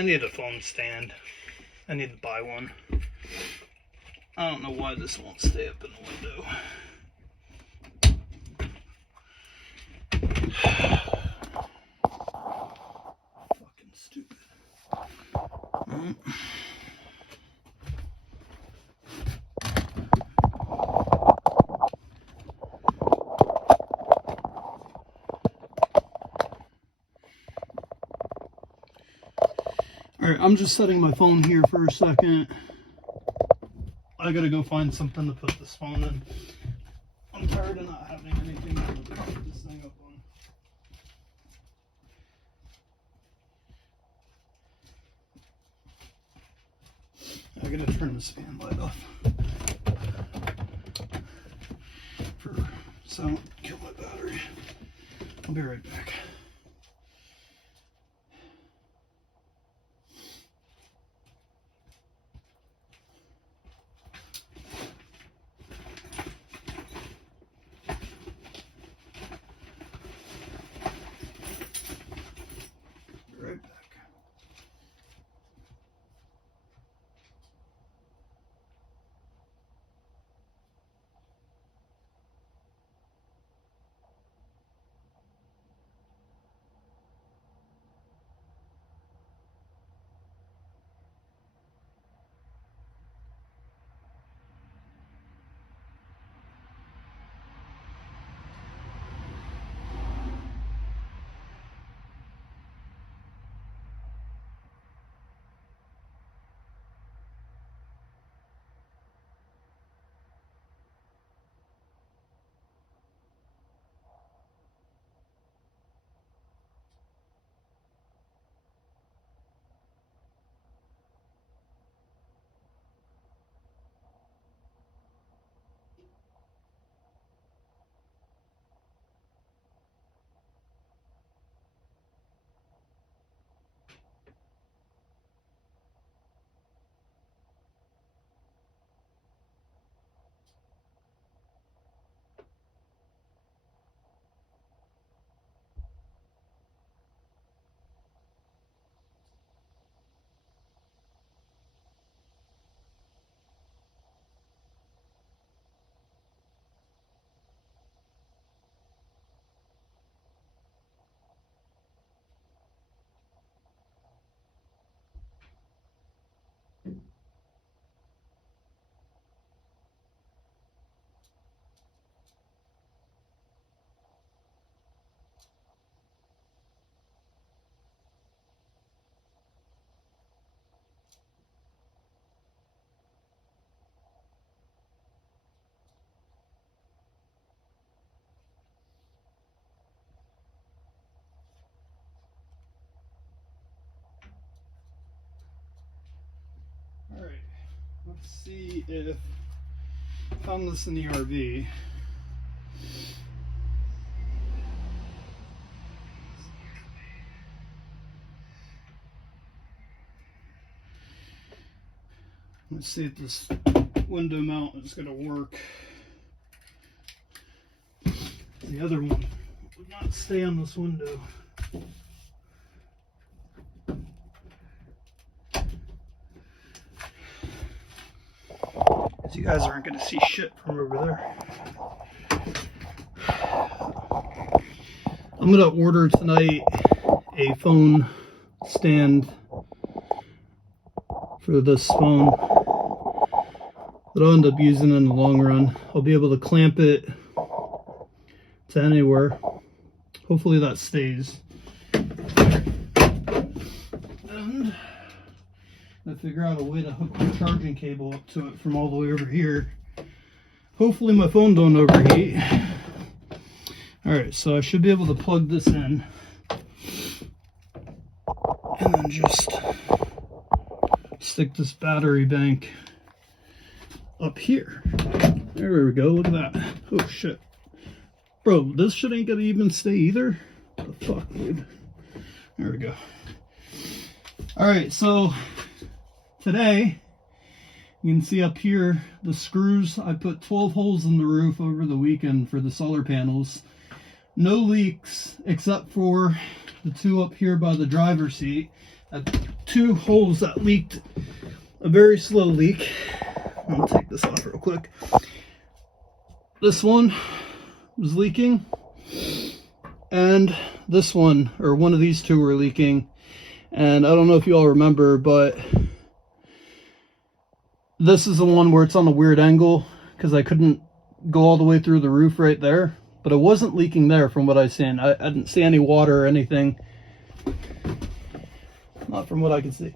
I need a phone stand. I need to buy one. I don't know why this won't stay up in the window. Fucking stupid. Alright, I'm just setting my phone here for a second. I gotta go find something to put this phone in. I'm tired of not having anything to prop this thing up on. I gotta turn this fan light off so I don't kill my battery. I'll be right back. Alright, let's see if I found this in the RV. Let's see if this window mount is going to work. The other one would not stay on this window. You guys aren't going to see shit from over there. I'm going to order tonight a phone stand for this phone that I'll end up using in the long run. I'll be able to clamp it to anywhere. Hopefully that stays. And I figure out a way to hook the charging cable up to it from all the way over here. Hopefully my phone don't overheat. Alright, so I should be able to plug this in and then just stick this battery bank up here. There we go, look at that. Oh shit. Bro, this shit ain't gonna even stay either. What the fuck, dude? There we go. Alright, so today, you can see up here the screws. I put 12 holes in the roof over the weekend for the solar panels. No leaks except for the two up here by the driver's seat. I two holes that leaked, a very slow leak. I'll take this off real quick. This one was leaking, and this one, or one of these two, were leaking. And I don't know if you all remember, but this is the one where it's on a weird angle because I couldn't go all the way through the roof right there. But it wasn't leaking there from what I've seen. I didn't see any water or anything. Not from what I can see.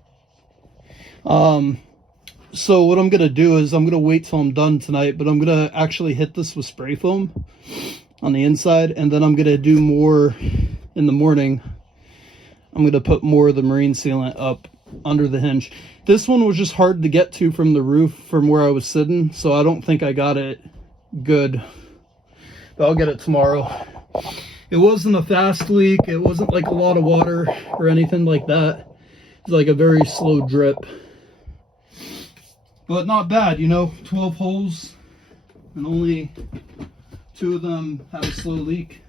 So what I'm going to do is I'm going to wait till I'm done tonight, but I'm going to actually hit this with spray foam on the inside, and then I'm going to do more in the morning. I'm going to put more of the marine sealant up under the hinge. This one was just hard to get to from the roof from where I was sitting, so I don't think I got it good. But I'll get it tomorrow. It wasn't a fast leak. It wasn't like a lot of water or anything like that. It's like a very slow drip. But not bad, you know, 12 holes and only 2 of them have a slow leak.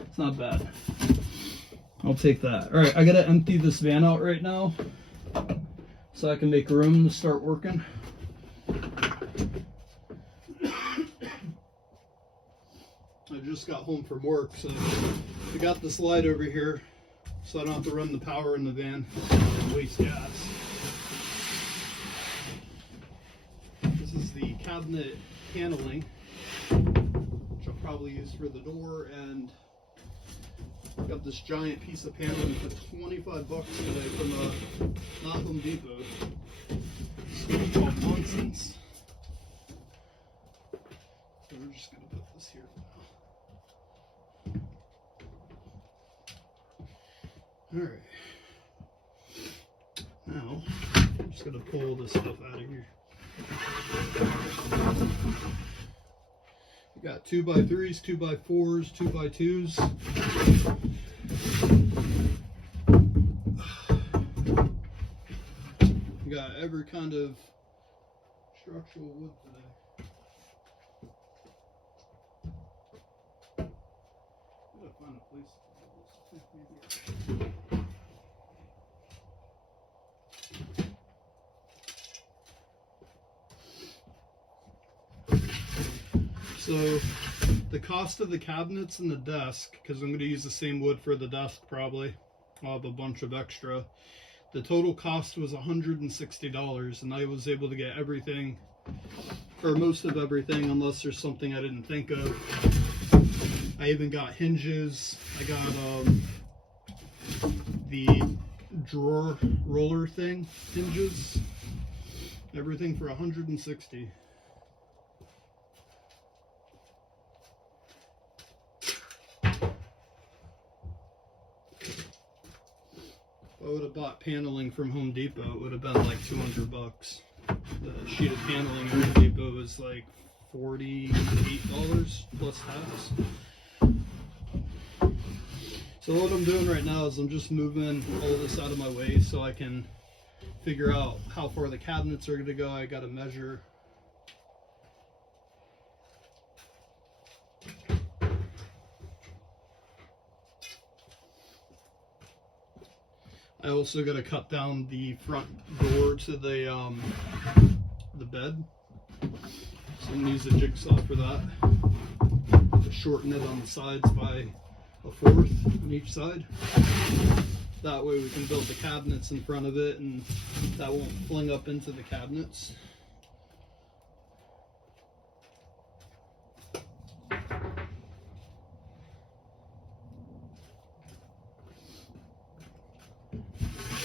It's not bad. I'll take that. All right, I gotta empty this van out right now so I can make room to start working. I just got home from work, so I got this light over here so I don't have to run the power in the van and waste gas. This is the cabinet paneling, which I'll probably use for the door, and I got this giant piece of paneling for 25 bucks today from not Home Depot. It's all nonsense. So we're just gonna put this here for now. All right. Now I'm just gonna pull this stuff out of here. We got 2x3s, 2x4s, 2x2s. We got every kind of structural wood today. I gotta find a place to put this. So the cost of the cabinets and the desk, because I'm going to use the same wood for the desk probably, I'll have a bunch of extra. The total cost was $160, and I was able to get everything, or most of everything, unless there's something I didn't think of. I even got hinges. I got the drawer roller thing, hinges, everything for $160. If I would have bought paneling from Home Depot, it would have been like 200 bucks. The sheet of paneling at Home Depot is like $48 plus tax. So what I'm doing right now is I'm just moving all this out of my way so I can figure out how far the cabinets are going to go. I got to measure. I also got to cut down the front door to the bed. So I'm going to use a jigsaw for that. To shorten it on the sides by 1/4 on each side. That way we can build the cabinets in front of it and that won't fling up into the cabinets.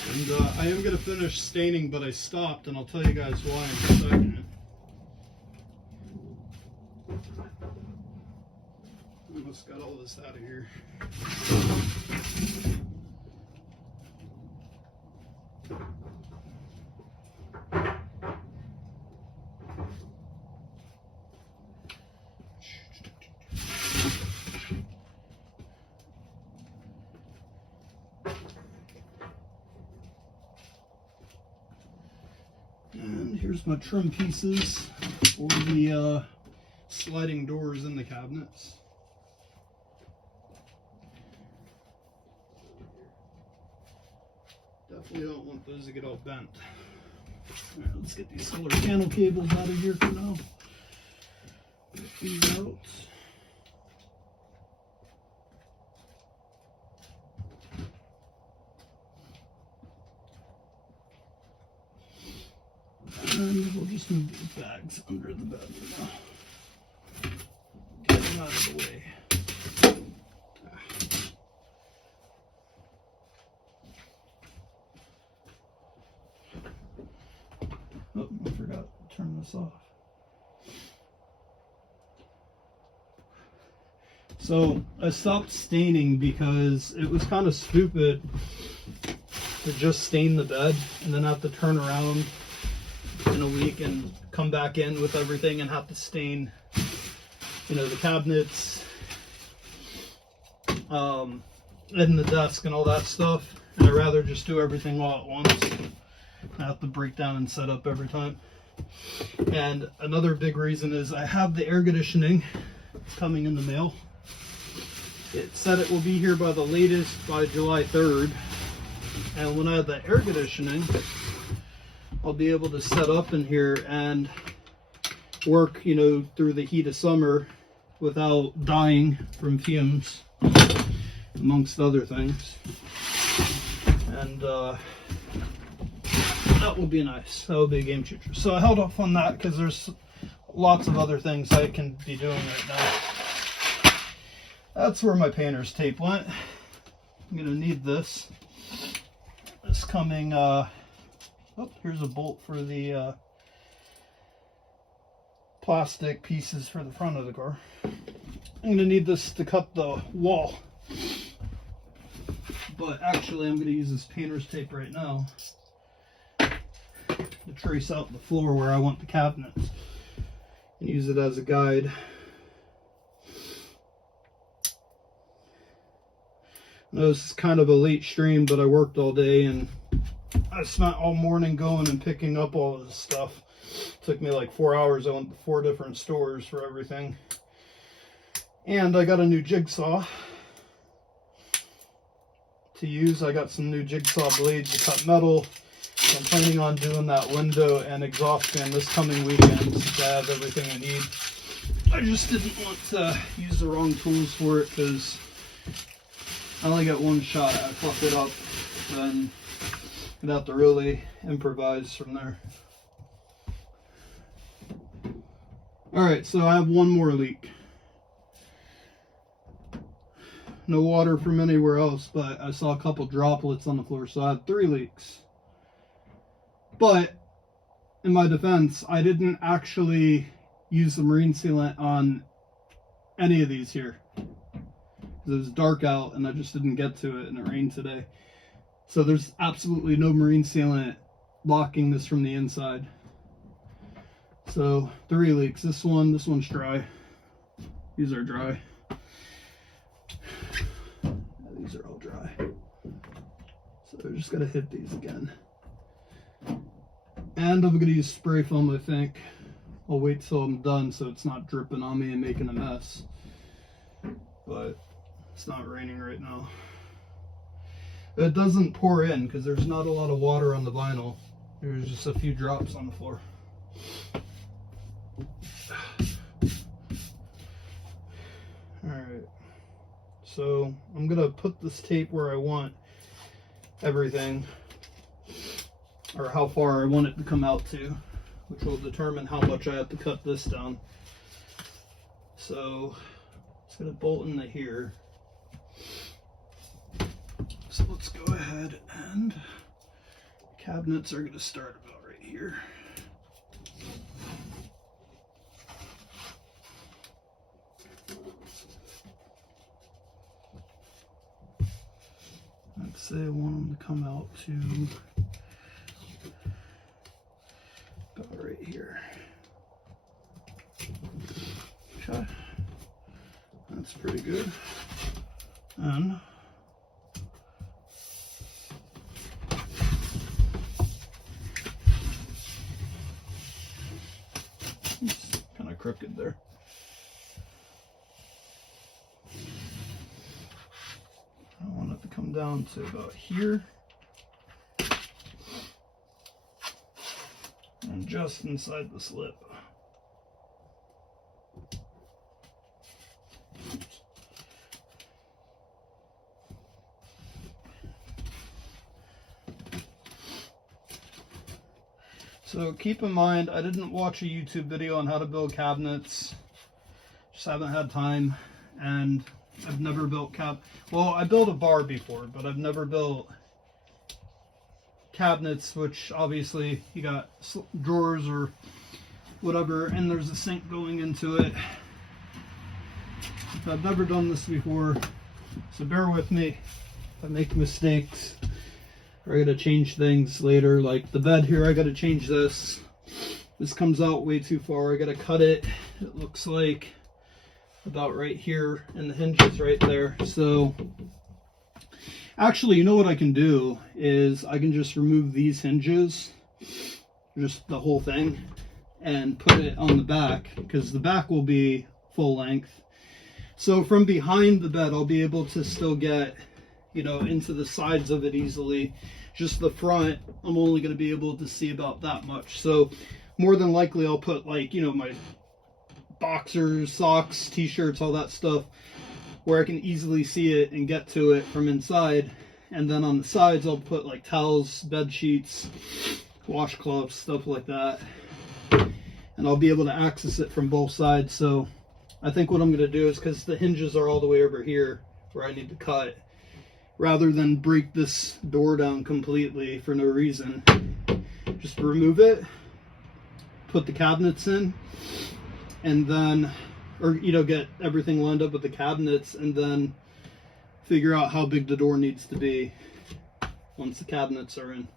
And I am going to finish staining, but I stopped, and I'll tell you guys why in a second. I almost got all this out of here. And here's my trim pieces for the sliding doors in the cabinets. Definitely You don't want those to get all bent. Alright, let's get these solar panel cables out of here for now. Get these out. And we'll just move these bags under the bed for now. Get them out of the way. Oh, I forgot to turn this off. So I stopped staining because it was kind of stupid to just stain the bed and then have to turn around in a week and come back in with everything and have to stain, you know, the cabinets, and the desk and all that stuff. And I'd rather just do everything all at once. I have to break down and set up every time. And another big reason is I have the air conditioning coming in the mail. It said it will be here by the latest by July 3rd. And when I have the air conditioning, I'll be able to set up in here and work, you know, through the heat of summer without dying from fumes, amongst other things. And that will be nice. That will be a game changer. So I held off on that because there's lots of other things I can be doing right now. That's where my painter's tape went. I'm gonna need this. This coming, oh, here's a bolt for the plastic pieces for the front of the car. I'm gonna need this to cut the wall. But actually I'm gonna use this painter's tape right now to trace out the floor where I want the cabinets and use it as a guide. This is kind of a late stream, but I worked all day and I spent all morning going and picking up all this stuff. It took me like 4 hours. I went to 4 different stores for everything. And I got a new jigsaw to use. I got some new jigsaw blades to cut metal. I'm planning on doing that window and exhaust fan this coming weekend since I have everything I need. I just didn't want to use the wrong tools for it because I only got one shot. I fucked it up, then I'd have to really improvise from there. Alright, so I have one more leak. No water from anywhere else, but I saw a couple droplets on the floor, so I had 3 leaks. But, in my defense, I didn't actually use the marine sealant on any of these here. It was dark out and I just didn't get to it and it rained today. So there's absolutely no marine sealant blocking this from the inside. So 3 leaks. This one's dry. These are dry. Yeah, these are all dry. So I'm just gonna hit these again. And I'm gonna use spray foam, I think. I'll wait till I'm done so it's not dripping on me and making a mess. But it's not raining right now. It doesn't pour in because there's not a lot of water on the vinyl. There's just a few drops on the floor. Alright. So I'm going to put this tape where I want everything, or how far I want it to come out to, which will determine how much I have to cut this down. So it's going to bolt into here. So let's go ahead and cabinets are going to start about right here. Let's say I want them to come out to about right here. Okay, that's pretty good. And it's kind of crooked there. I want it to come down to about here. just inside the slip. So keep in mind, I didn't watch a YouTube video on how to build cabinets. Just haven't had time, and I've never built well, I built a bar before, but I've never built cabinets, which obviously you got drawers or whatever, and there's a sink going into it. I've never done this before, so bear with me if I make mistakes. I gotta change things later, like the bed here, I gotta change this. This comes out way too far, I gotta cut it. It looks like about right here, and the hinge is right there. So actually, you know what I can do is I can just remove these hinges, just the whole thing, and put it on the back, because the back will be full length. So from behind the bed, I'll be able to still get, you know, into the sides of it easily. Just the front, I'm only going to be able to see about that much. So more than likely I'll put, like, you know, my boxers, socks, t-shirts, all that stuff where I can easily see it and get to it from inside. And then on the sides I'll put like towels, bed sheets, washcloths, stuff like that. And I'll be able to access it from both sides. So I think what I'm going to do is, because the hinges are all the way over here where I need to cut, rather than break this door down completely for no reason, just remove it, put the cabinets in, and then, or, you know, get everything lined up with the cabinets, and then figure out how big the door needs to be once the cabinets are in.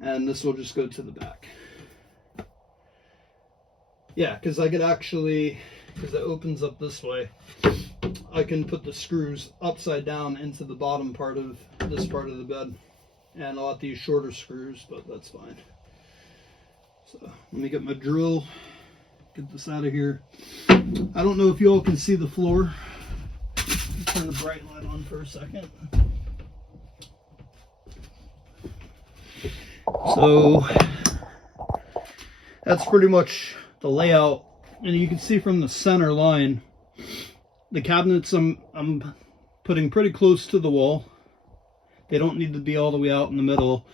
And this will just go to the back. Yeah, because I could actually, because it opens up this way, I can put the screws upside down into the bottom part of this part of the bed. And I'll have to use shorter screws, but that's fine. So let me get my drill, get this out of here. I don't know if you all can see the floor. Turn the bright light on for a second. So that's pretty much the layout. And you can see from the center line, the cabinets I'm putting pretty close to the wall. They don't need to be all the way out in the middle.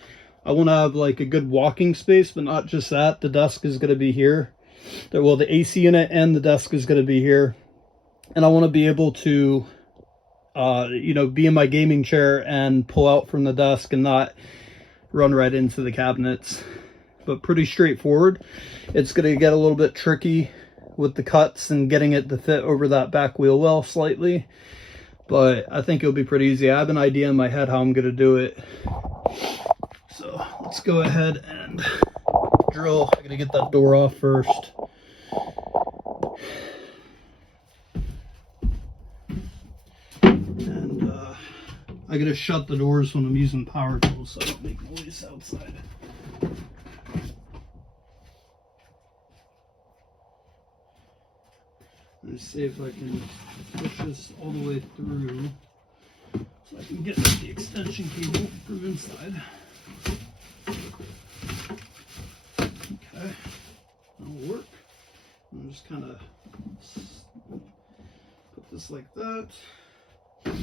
I want to have like a good walking space, but not just that. The desk is going to be here. Well, the AC unit and the desk is going to be here. And I want to be able to, you know, be in my gaming chair and pull out from the desk and not run right into the cabinets. But pretty straightforward. It's going to get a little bit tricky with the cuts and getting it to fit over that back wheel well slightly, but I think it'll be pretty easy. I have an idea in my head how I'm going to do it. So let's go ahead and drill. I'm going to get that door off first. And I got to shut the doors when I'm using power tools so I don't make noise outside. Let's see if I can push this all the way through so I can get the extension cable through inside. Okay, that'll work. I'm just kind of put this like that. I'm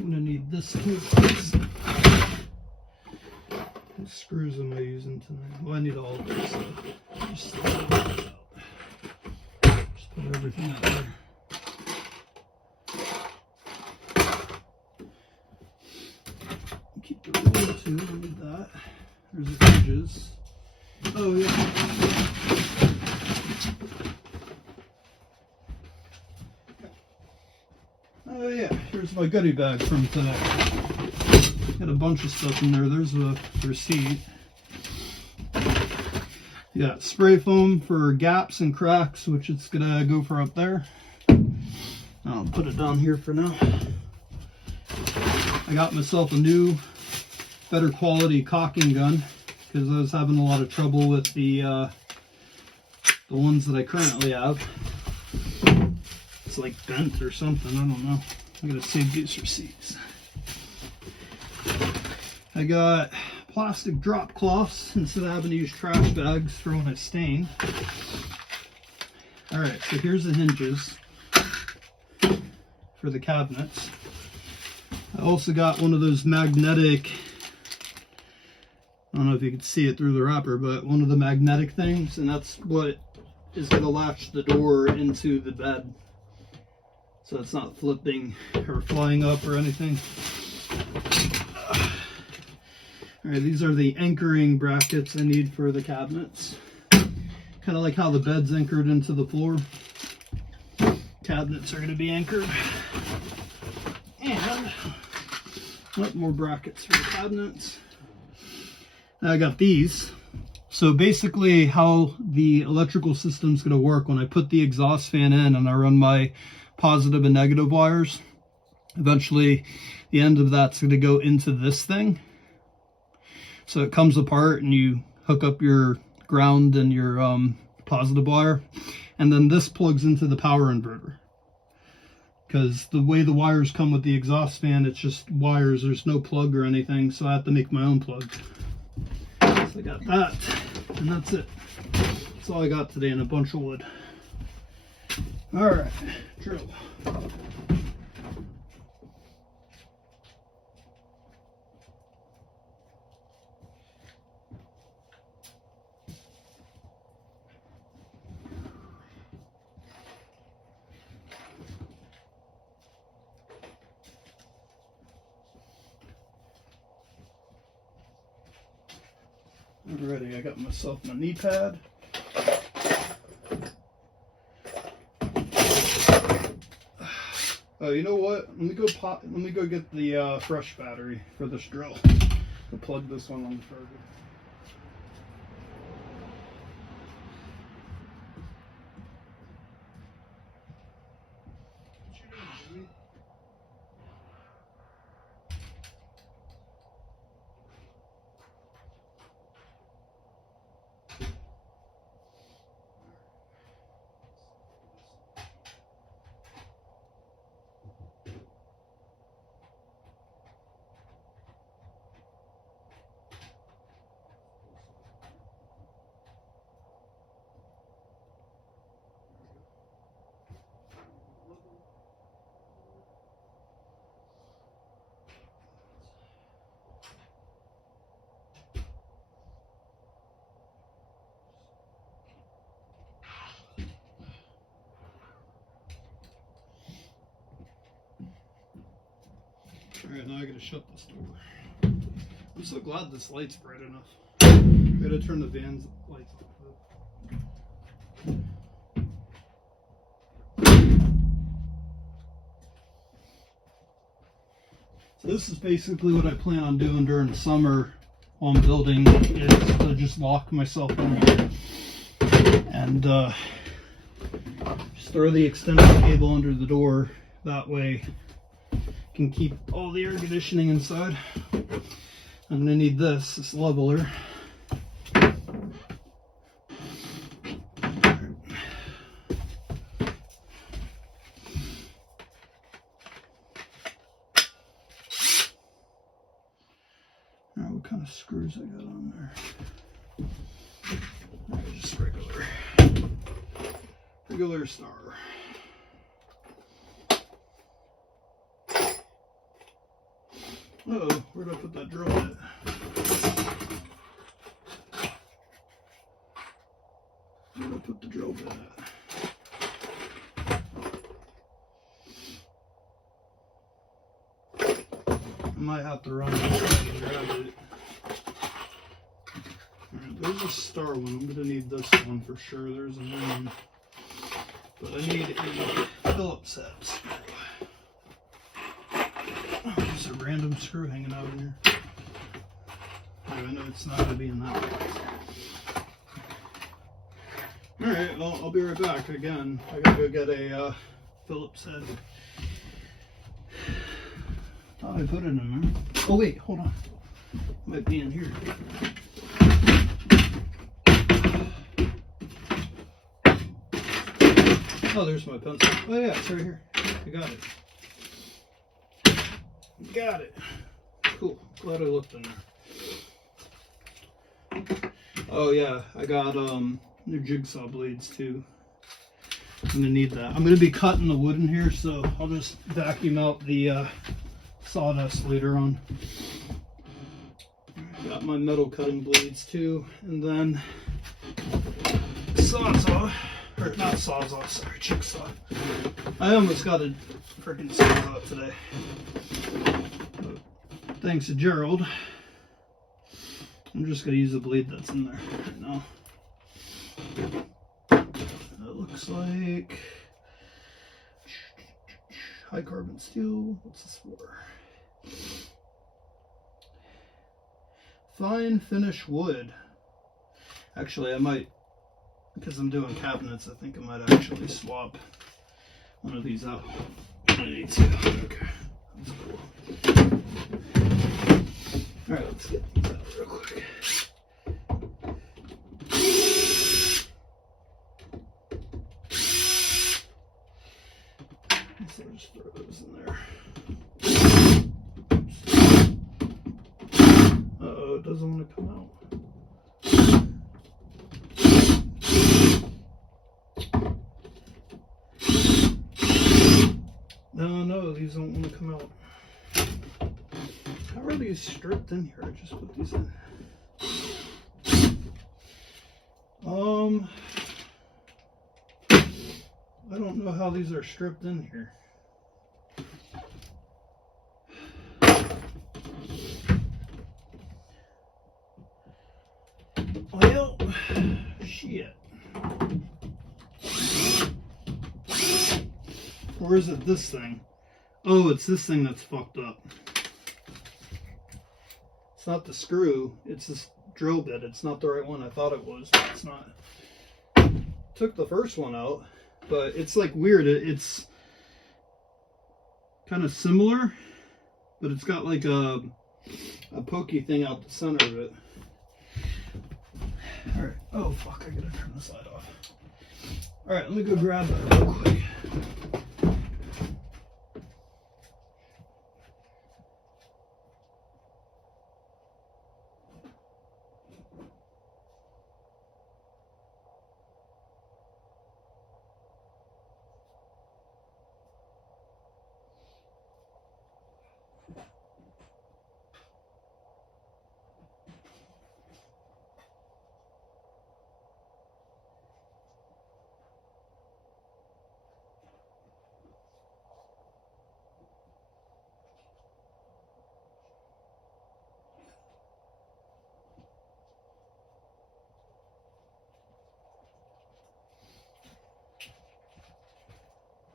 going to need this toolbox. What screws am I using tonight? Well, I need all of this. So just put everything out there. Keep the roller too, I need that. There's the hinges. Oh yeah. Oh yeah, here's my goodie bag from today. Got a bunch of stuff in there. There's a receipt. Yeah, spray foam for gaps and cracks, which it's gonna go for up there. I'll put it down here for now. I got myself a new, better quality caulking gun because I was having a lot of trouble with the ones that I currently have. It's like bent or something, I don't know. I gotta save these receipts. I got plastic drop cloths instead of having to use trash bags for when I stain. Alright, so here's the hinges for the cabinets. I also got one of those magnetic, I don't know if you can see it through the wrapper, but one of the magnetic things, and that's what is going to latch the door into the bed, so it's not flipping or flying up or anything. Alright, these are the anchoring brackets I need for the cabinets. Kind of like how the bed's anchored into the floor. Cabinets are going to be anchored. And more brackets for the cabinets. Now I got these. So basically how the electrical system's going to work, when I put the exhaust fan in and I run my positive and negative wires, eventually the end of that's going to go into this thing. So it comes apart and you hook up your ground and your positive wire, and then this plugs into the power inverter. Because the way the wires come with the exhaust fan, it's just wires, there's no plug or anything, so I have to make my own plug. So I got that, and that's it. That's all I got today, and a bunch of wood. Alright, drill. Alrighty, I got myself my knee pad. Oh, you know what? Let me go get the fresh battery for this drill. I'll plug this one on the charger. Alright, now I gotta shut this door. I'm so glad this light's bright enough. I gotta turn the van's lights off. So this is basically what I plan on doing during the summer while I'm building, is to just lock myself in here and just throw the extension cable under the door. That way can keep all the air conditioning inside. I'm gonna need this leveler. Now, what kind of screws I got on there? Just regular star. Uh-oh, where'd I put that drill at? Where'd I put the drill bit at? I might have to run inside and grab it. Alright, there's a star one. I'm gonna need this one for sure. There's another one. But I need a Phillips head screw. There's a random screw hanging out in here. I know it's not going to be in that place. Alright, well, I'll be right back again. I gotta go get a Phillips head. Thought I put it in there. Oh wait, hold on. It might be in here. Oh, there's my pencil. Oh yeah, it's right here. I got it. Got it. Cool. Glad I looked in there. Oh yeah, I got new jigsaw blades too. I'm gonna need that. I'm gonna be cutting the wood in here, so I'll just vacuum out the sawdust later on. Got my metal cutting blades too, and then sawzall, or not sawzall, sorry, jigsaw. I almost got a freaking sawzall today. But thanks to Gerald. I'm just gonna use the blade that's in there right now. It looks like high carbon steel. What's this for? Fine finish wood. Actually, I might, because I'm doing cabinets, I think I might actually swap one of these out. I need to. Okay, that's cool. Alright, let's get these out real quick. So I'll just throw those in there. Uh-oh, it doesn't want to come out. No, these don't want to come out. How are these stripped in here? I just put these in. I don't know how these are stripped in here. Well, shit. Or is it this thing? Oh, it's this thing that's fucked up. It's not the screw, it's this drill bit. It's not the right one. I thought it was, but it's not. Took the first one out, but it's like weird. It's kind of similar, but it's got like a pokey thing out the center of it. Alright. Oh fuck, I gotta turn the side off. Alright, let me go grab that real quick.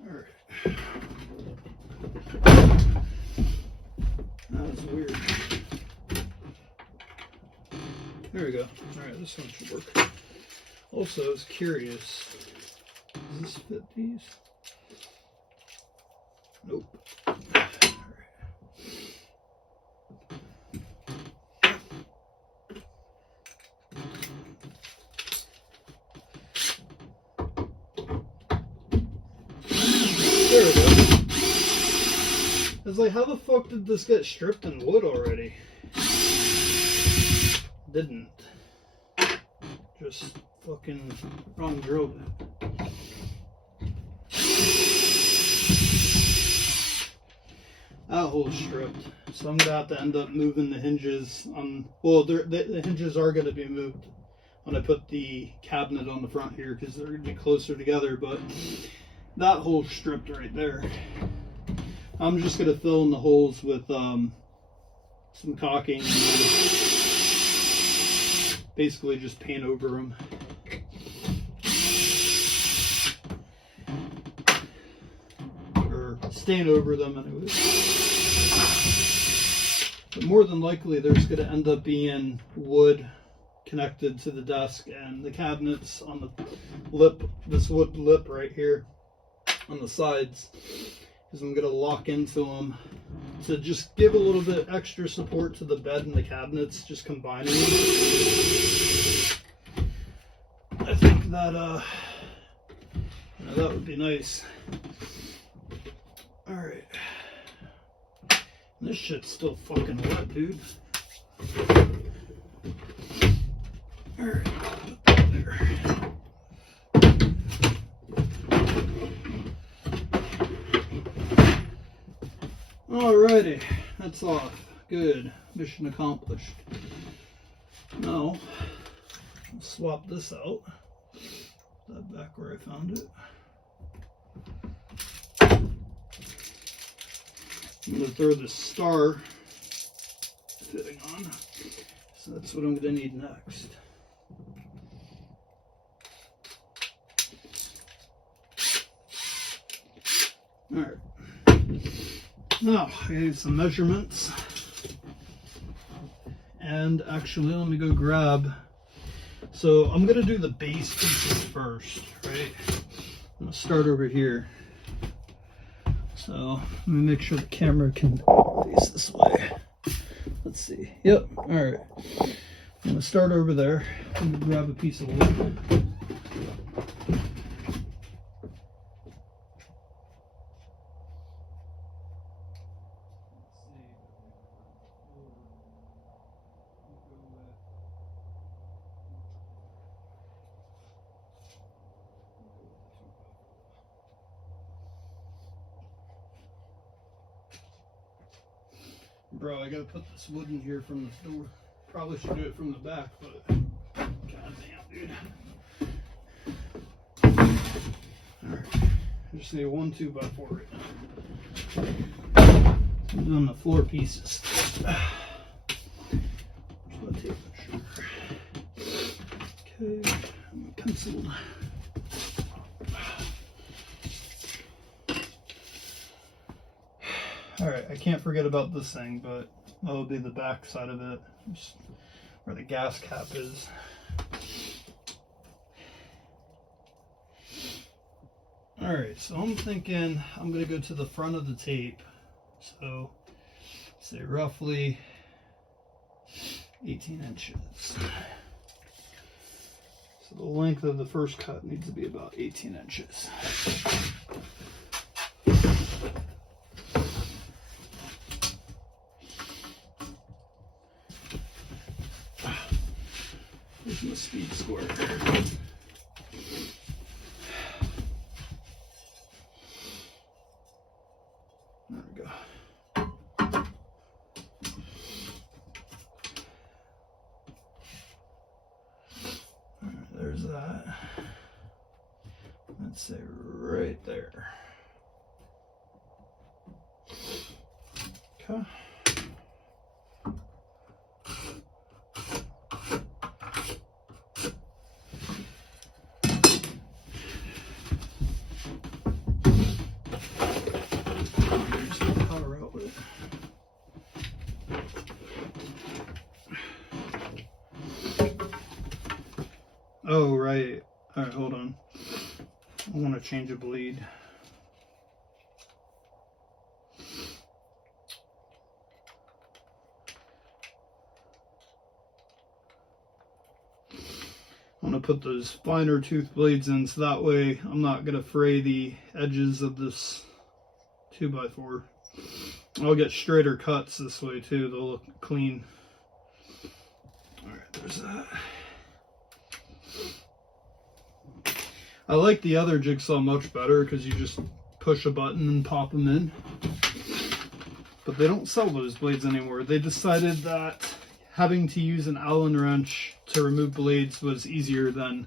Alright. That was weird. There we go. Alright, this one should work. Also, I was curious. Does this fit these? Nope. There we go. I was like, how the fuck did this get stripped in wood already? Didn't. Just fucking wrong drill bit. That hole's stripped. So I'm gonna have to end up moving the hinges on, well, the hinges are gonna be moved when I put the cabinet on the front here because they're gonna be closer together, but that hole's stripped right there. I'm just gonna fill in the holes with some caulking and then basically just paint over them. Or stain over them anyways. But more than likely there's gonna end up being wood connected to the desk and the cabinets on the lip, this wood lip right here on the sides, because I'm going to lock into them to just give a little bit extra support to the bed and the cabinets, just combining them. I think that that would be nice. Alright. This shit's still fucking wet, dude. Alright. Alrighty, that's off. Good. Mission accomplished. Now, I'll swap this out. Put that back where I found it. I'm going to throw this star fitting on. So that's what I'm going to need next. Alright. Now, I need some measurements. And actually, let me go grab. So, I'm going to do the base pieces first, right? I'm going to start over here. So, let me make sure the camera can face this way. Let's see. Yep, alright. I'm going to start over there. I'm going to grab a piece of wood. Bro, I gotta put this wood in here from the door. Probably should do it from the back, but goddamn, dude. Alright, I just need a 1 2x4 right now. I'm doing the floor pieces. Okay, I'm penciled. Alright, I can't forget about this thing, but that would be the back side of it, just where the gas cap is. Alright, so I'm thinking I'm going to go to the front of the tape. So, say roughly 18 inches. So the length of the first cut needs to be about 18 inches. Here's my speed square. There we go. Alright, there's that. Let's say right there. Okay. Oh, right. Alright, hold on. I want to change a bleed. I want to put those finer tooth blades in so that way I'm not going to fray the edges of this 2x4. I'll get straighter cuts this way too. They'll look clean. Alright, there's that. I like the other jigsaw much better because you just push a button and pop them in. But they don't sell those blades anymore. They decided that having to use an Allen wrench to remove blades was easier than,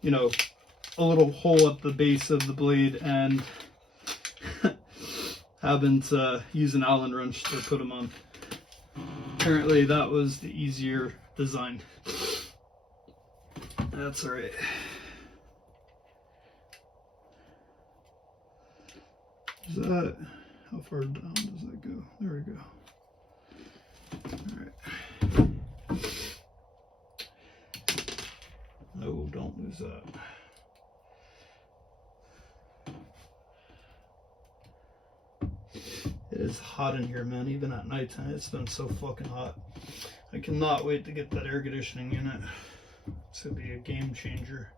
you know, a little hole at the base of the blade and having to use an Allen wrench to put them on. Apparently that was the easier design. That's alright. Is that, how far down does that go? There we go. Alright. No, don't lose that. It is hot in here, man. Even at nighttime, it's been so fucking hot. I cannot wait to get that air conditioning unit. It's gonna be a game changer.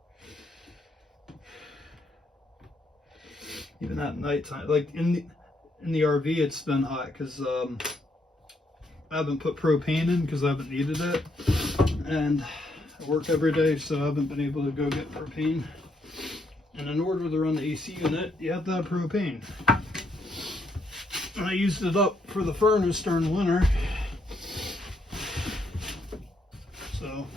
Even at nighttime, like in the RV, it's been hot because I haven't put propane in because I haven't needed it, and I work every day, so I haven't been able to go get propane. And in order to run the AC unit, you have to have propane. And I used it up for the furnace during winter. So,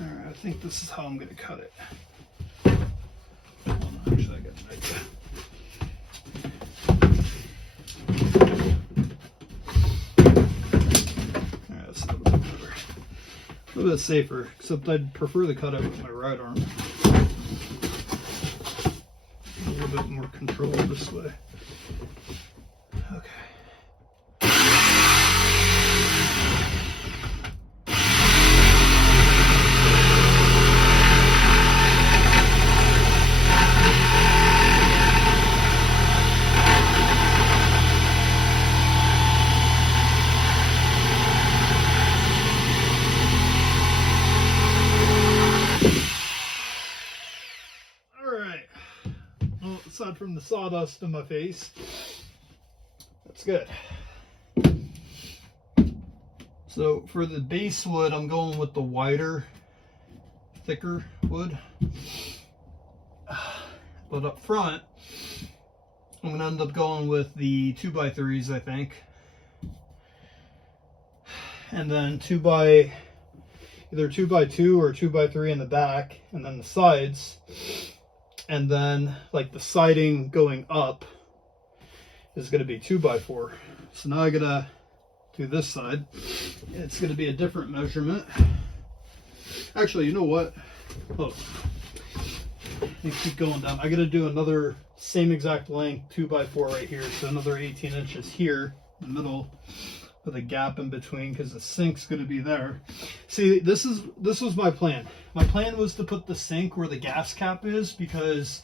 alright, I think this is how I'm going to cut it. Hold on, actually, I got an idea. Alright, that's a little bit better. A little bit safer, except I'd prefer to cut it with my right arm. A little bit more control this way. Okay. Aside from the sawdust in my face, that's good. So for the base wood, I'm going with the wider, thicker wood. But up front, I'm going to end up going with the 2x3s, I think. And then either 2x2 or 2x3 in the back, and then the sides. And then, like, the siding going up is going to be 2x4. So now I gotta do this side. It's going to be a different measurement. Actually, you know what? Hold on. Let me keep going down. I gotta do another same exact length 2x4 right here. So another 18 inches here in the middle, with a gap in between, because the sink's going to be there. See, this was my plan. My plan was to put the sink where the gas cap is, because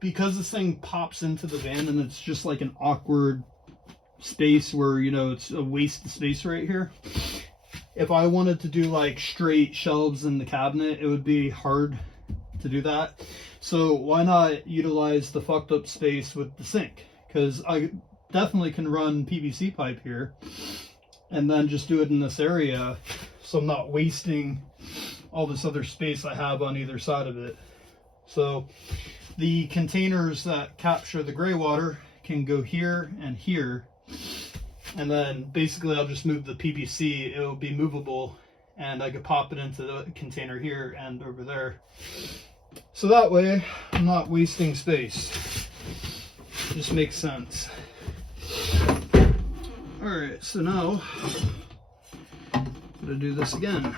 this thing pops into the van and it's just like an awkward space where, you know, it's a waste of space right here. If I wanted to do like straight shelves in the cabinet, it would be hard to do that. So why not utilize the fucked up space with the sink? Because I definitely can run PVC pipe here and then just do it in this area, so I'm not wasting all this other space I have on either side of it. So the containers that capture the gray water can go here and here, and then basically I'll just move the PVC. It will be movable and I could pop it into the container here and over there, so that way I'm not wasting space. It just makes sense. Alright, so now I'm going to do this again.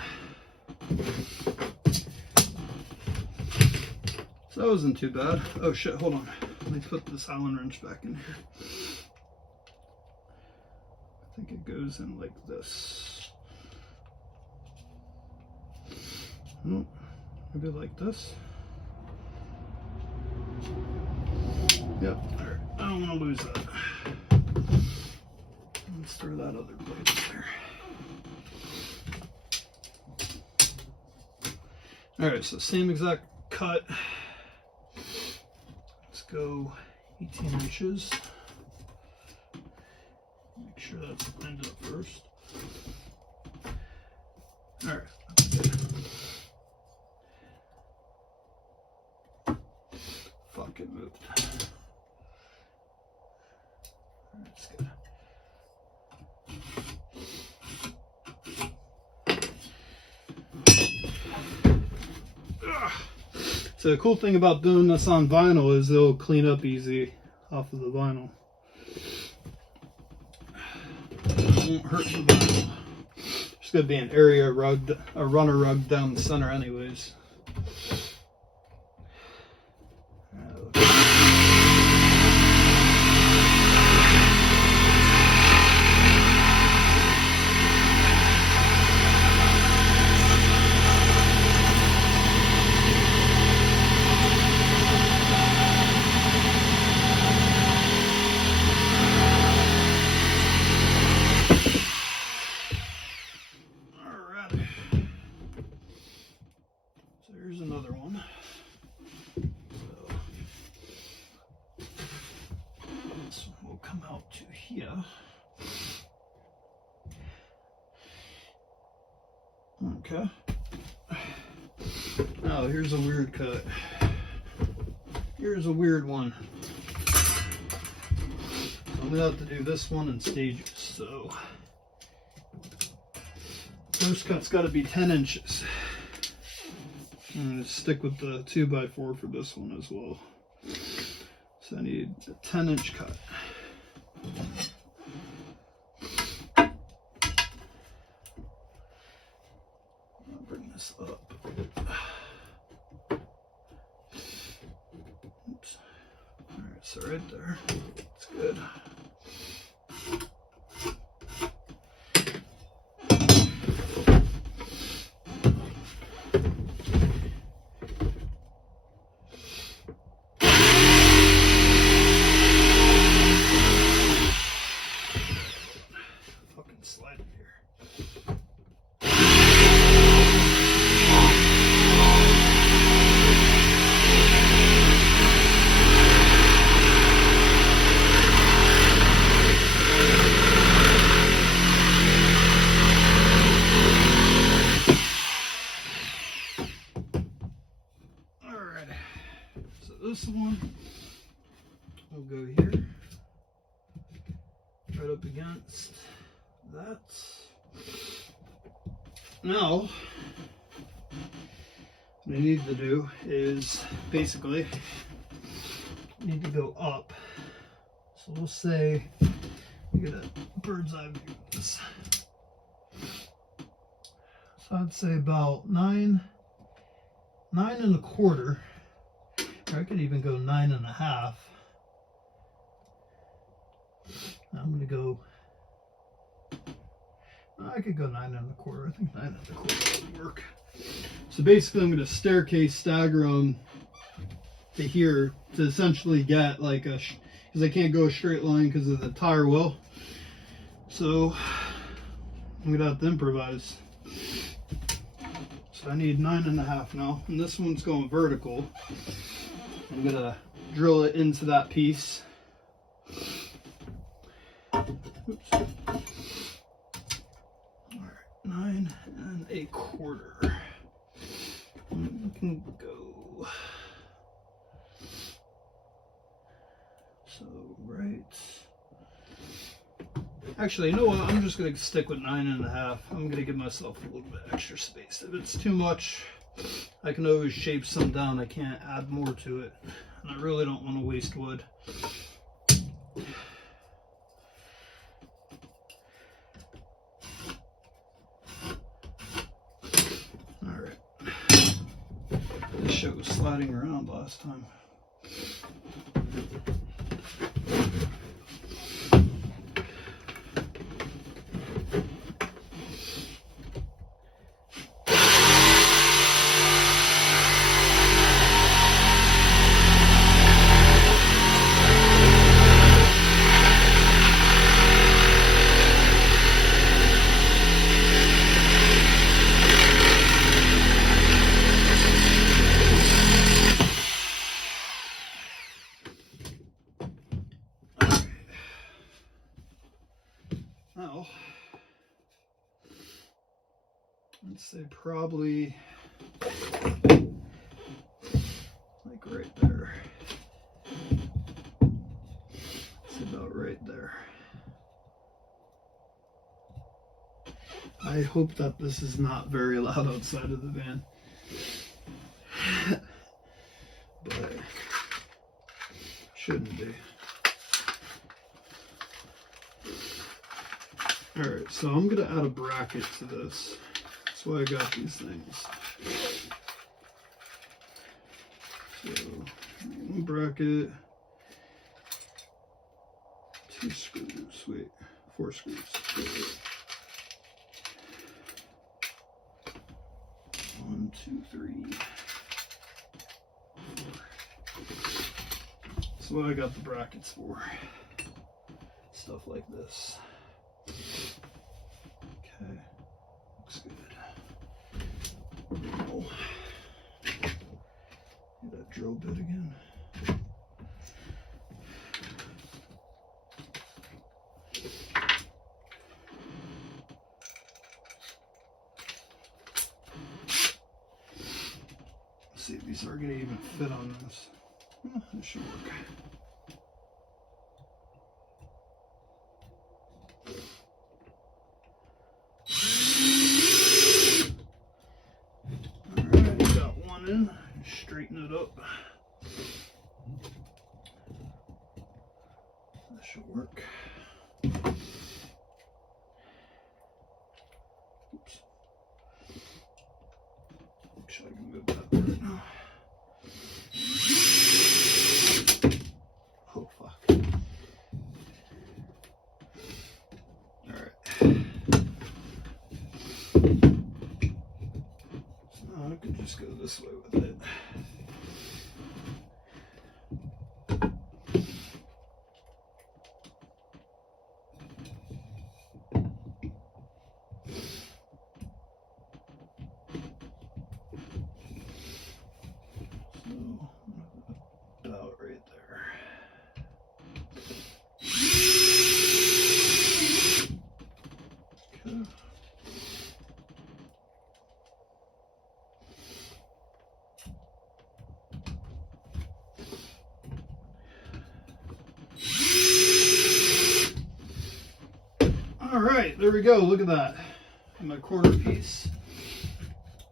So that wasn't too bad. Oh shit, hold on. Let me put this Allen wrench back in here. I think it goes in like this. Oh, maybe like this. Yep, alright. I don't want to lose that. Let's throw that other blade in there. Alright, so same exact cut. Let's go 18 inches. Make sure that's lined up first. Alright, that's good. Fuck, it moved. That's good. So the cool thing about doing this on vinyl is it'll clean up easy off of the vinyl. It won't hurt the vinyl. There's going to be an area rugged, a runner rug down the center anyways. Okay. Now here's a weird cut. Here's a weird one. I'm gonna have to do this one in stages. So first cut's got to be 10 inches. I'm gonna stick with the 2x4 for this one as well. So I need a 10-inch cut. I'll bring this up. Oops. All right, so right there, it's good. Slide it here. All right. So this one will go here, right up against that. Now, what I need to do is basically need to go up. So we'll say we get a bird's eye view of this. So I'd say about 9.25, or I could even go 9.5. I'm gonna go. I could go 9.25. I think 9.25 would work. So basically, I'm going to staircase stagger them to here to essentially get like a, because I can't go a straight line because of the tire wheel. So I'm going to have to improvise. So I need 9.5 now, and this one's going vertical. I'm going to drill it into that piece. Oops. 9.25. We can go. So right. Actually, you know what? I'm just gonna stick with 9.5. I'm gonna give myself a little bit extra space. If it's too much, I can always shape some down. I can't add more to it, and I really don't want to waste wood. It was sliding around last time. Now, let's say probably like right there. It's about right there. I hope that this is not very loud outside of the van. But shouldn't be. Alright, so I'm going to add a bracket to this. That's why I got these things. So, one bracket, 2 screws, wait, 4 screws. 1, 2, 3, 4. That's what I got the brackets for. Stuff like this. Okay, looks good. Oh. Get that drill bit again. Let's see if these are gonna even fit on this. It should work. straighten it up. That should work. Oops. Make sure I can move that right now. Oh fuck. Alright. So I can just go this way with it. About right there. Okay. All right, there we go. Look at that. My corner piece.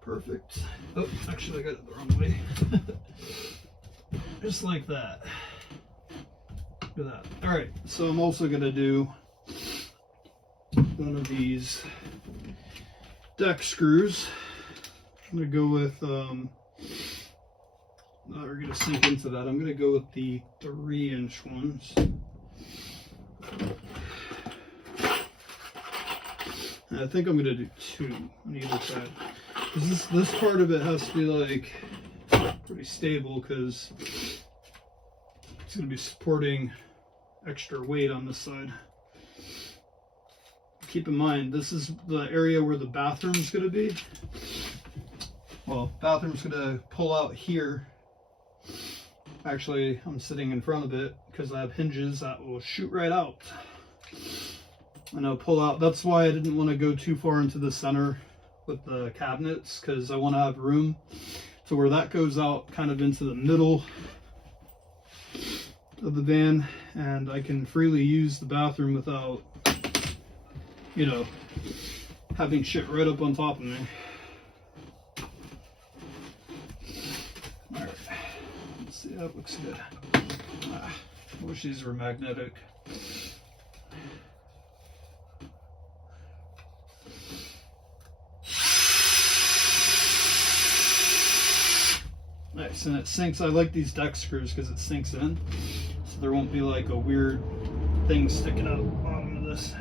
Perfect. Oh, actually, I got it the wrong way. Just like that. Look at that. All right, so I'm also going to do one of these deck screws. I'm going to go with, we're going to sink into that. I'm going to go with the 3-inch ones. And I think I'm going to do 2 on either side. Because this part of it has to be like pretty stable because it's going to be supporting extra weight on this side. Keep in mind, this is the area where the bathroom is going to be. Well, bathroom's going to pull out here. Actually, I'm sitting in front of it because I have hinges that will shoot right out. And I'll pull out. That's why I didn't want to go too far into the center with the cabinets, because I want to have room to where that goes out kind of into the middle of the van, and I can freely use the bathroom without, you know, having shit right up on top of me. Alright, let's see, that looks good. I wish these were magnetic. Nice, and it sinks. I like these deck screws because it sinks in, so there won't be like a weird thing sticking out the bottom of this.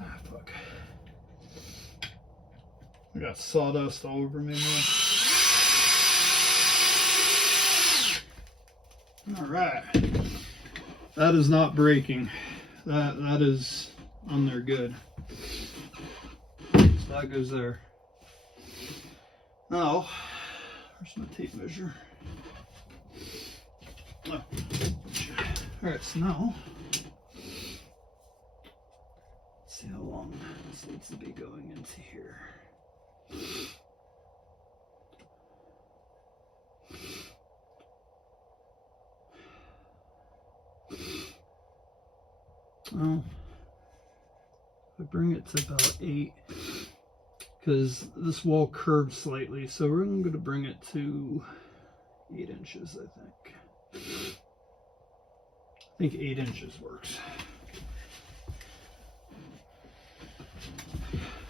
Ah, fuck. I got sawdust all over me now. Alright. That is not breaking. That is on there good. So that goes there. Now, where's my tape measure? Oh. Alright, so now, let's see how long this needs to be going into here. Well, if I bring it to about 8, because this wall curves slightly, so we're going to bring it to 8 inches, I think. I think 8 inches works.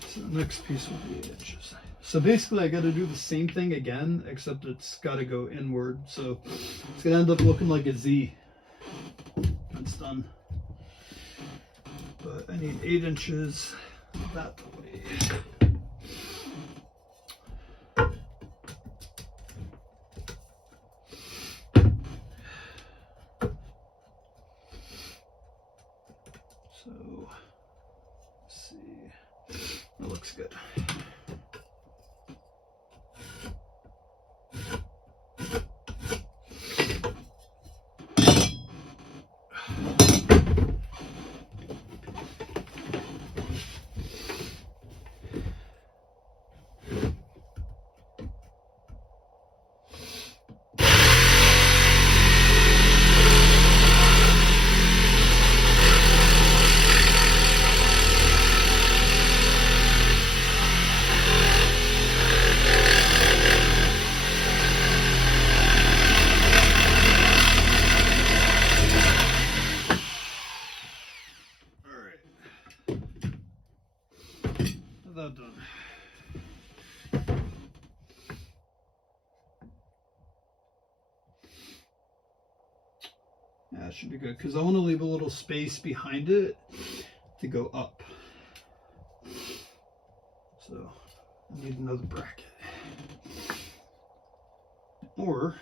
So the next piece will be 8 inches. So basically I got to do the same thing again, except it's got to go inward. So it's going to end up looking like a Z. That's done. But I need 8 inches that way. So, let's see, that looks good. Yeah, that should be good because I want to leave a little space behind it to go up. So I need another bracket. Or,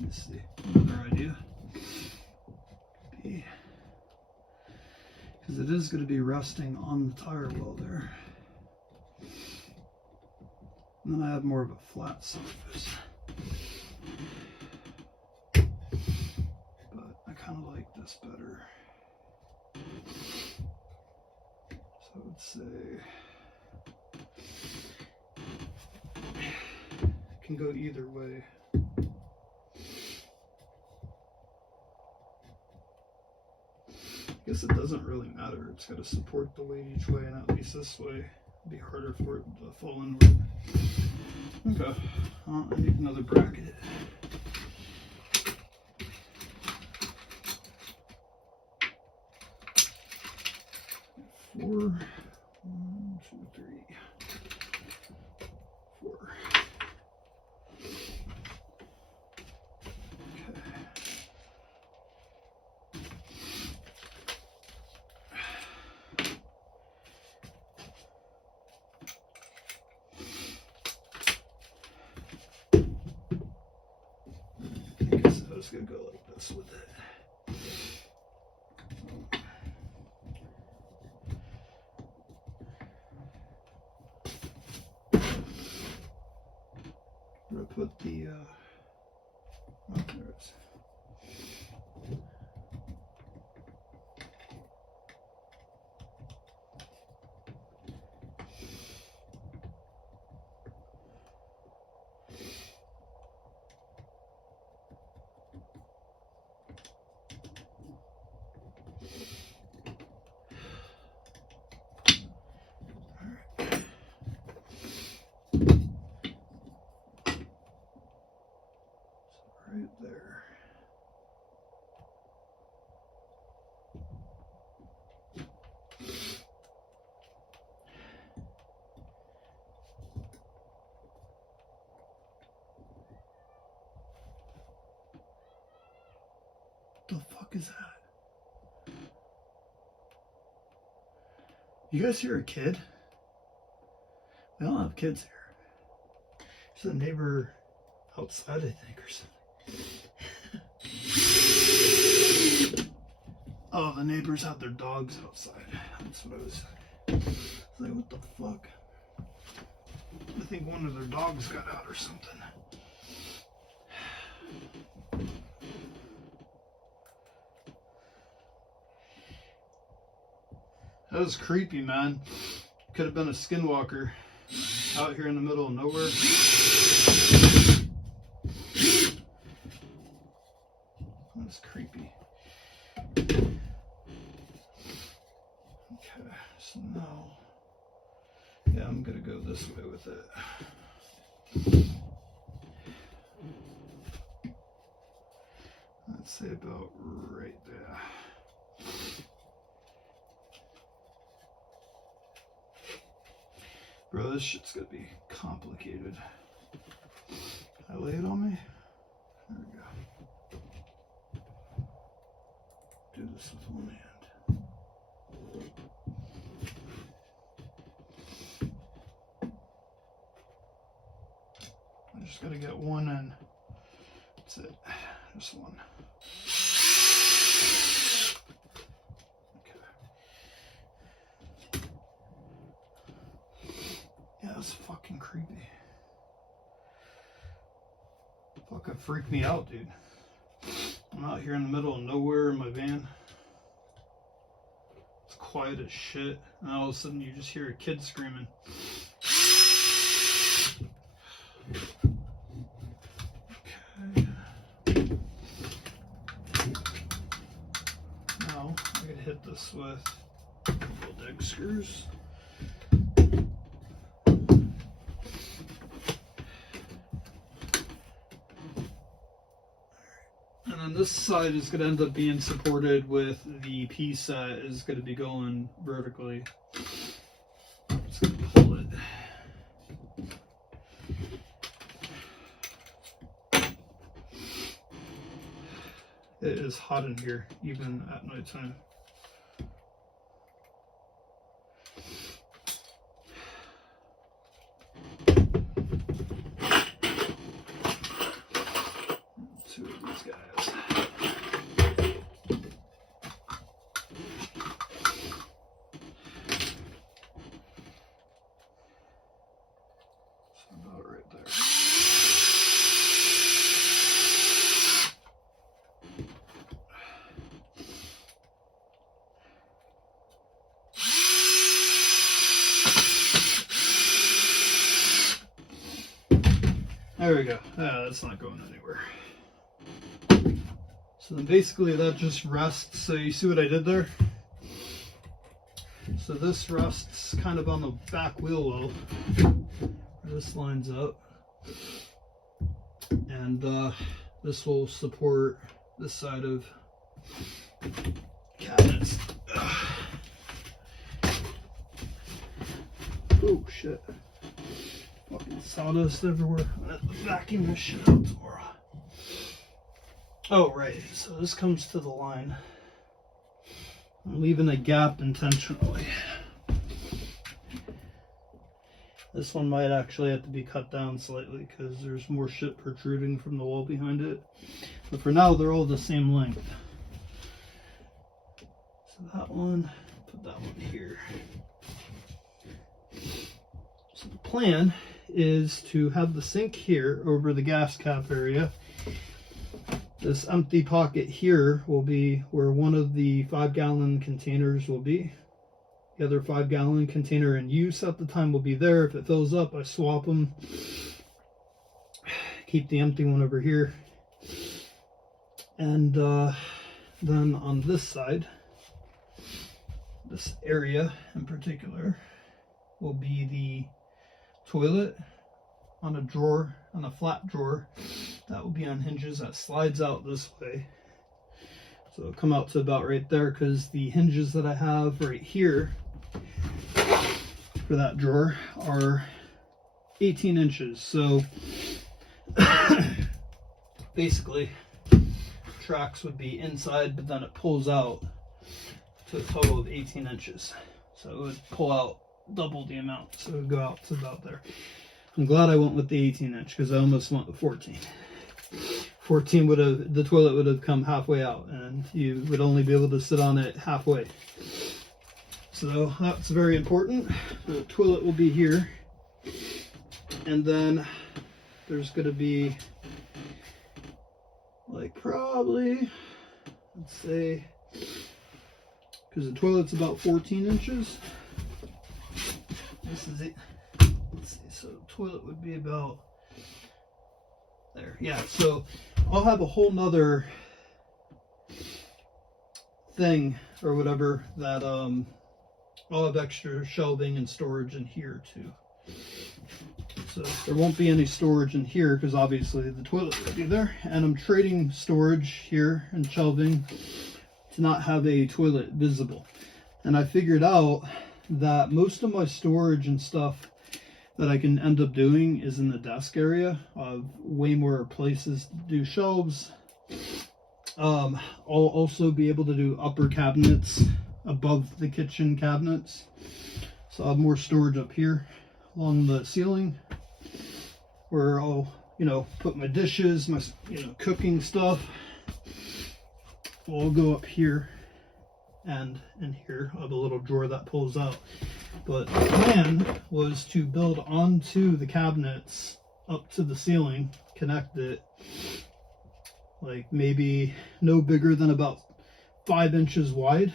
let's see, another idea. Because it is going to be resting on the tire well there. And then I have more of a flat surface. But I kind of like this better. So I would say it can go either way. I guess it doesn't really matter. It's got to support the weight each way, and at least this way it'd be harder for it to fall inward. Okay, I need another bracket. Four. 1, 2, 3, 4. I was gonna go like this with it. I'm gonna put the oh, there it is. Right there. The fuck is that? You guys hear a kid? We don't have kids here. There's a neighbor outside, I think, or something. Oh, the neighbors have their dogs outside. That's what I was like, what the fuck? I think one of their dogs got out or something. That was creepy, man. Could have been a skinwalker out here in the middle of nowhere. That's creepy. Okay, so now, yeah, I'm gonna go this way with it. Let's say about right there. Bro, this shit's gonna be complicated. Can I lay it on me? There we go. Do this with one hand. I just gotta get one in. That's it. Just one. That's fucking creepy. Fucking freaked me out, dude. I'm out here in the middle of nowhere in my van. It's quiet as shit. And all of a sudden you just hear a kid screaming. Okay. Now I can hit this with double dig screws. And then this side is going to end up being supported with the piece that is going to be going vertically. Just going to pull it. It is hot in here, even at nighttime. Two of these guys. About right there. There we go. That's not going anywhere. So then basically that just rests. So you see what I did there? So this rests kind of on the back wheel well. This lines up. And this will support this side of cabinets. Oh shit. Fucking sawdust everywhere. I'm gonna have to vacuum this shit out tomorrow. Oh, right. So this comes to the line. I'm leaving a gap intentionally. This one might actually have to be cut down slightly because there's more shit protruding from the wall behind it. But for now, they're all the same length. So that one, put that one here. So the plan is to have the sink here over the gas cap area. This empty pocket here will be where one of the 5-gallon containers will be. The other 5-gallon container in use at the time will be there. If it fills up, I swap them. Keep the empty one over here. And then on this side, this area in particular, will be the toilet on a drawer, on a flat drawer. That will be on hinges that slides out this way. So it'll come out to about right there because the hinges that I have right here for that drawer are 18 inches. So basically tracks would be inside, but then it pulls out to a total of 18 inches. So it would pull out double the amount. So it would go out to about there. I'm glad I went with the 18-inch because I almost went with 14. 14 would have, the toilet would have come halfway out and you would only be able to sit on it halfway. So that's very important. The toilet will be here. And then there's going to be like probably, let's say, because the toilet's about 14 inches. This is it. Let's see, so the toilet would be about there. Yeah, so I'll have a whole nother thing or whatever that I'll have extra shelving and storage in here too. So there won't be any storage in here because obviously the toilet will be there. And I'm trading storage here and shelving to not have a toilet visible. And I figured out that most of my storage and stuff that I can end up doing is in the desk area. Way more places to do shelves. I'll also be able to do upper cabinets above the kitchen cabinets. So I'll have more storage up here along the ceiling where I'll, put my dishes, my, cooking stuff. Will all go up here and in here. I have a little drawer that pulls out. But the plan was to build onto the cabinets up to the ceiling, connect it like maybe no bigger than about 5 inches wide,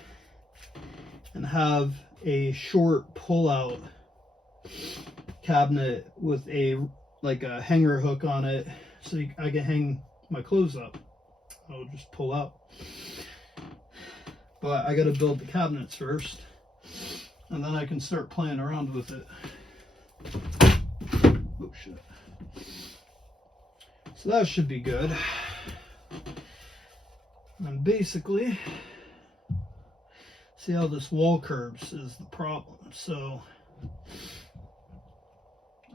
and have a short pull-out cabinet with a hanger hook on it, so I can hang my clothes up. I'll just pull out. But I got to build the cabinets first, and then I can start playing around with it. Oh shit. So that should be good. And basically, see how this wall curves is the problem. So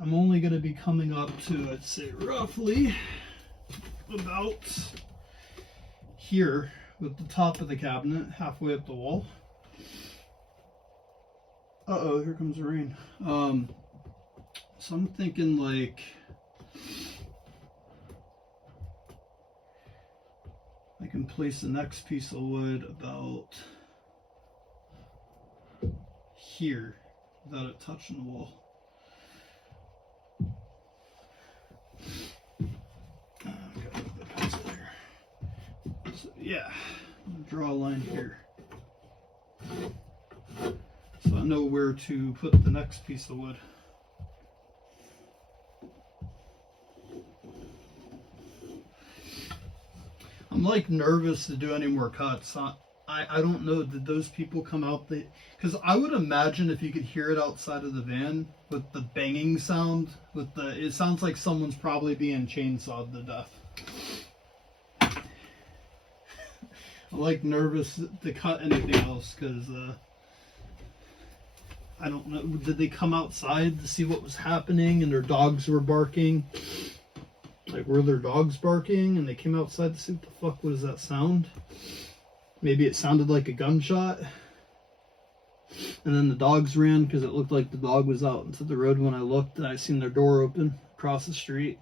I'm only going to be coming up to, I'd say, roughly about here with the top of the cabinet halfway up the wall. Uh-oh, here comes the rain. So I'm thinking like I can place the next piece of wood about here without it touching the wall. Got a pencil here. So, yeah, draw a line here. So I know where to put the next piece of wood. I'm like nervous to do any more cuts. I don't know, did those people come out? Because I would imagine if you could hear it outside of the van with the banging sound, it sounds like someone's probably being chainsawed to death. I'm like nervous to cut anything else because I don't know, did they come outside to see what was happening and their dogs were barking? Like, were their dogs barking and they came outside to see what the fuck was that sound? Maybe it sounded like a gunshot. And then the dogs ran because it looked like the dog was out into the road when I looked and I seen their door open across the street.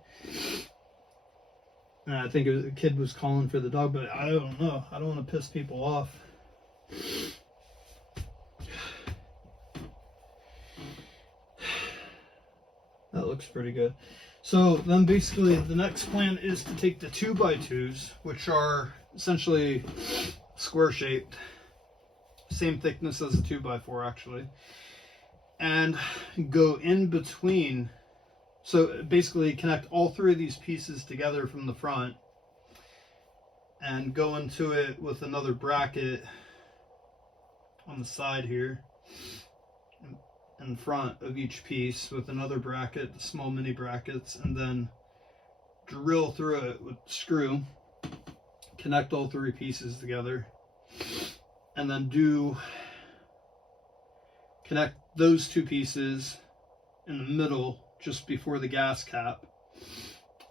And I think a kid was calling for the dog, but I don't know. I don't want to piss people off. That looks pretty good. So then basically the next plan is to take the 2x2s, which are essentially square shaped, same thickness as a 2x4 actually, and go in between. So basically connect all three of these pieces together from the front and go into it with another bracket on the side here in front of each piece with another bracket, small mini brackets, and then drill through it with a screw, connect all three pieces together, and then connect those two pieces in the middle just before the gas cap,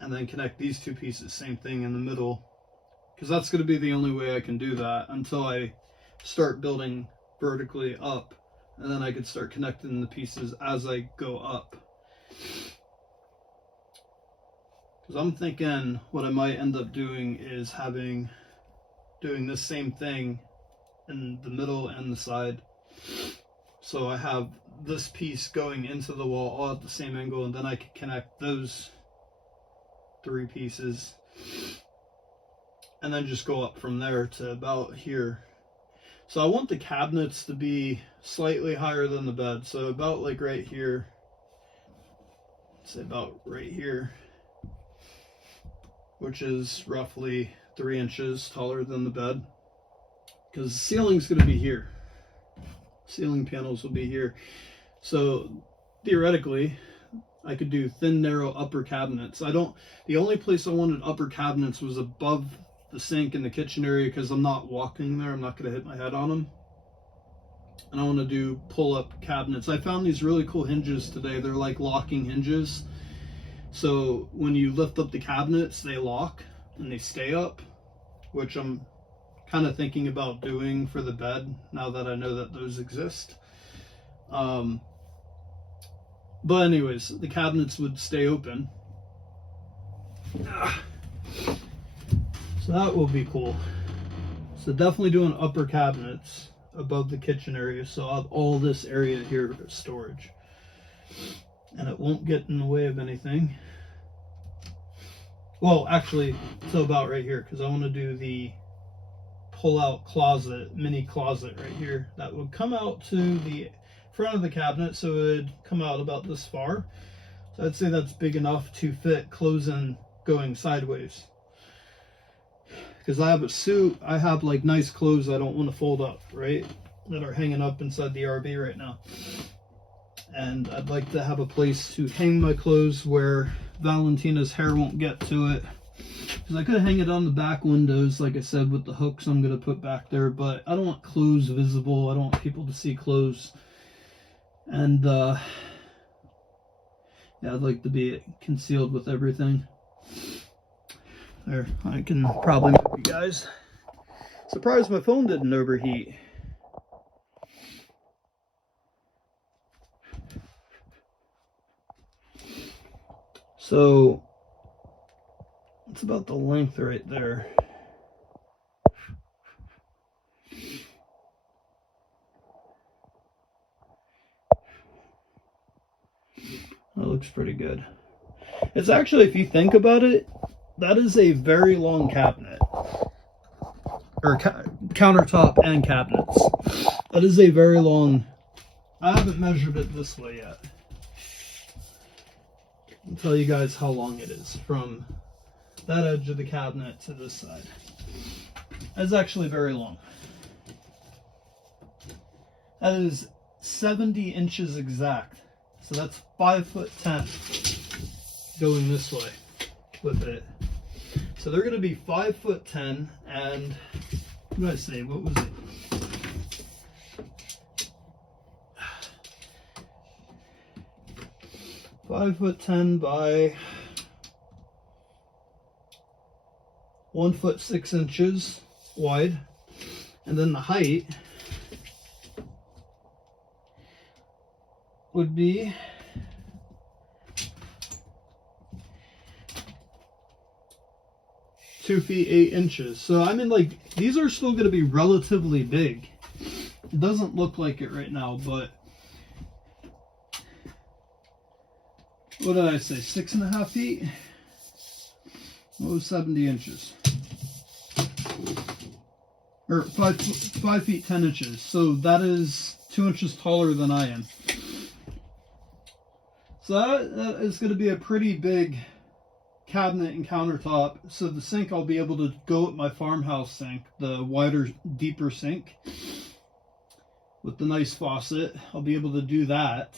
and then connect these two pieces, same thing in the middle, because that's going to be the only way I can do that until I start building vertically up. And then I could start connecting the pieces as I go up. Because I'm thinking what I might end up doing is doing this same thing in the middle and the side. So I have this piece going into the wall all at the same angle, and then I could connect those three pieces. And then just go up from there to about here. So I want the cabinets to be slightly higher than the bed. So about like right here. Say about right here. Which is roughly 3 inches taller than the bed. Because the ceiling's going to be here. Ceiling panels will be here. So theoretically, I could do thin, narrow upper cabinets. The only place I wanted upper cabinets was above the sink in the kitchen area because I'm not walking there. I'm not going to hit my head on them. And I want to do pull-up cabinets. I found these really cool hinges today. They're like locking hinges. So when you lift up the cabinets, they lock and they stay up, which I'm kind of thinking about doing for the bed now that I know that those exist. But anyways, the cabinets would stay open. So that will be cool. So definitely doing upper cabinets above the kitchen area. So I'll have all this area here for storage. And it won't get in the way of anything. Well, actually, so about right here, because I want to do the pull-out closet, mini closet right here. That would come out to the front of the cabinet, so it would come out about this far. So I'd say that's big enough to fit clothes in going sideways. Because I have a suit, I have like nice clothes I don't want to fold up, right? That are hanging up inside the RV right now. And I'd like to have a place to hang my clothes where Valentina's hair won't get to it. Because I could hang it on the back windows, like I said, with the hooks I'm going to put back there. But I don't want clothes visible. I don't want people to see clothes. And, yeah, I'd like to be concealed with everything. There, I can probably move you guys. Surprised my phone didn't overheat. So it's about the length right there. That looks pretty good. It's actually, if you think about it, that is a very long cabinet. Or countertop and cabinets. That is a very long... I haven't measured it this way yet. I'll tell you guys how long it is from that edge of the cabinet to this side. That's actually very long. That is 70 inches exact. So that's 5'10" going this way with it. So they're going to be 5'10", and what did I say? What was it? $5'10" by 1'6" wide, and then the height would be 2 feet 8 inches. So I mean, like, these are still going to be relatively big. It doesn't look like it right now, but what did I say? 6.5 feet? What was 70 inches? Or 5 feet 10 inches. So that is 2 inches taller than I am. So that is going to be a pretty big cabinet and countertop. So the sink, I'll be able to go with my farmhouse sink, the wider, deeper sink with the nice faucet. I'll be able to do that,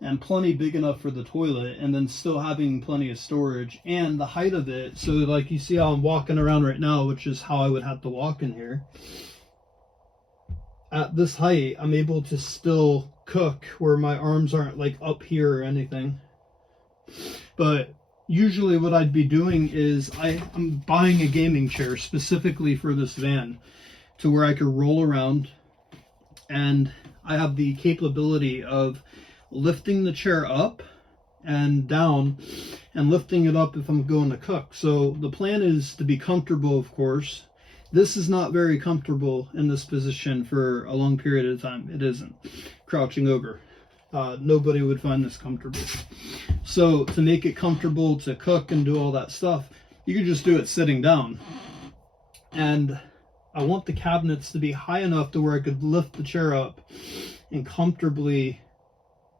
and plenty big enough for the toilet, and then still having plenty of storage. And the height of it, so like you see how I'm walking around right now, which is how I would have to walk in here. At this height, I'm able to still cook where my arms aren't like up here or anything. But usually what I'd be doing is I'm buying a gaming chair specifically for this van to where I could roll around, and I have the capability of lifting the chair up and down and lifting it up if I'm going to cook. So the plan is to be comfortable, of course. This is not very comfortable in this position for a long period of time. It isn't. Crouching over. Nobody would find this comfortable. So to make it comfortable to cook and do all that stuff, you could just do it sitting down. And I want the cabinets to be high enough to where I could lift the chair up and comfortably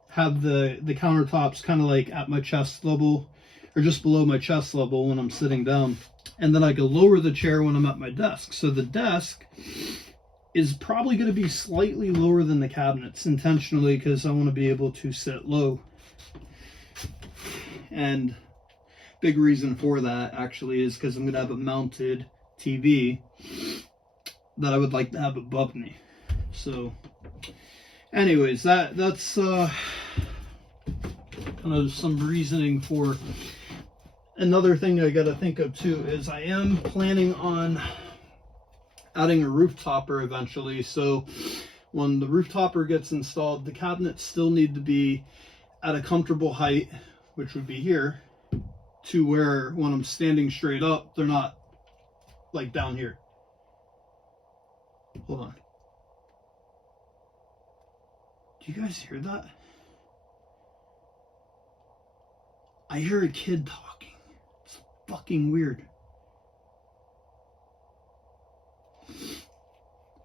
have the countertops kind of like at my chest level, or just below my chest level when I'm sitting down. And then I could lower the chair when I'm at my desk. So the desk is probably going to be slightly lower than the cabinets intentionally, because I want to be able to sit low. And big reason for that actually is because I'm going to have a mounted TV that I would like to have above me. So anyways, that's kind of some reasoning for. Another thing I got to think of too is I am planning on adding a roof topper eventually. So when the roof topper gets installed, the cabinets still need to be at a comfortable height, which would be here, to where when I'm standing straight up, they're not like down here. Hold on. Do you guys hear that? I hear a kid talking. It's fucking weird.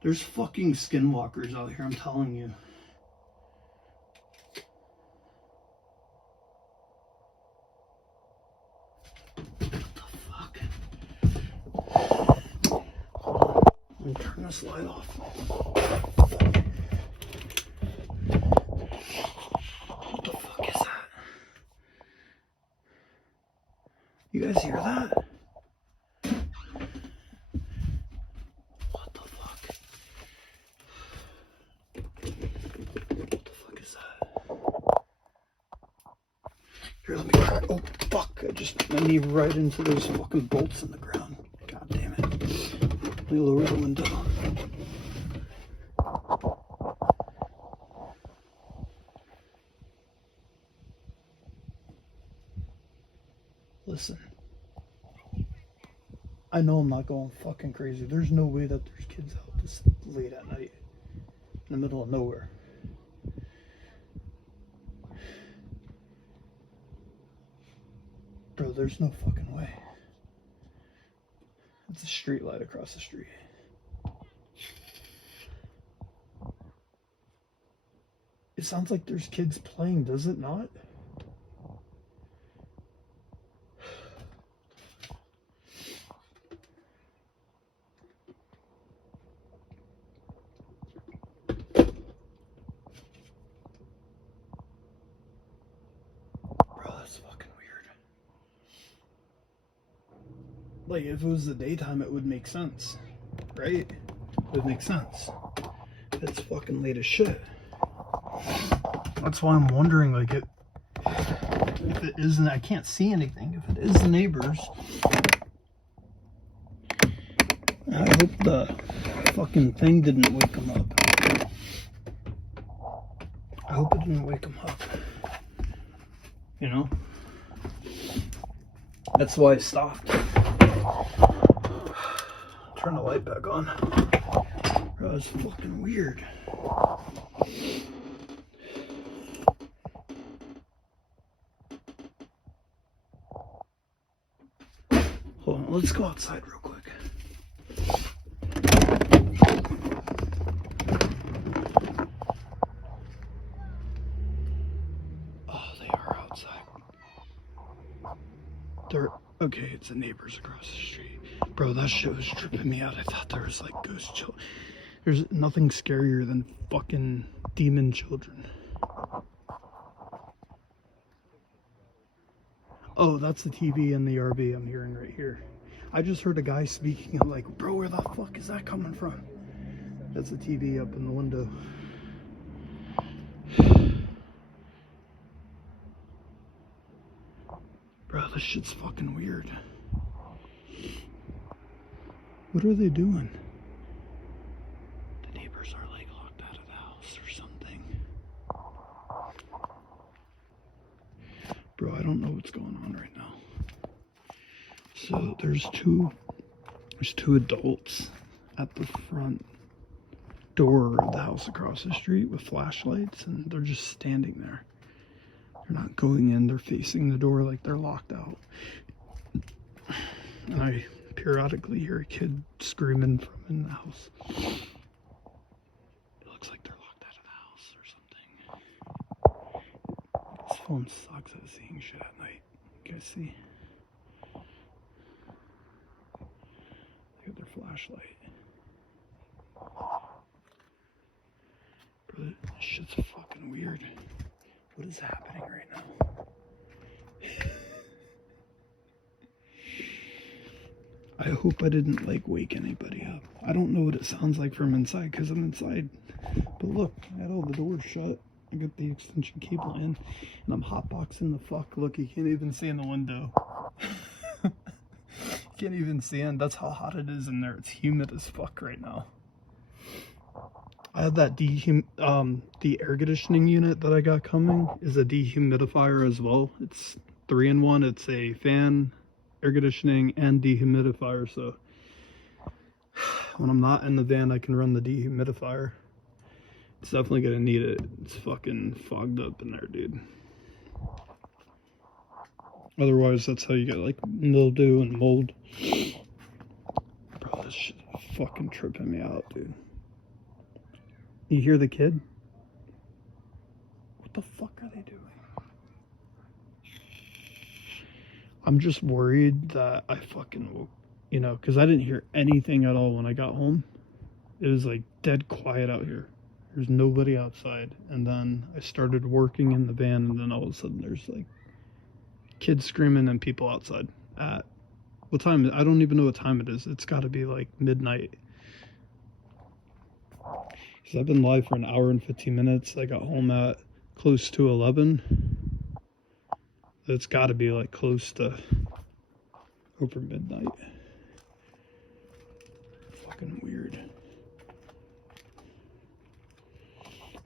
There's fucking skinwalkers out here, I'm telling you. What the fuck? Let me turn this light off. What the fuck is that? You guys hear that? What the fuck? What the fuck is that? Here, let me try. Oh, fuck. I just put my knee right into those fucking bolts in the ground. God damn it. me lower the window. Listen. I know I'm not going fucking crazy. There's no way that there's kids out this late at night in the middle of nowhere. Bro, there's no fucking way. It's a street light across the street. It sounds like there's kids playing, does it not? Like, if it was the daytime, it would make sense, right? It would make sense. It's fucking late as shit. That's why I'm wondering, like, if it isn't, I can't see anything. If it is the neighbors, I hope the fucking thing didn't wake them up. I hope it didn't wake them up. You know? That's why I stopped. Turn the light back on. Bro, that's fucking weird. Hold on, let's go outside real quick. Oh, they are outside. They're okay, it's the neighbors across the street. Bro, that shit was tripping me out. I thought there was like ghost children. There's nothing scarier than fucking demon children. Oh, that's the TV in the RV I'm hearing right here. I just heard a guy speaking. I'm like, bro, where the fuck is that coming from? That's the TV up in the window. Bro, this shit's fucking weird. What are they doing? The neighbors are like locked out of the house or something. Bro, I don't know what's going on right now. So there's two adults at the front door of the house across the street with flashlights, and they're just standing there. They're not going in, they're facing the door like they're locked out. And I periodically hear a kid screaming from in the house. It looks like they're locked out of the house or something. This phone sucks at seeing shit at night. You guys see? Look at their flashlight. Bro, this shit's fucking weird. What is happening right now? I hope I didn't like wake anybody up. I don't know what it sounds like from inside because I'm inside. But look, I had all the doors shut. I got the extension cable in, and I'm hotboxing the fuck. Look, you can't even see in the window. You can't even see in. That's how hot it is in there. It's humid as fuck right now. I have that the air conditioning unit that I got coming is a dehumidifier as well. It's 3-in-1. It's a fan, air conditioning, and dehumidifier. So when I'm not in the van, I can run the dehumidifier. It's definitely gonna need it. It's fucking fogged up in there, dude. Otherwise, that's how you get like mildew and mold. Bro, this shit is fucking tripping me out, dude. You hear the kid? What the fuck are they doing? I'm just worried that I fucking woke, you know, because I didn't hear anything at all when I got home. It was like dead quiet out here. There's nobody outside. And then I started working in the van, and then all of a sudden there's like kids screaming and people outside at what time? I don't even know what time it is. It's got to be like midnight. Because I've been live for an hour and 15 minutes. I got home at close to 11. It's got to be like close to over midnight. fucking weird.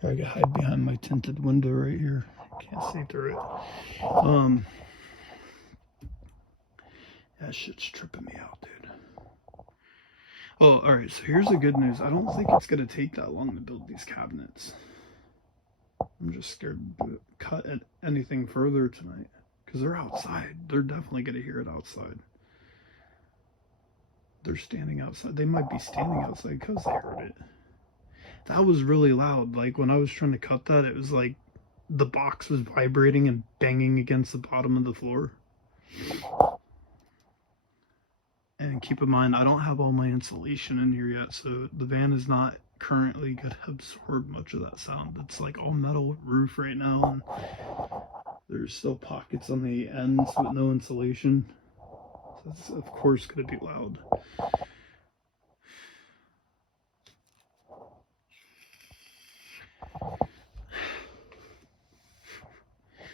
I gotta hide behind my tinted window right here. Can't see through it. That shit's tripping me out, dude. Oh, alright, so here's the good news. I don't think it's gonna take that long to build these cabinets. I'm just scared to cut anything further tonight. Because they're outside. They're definitely gonna hear it outside. They're standing outside. They might be standing outside because they heard it. That was really loud. Like, when I was trying to cut that, it was like the box was vibrating and banging against the bottom of the floor. And keep in mind, I don't have all my insulation in here yet, so the van is not currently going to absorb much of that sound. It's like all metal roof right now, and there's still pockets on the ends with no insulation. So it's, of course, going to be loud.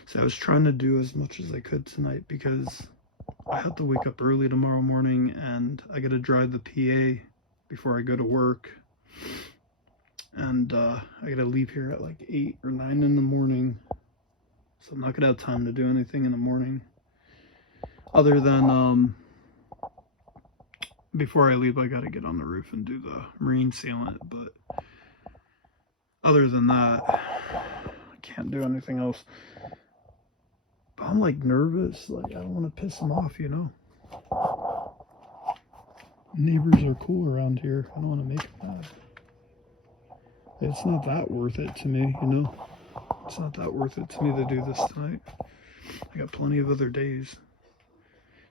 So I was trying to do as much as I could tonight because I have to wake up early tomorrow morning and I got to drive the PA before I go to work. And I got to leave here at like 8 or 9 in the morning. So I'm not going to have time to do anything in the morning. Other than, before I leave, I got to get on the roof and do the marine sealant. But other than that, I can't do anything else. But I'm like nervous. Like, I don't want to piss them off, you know. Neighbors are cool around here. I don't want to make them mad. It's not that worth it to me, you know. It's not that worth it to me to do this tonight. I got plenty of other days.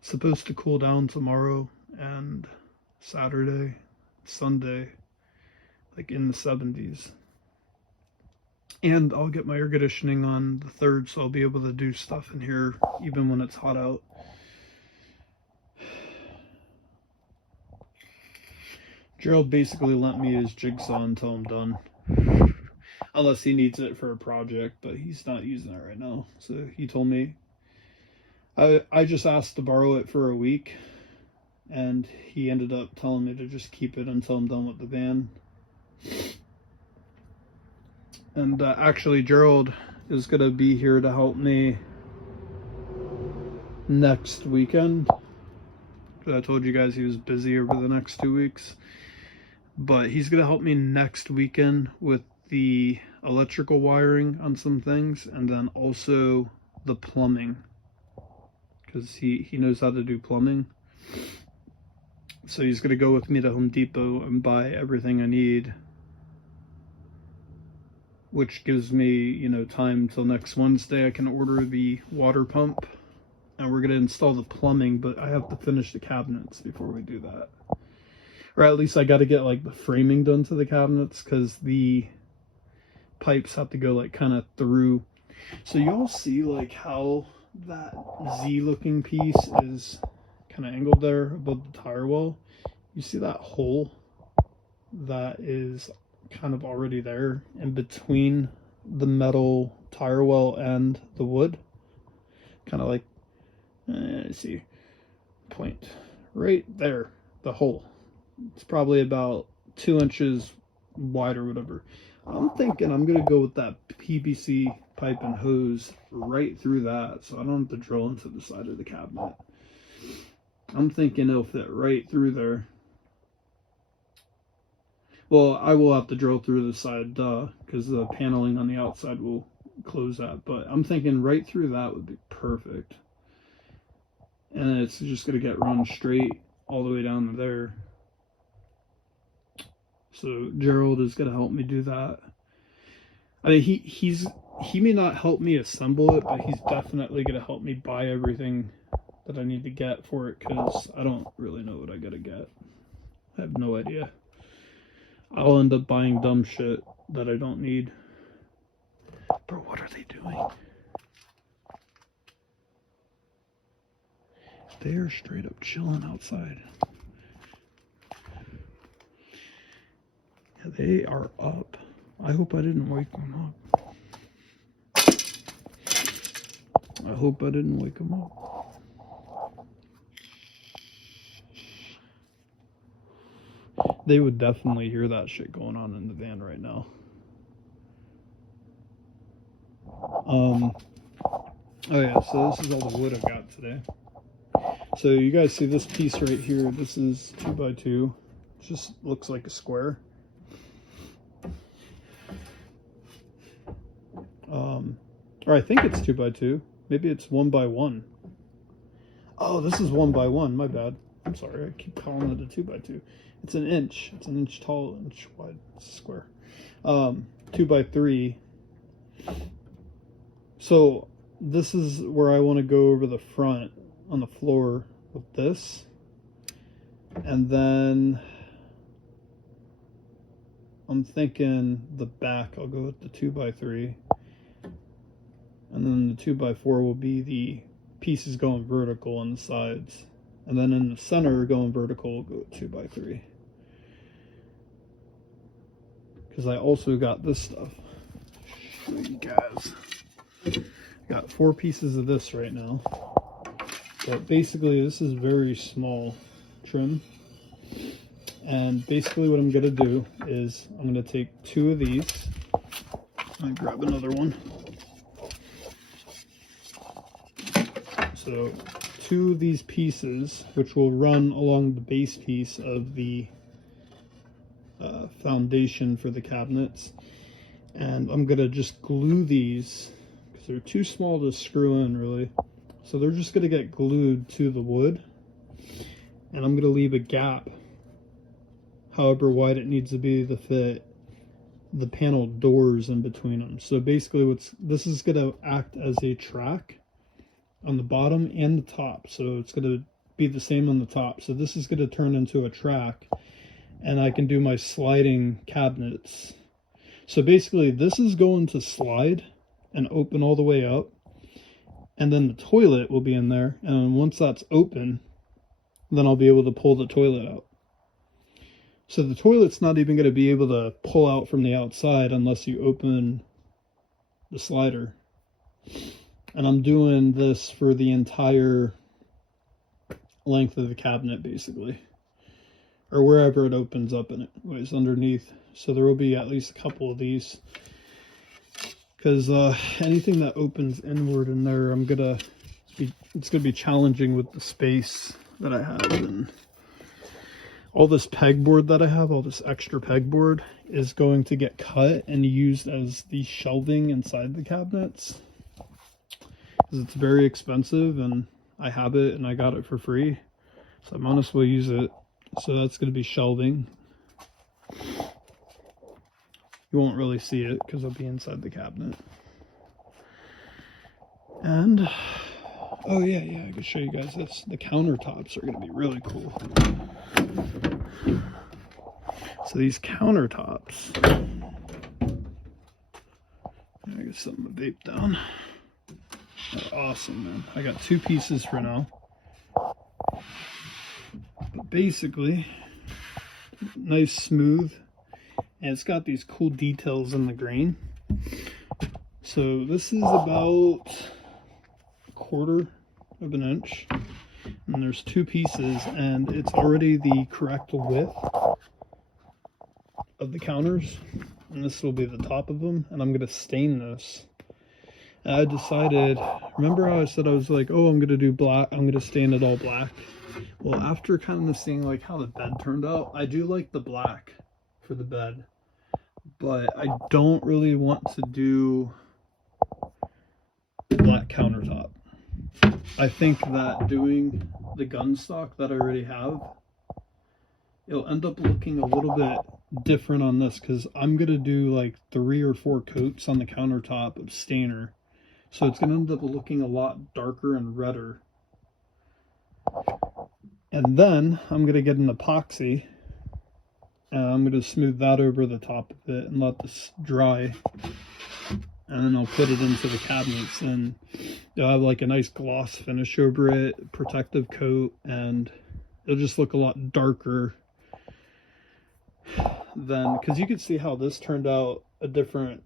It's supposed to cool down tomorrow and Saturday, Sunday, like in the 70s. And I'll get my air conditioning on the 3rd, so I'll be able to do stuff in here even when it's hot out. Gerald basically lent me his jigsaw until I'm done. Unless he needs it for a project, but he's not using it right now. So he told me, I just asked to borrow it for a week, and he ended up telling me to just keep it until I'm done with the van. And actually, Gerald is going to be here to help me next weekend. I told you guys he was busy over the next 2 weeks. But he's going to help me next weekend with the electrical wiring on some things. And then also the plumbing. Because he knows how to do plumbing. So he's going to go with me to Home Depot and buy everything I need. Which gives me, you know, time till next Wednesday. I can order the water pump. And we're going to install the plumbing, but I have to finish the cabinets before we do that. Or at least I got to get like the framing done to the cabinets, because the pipes have to go like kind of through. So y'all see like how that Z looking piece is kind of angled there above the tire wall. You see that hole that is kind of already there in between the metal tire well and the wood, kind of like let's see, point right there, the hole. It's probably about 2 inches wide or whatever. I'm thinking I'm gonna go with that PVC pipe and hose right through that, so I don't have to drill into the side of the cabinet. I'm thinking it'll fit right through there. Well, I will have to drill through the side, because the paneling on the outside will close that. But I'm thinking right through that would be perfect. And it's just going to get run straight all the way down to there. So Gerald is going to help me do that. I mean, he may not help me assemble it, but he's definitely going to help me buy everything that I need to get for it, because I don't really know what I got to get. I have no idea. I'll end up buying dumb shit that I don't need. Bro, what are they doing? They are straight up chilling outside. Yeah, they are up. I hope I didn't wake them up. I hope I didn't wake them up. they would definitely hear that shit going on in the van right now. Oh yeah, so this is all the wood I've got today. So you guys see this piece right here, this is 2x2. It just looks like a square. Or I think it's 2x2. Maybe it's 1x1. Oh, this is 1x1, my bad. I'm sorry, I keep calling it a 2x2. It's an inch. It's an inch tall, inch wide square. 2x3. So this is where I want to go over the front on the floor with this. And then I'm thinking the back, I'll go with the 2x3. And then the 2x4 will be the pieces going vertical on the sides. And then in the center going vertical, we'll go with 2x3. Because I also got this stuff. Show you guys. Got 4 pieces of this right now. But basically this is very small trim. And basically what I'm going to do is I'm going to take 2 of these. I'll grab another one. So 2 of these pieces, which will run along the base piece of the foundation for the cabinets. And I'm going to just glue these because they're too small to screw in really. So they're just going to get glued to the wood. And I'm going to leave a gap, however wide it needs to be to fit the panel doors in between them. So basically this is going to act as a track on the bottom and the top. So it's going to be the same on the top. So this is going to turn into a track, and I can do my sliding cabinets. So basically this is going to slide and open all the way up, and then the toilet will be in there, and once that's open, then I'll be able to pull the toilet out. So the toilet's not even going to be able to pull out from the outside unless you open the slider. And I'm doing this for the entire length of the cabinet, basically. Or wherever it opens up in it, ways underneath. So there will be at least a couple of these. Because anything that opens inward in there, it's gonna be challenging with the space that I have. And all this pegboard that I have, all this extra pegboard, is going to get cut and used as the shelving inside the cabinets. It's very expensive, and I have it and I got it for free, so I might as well use it. So that's going to be shelving. You won't really see it because it'll be inside the cabinet. And oh yeah, I can show you guys this. The countertops are going to be really cool. So these countertops, I get something to vape down. They're awesome, man. I got 2 pieces for now. But basically, nice smooth, and it's got these cool details in the grain. So this is about 1/4 of an inch, and there's 2 pieces, and it's already the correct width of the counters, and this will be the top of them, and I'm going to stain this. And I decided, remember how I said I was like, oh, I'm going to do black, I'm going to stain it all black? Well, after kind of seeing like how the bed turned out, I do like the black for the bed, but I don't really want to do black countertop. I think that doing the gun stock that I already have, it'll end up looking a little bit different on this, because I'm going to do like 3 or 4 coats on the countertop of stainer. So it's going to end up looking a lot darker and redder. And then I'm going to get an epoxy, and I'm going to smooth that over the top of it and let this dry. And then I'll put it into the cabinets, and you'll have like a nice gloss finish over it, protective coat, and it'll just look a lot darker than, because you can see how this turned out a different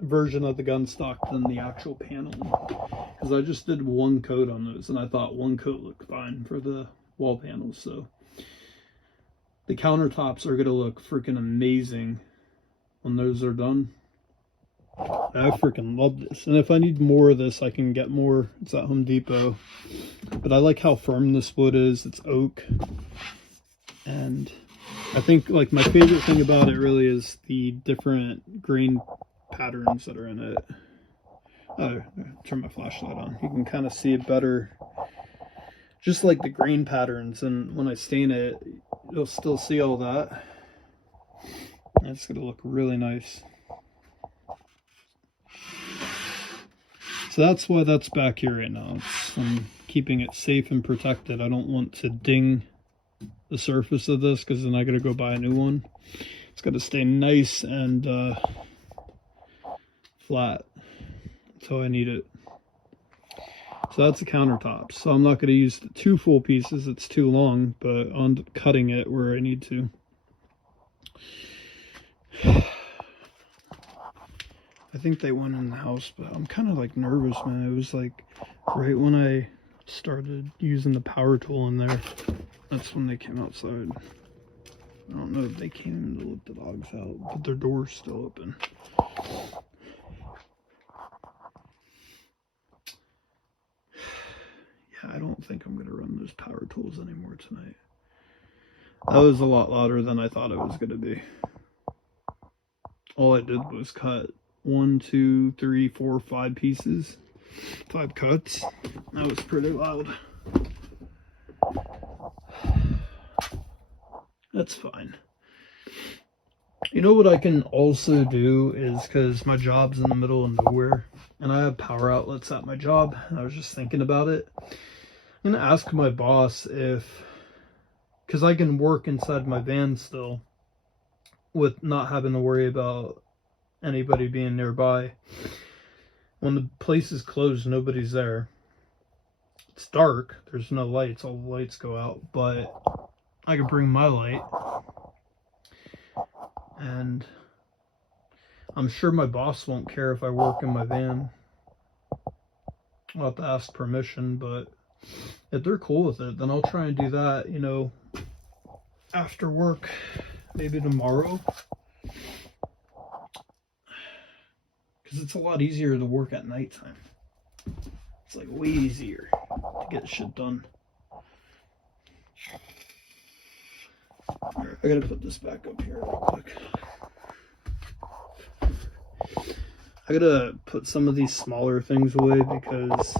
version of the gun stock than the actual panel, because I just did 1 coat on those, and I thought 1 coat looked fine for the wall panels. So The countertops are gonna look freaking amazing when those are done. I freaking love this. And if I need more of this, I can get more. It's at Home Depot. But I like how firm this wood is. It's oak. And I think like my favorite thing about it really is the different grain patterns that are in it. Oh, turn my flashlight on. You can kind of see it better. Just like the grain patterns, and when I stain it, you'll still see all that. And it's gonna look really nice. So that's why that's back here right now. I'm keeping it safe and protected. I don't want to ding the surface of this because then I gotta go buy a new one. It's gotta stay nice and flat. That's how I need it. So that's the countertop. So I'm not going to use the 2 full pieces, it's too long, but on cutting it where I need to. I think they went in the house, but I'm kind of like nervous, man. It was like right when I started using the power tool in there, that's when they came outside. I don't know if they came to let the dogs out, but their door's still open. I don't think I'm going to run those power tools anymore tonight. That was a lot louder than I thought it was going to be. All I did was cut 1, 2, 3, 4, 5 pieces. 5 cuts. That was pretty loud. That's fine. You know what I can also do is, because my job's in the middle of nowhere, and I have power outlets at my job, I was just thinking about it. I'm going to ask my boss if, because I can work inside my van still with not having to worry about anybody being nearby. When the place is closed, nobody's there. It's dark, there's no lights, all the lights go out, but I can bring my light. And I'm sure my boss won't care if I work in my van. I'll have to ask permission, but if they're cool with it, then I'll try and do that, you know, after work, maybe tomorrow. Because it's a lot easier to work at nighttime. It's like way easier to get shit done. Alright, I gotta put this back up here real quick. I gotta put some of these smaller things away because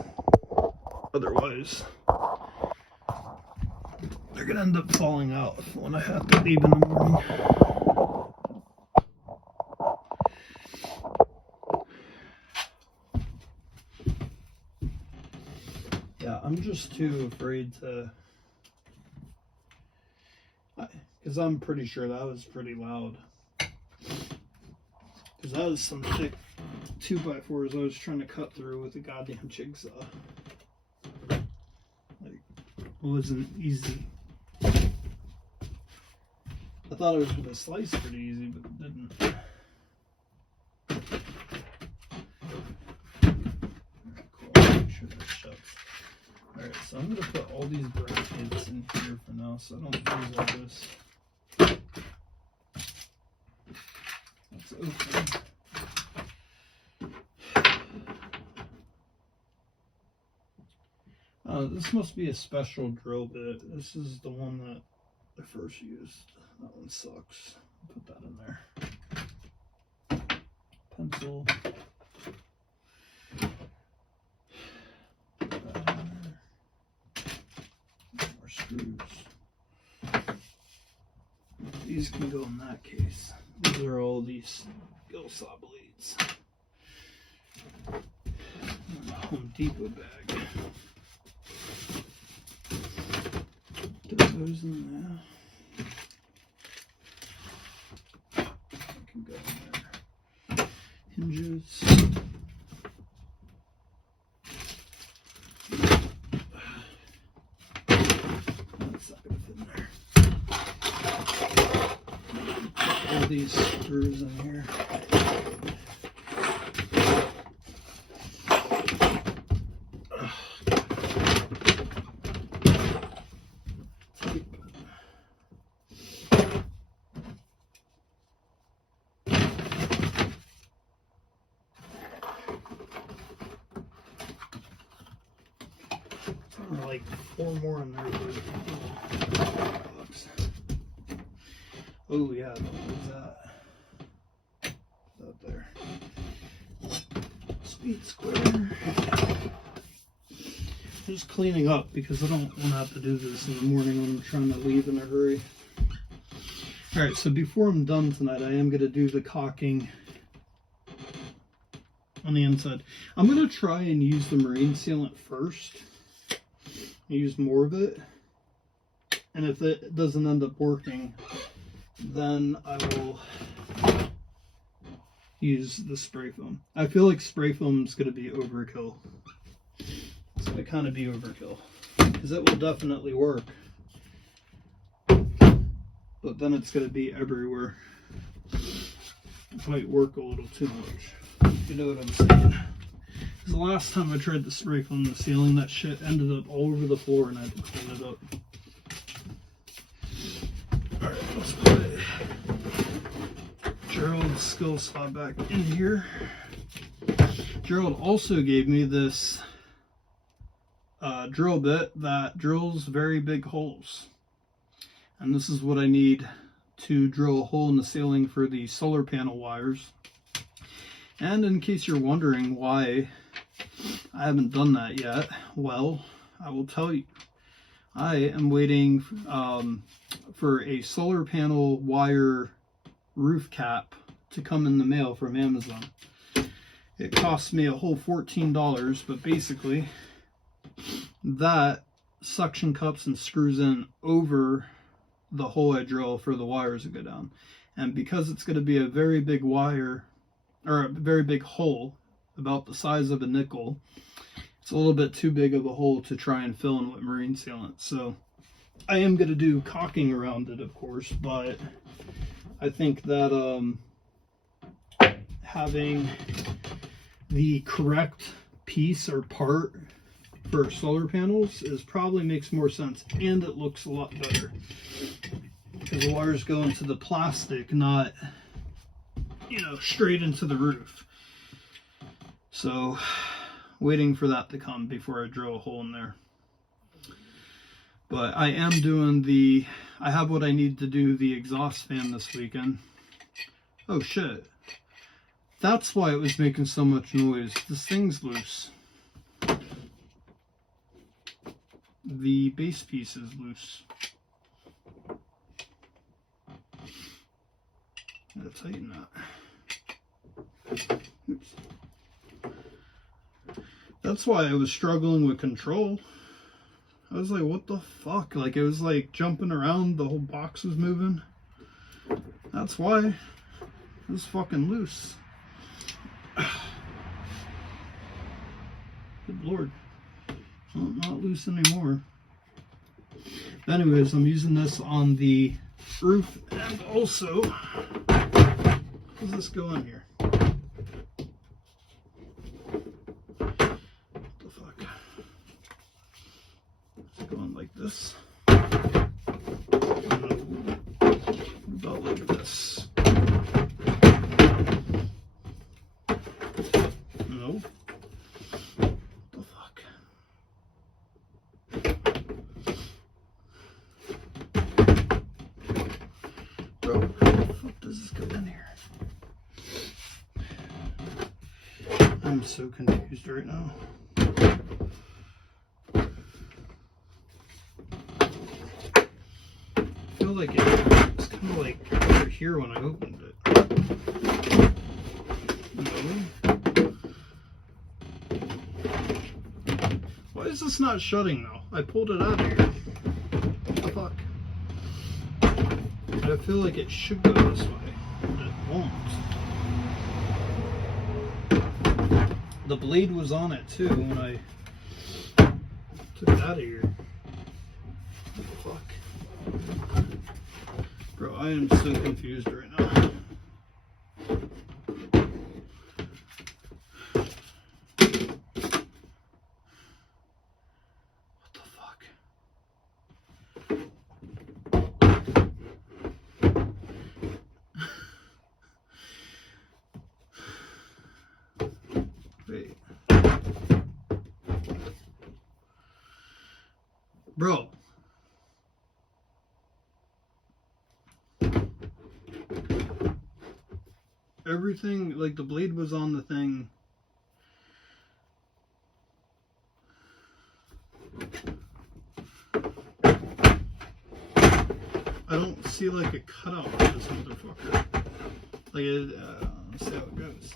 otherwise they're gonna end up falling out when I have to leave in the morning. Yeah, I'm just too afraid to, because I'm pretty sure that was pretty loud. Because that was some thick 2x4s I was trying to cut through with a goddamn jigsaw. Like, it wasn't easy. I thought it was going to slice pretty easy, but it didn't. Cool. Make sure that shuts. Alright, so I'm going to put all these brackets in here for now so I don't lose all this. That's open. This must be a special drill bit. This is the one that I first used. That one sucks. Put that in there. Pencil. More screws. These can go in that case. These are all these gill saw blades. Home Depot bag. Put those in there. I can go in there. Hinges. That's not gonna fit in there. Put all these screws in here. like 4 more in there. Oh yeah, what was that? Up there. Sweet square. Just cleaning up because I don't want to have to do this in the morning when I'm trying to leave in a hurry. Alright, so before I'm done tonight, I am going to do the caulking on the inside. I'm going to try and use the marine sealant first. Use more of it. And if it doesn't end up working, then I will use the spray foam. I feel like spray foam is going to be overkill. It's going to kind of be overkill. Because it will definitely work. But then it's going to be everywhere. It might work a little too much. You know what I'm saying? Because the last time I tried to spray foam the ceiling, that shit ended up all over the floor and I had to clean it up. Alright, let's put Gerald's skill saw back in here. Gerald also gave me this drill bit that drills very big holes. And this is what I need to drill a hole in the ceiling for the solar panel wires. And in case you're wondering why I haven't done that yet, well, I will tell you. I am waiting for a solar panel wire roof cap to come in the mail from Amazon. It cost me a whole $14, but basically that suction cups and screws in over the hole I drill for the wires to go down. And because it's going to be a very big wire, or a very big hole, about the size of a nickel, it's a little bit too big of a hole to try and fill in with marine sealant. So I am going to do caulking around it, of course, but I think that having the correct piece or part for solar panels probably makes more sense, and it looks a lot better because the wires go into the plastic, not, you know, straight into the roof. So waiting for that to come before I drill a hole in there. But I am doing I have what I need to do the exhaust fan this weekend. Oh shit, that's why it was making so much noise. This thing's loose. The base piece is loose. Gotta tighten that. Oops. That's why I was struggling with control. I was like, what the fuck? Like, it was like jumping around, the whole box was moving. That's why. It was fucking loose. Good lord. Well, not loose anymore. Anyways, I'm using this on the roof, and also, how does this go in here? What the fuck? Is it going like this? What about like this? No. I'm so confused right now. I feel like it's kind of like over here when I opened it. No. Why is this not shutting now? I pulled it out of here. What the fuck? I feel like it should go this way, but it won't. The blade was on it too when I took it out of here. What the fuck? Bro, I am so confused right now. What the fuck? Wait. Everything, like the blade was on the thing. I don't see like a cutout for this motherfucker. Like, let's see how it goes.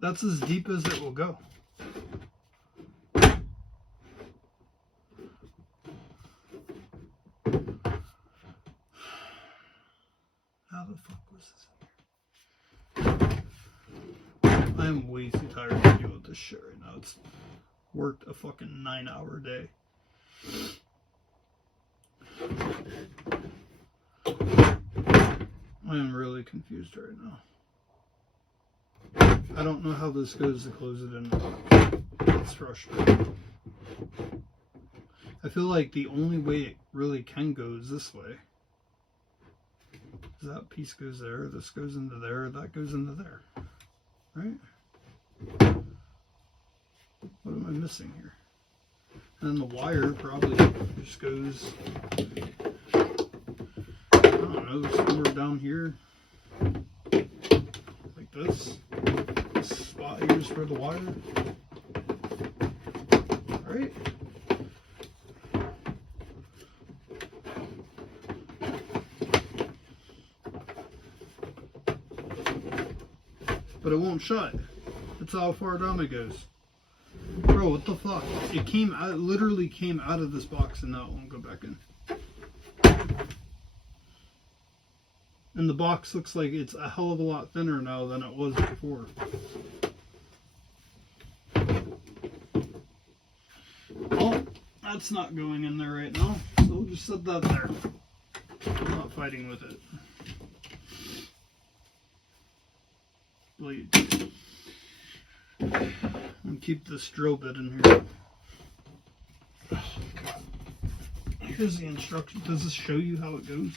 That's as deep as it will go. How the fuck was this? I am way too tired to deal with this shit right now. It's worked a fucking 9-hour day. I am really confused right now. I don't know how this goes to close it in. It's frustrating. I feel like the only way it really can go is this way. That piece goes there, this goes into there, that goes into there. Right? What am I missing here? And then the wire probably just goes, I don't know, somewhere down here. Like this. This spot here is for the wire. Right? But it won't shut. That's how far down it goes. Bro, what the fuck? It came out, literally came out of this box and now it won't go back in. And the box looks like it's a hell of a lot thinner now than it was before. Well, that's not going in there right now, so we'll just set that there. I'm not fighting with it. Bleed. And keep this drill bit in here. Here's the instruction. Does this show you how it goes?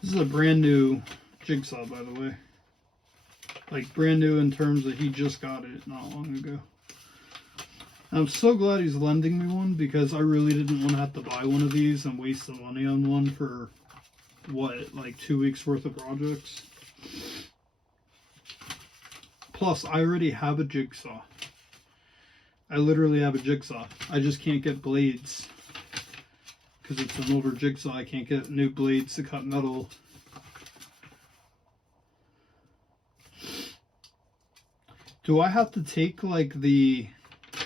This is a brand new jigsaw, by the way. Like brand new in terms that he just got it not long ago. I'm so glad he's lending me one because I really didn't want to have to buy one of these and waste the money on one for what, like 2 weeks worth of projects. Plus, I already have a jigsaw. I literally have a jigsaw. I just can't get blades. Because it's an older jigsaw, I can't get new blades to cut metal. Do I have to take like the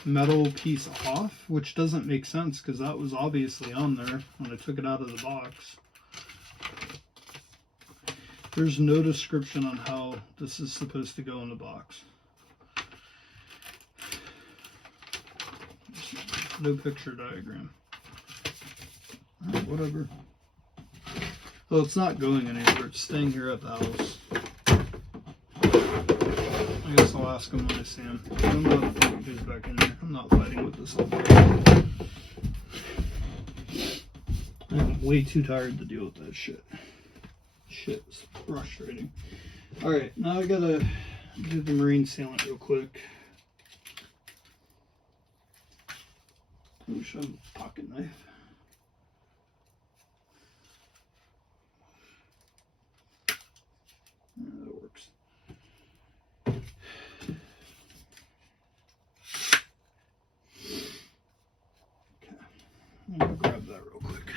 metal piece off? Which doesn't make sense because that was obviously on there when I took it out of the box. There's no description on how this is supposed to go in the box. No picture diagram. Alright, whatever. Well, it's not going anywhere. It's staying here at the house. I guess I'll ask him when I see him. I don't know if it goes back in there. I'm not fighting with this all day. I'm way too tired to deal with that shit. Shit's frustrating. Alright, now I gotta do the marine sealant real quick. I wish I had a pocket knife. Yeah, that works. Okay, I'm gonna grab that real quick.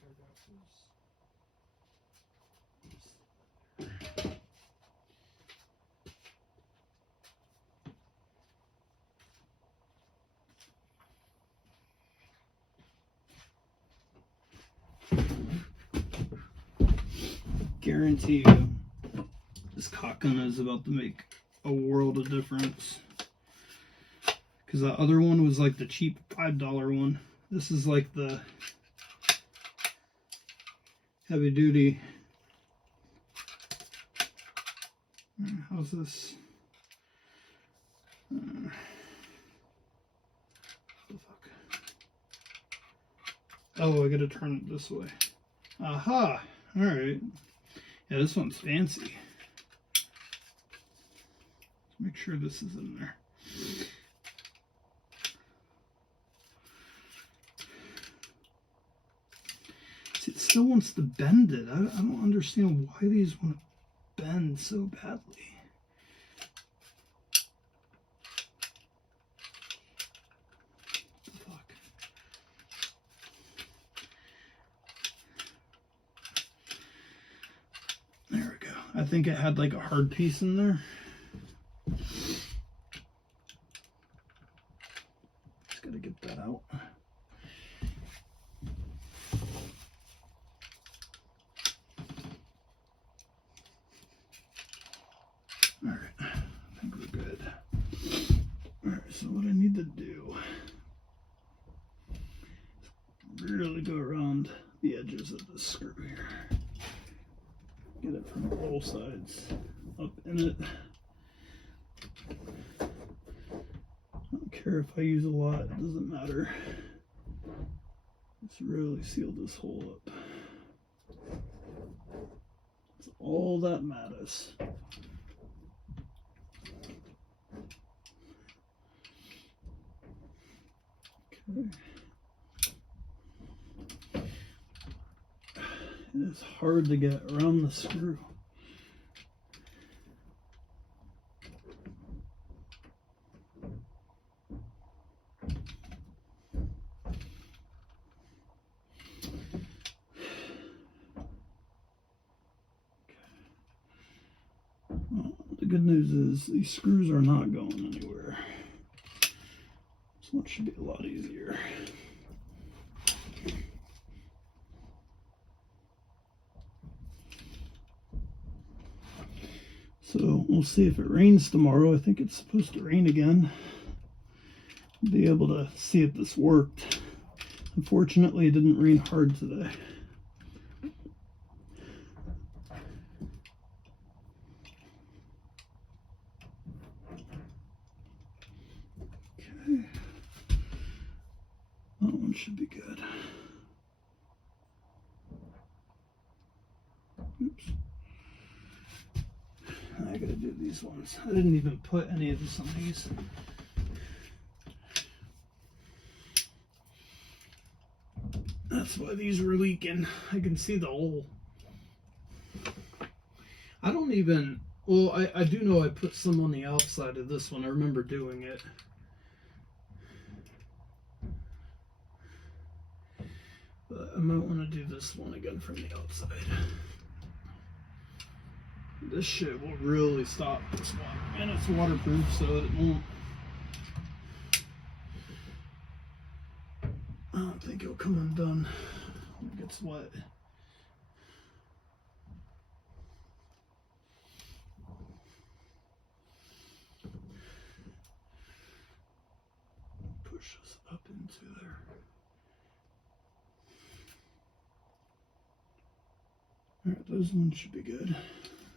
I got this. Guarantee you, this caulk gun is about to make a world of difference. Because the other one was like the cheap $5 one. This is like the heavy duty. How's this? What the fuck? Oh, I gotta turn it this way. Aha! Alright. Yeah, this one's fancy. Let's make sure this is in there. See, it still wants to bend it. I don't understand why these want to bend so badly. What the fuck? There we go. I think it had like a hard piece in there. Just gotta get that out. Alright, I think we're good. Alright, so what I need to do is really go around the edges of the screw here. Get it from all sides up in it. I don't care if I use a lot, it doesn't matter. Let's really seal this hole up. That's all that matters. Okay. It is hard to get around the screw. Well, the good news is these screws are not going anywhere. This one should be a lot easier. So we'll see if it rains tomorrow. I think it's supposed to rain again. Be able to see if this worked. Unfortunately, it didn't rain hard today. Okay. That one should be good. Oops. I gotta do these ones. I didn't even put any of this on these. That's why these were leaking. I can see the hole. I don't even, well, I do know I put some on the outside of this one. I remember doing it. But I might want to do this one again from the outside. This shit will really stop this water. And it's waterproof, so it won't. I don't think it'll come undone when it gets wet. Push this up into there. Alright, those ones should be good.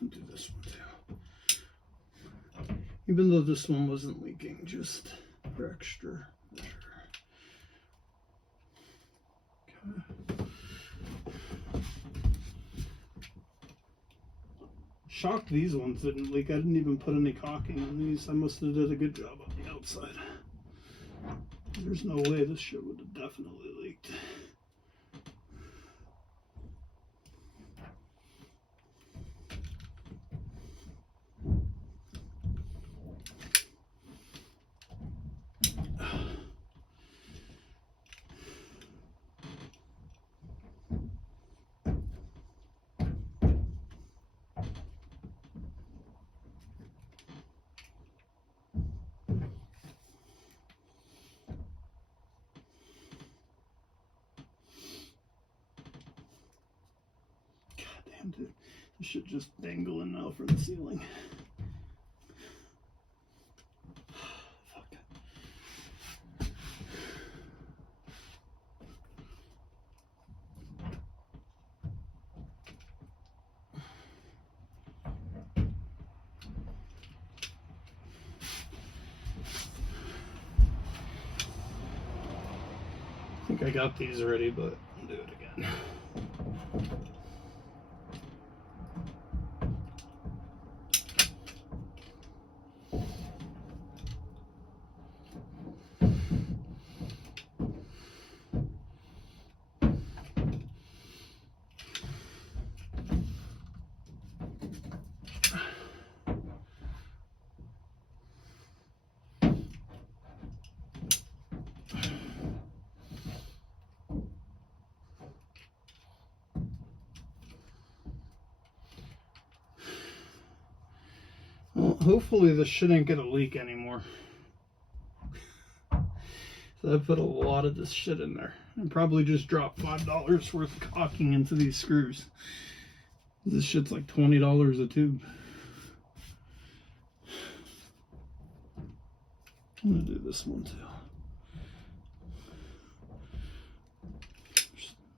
I'll do this one too. Even though this one wasn't leaking, just for extra measure. Okay. Shocked these ones didn't leak. I didn't even put any caulking on these. I must have did a good job on the outside. There's no way this shit would have definitely leaked. can't do this shit just dangling now from the ceiling. Fuck. I think I got these already, but I'll do it again. Well, hopefully this shouldn't get a leak anymore. So I put a lot of this shit in there. And probably just dropped $5 worth of caulking into these screws. This shit's like $20 a tube. I'm gonna do this one too.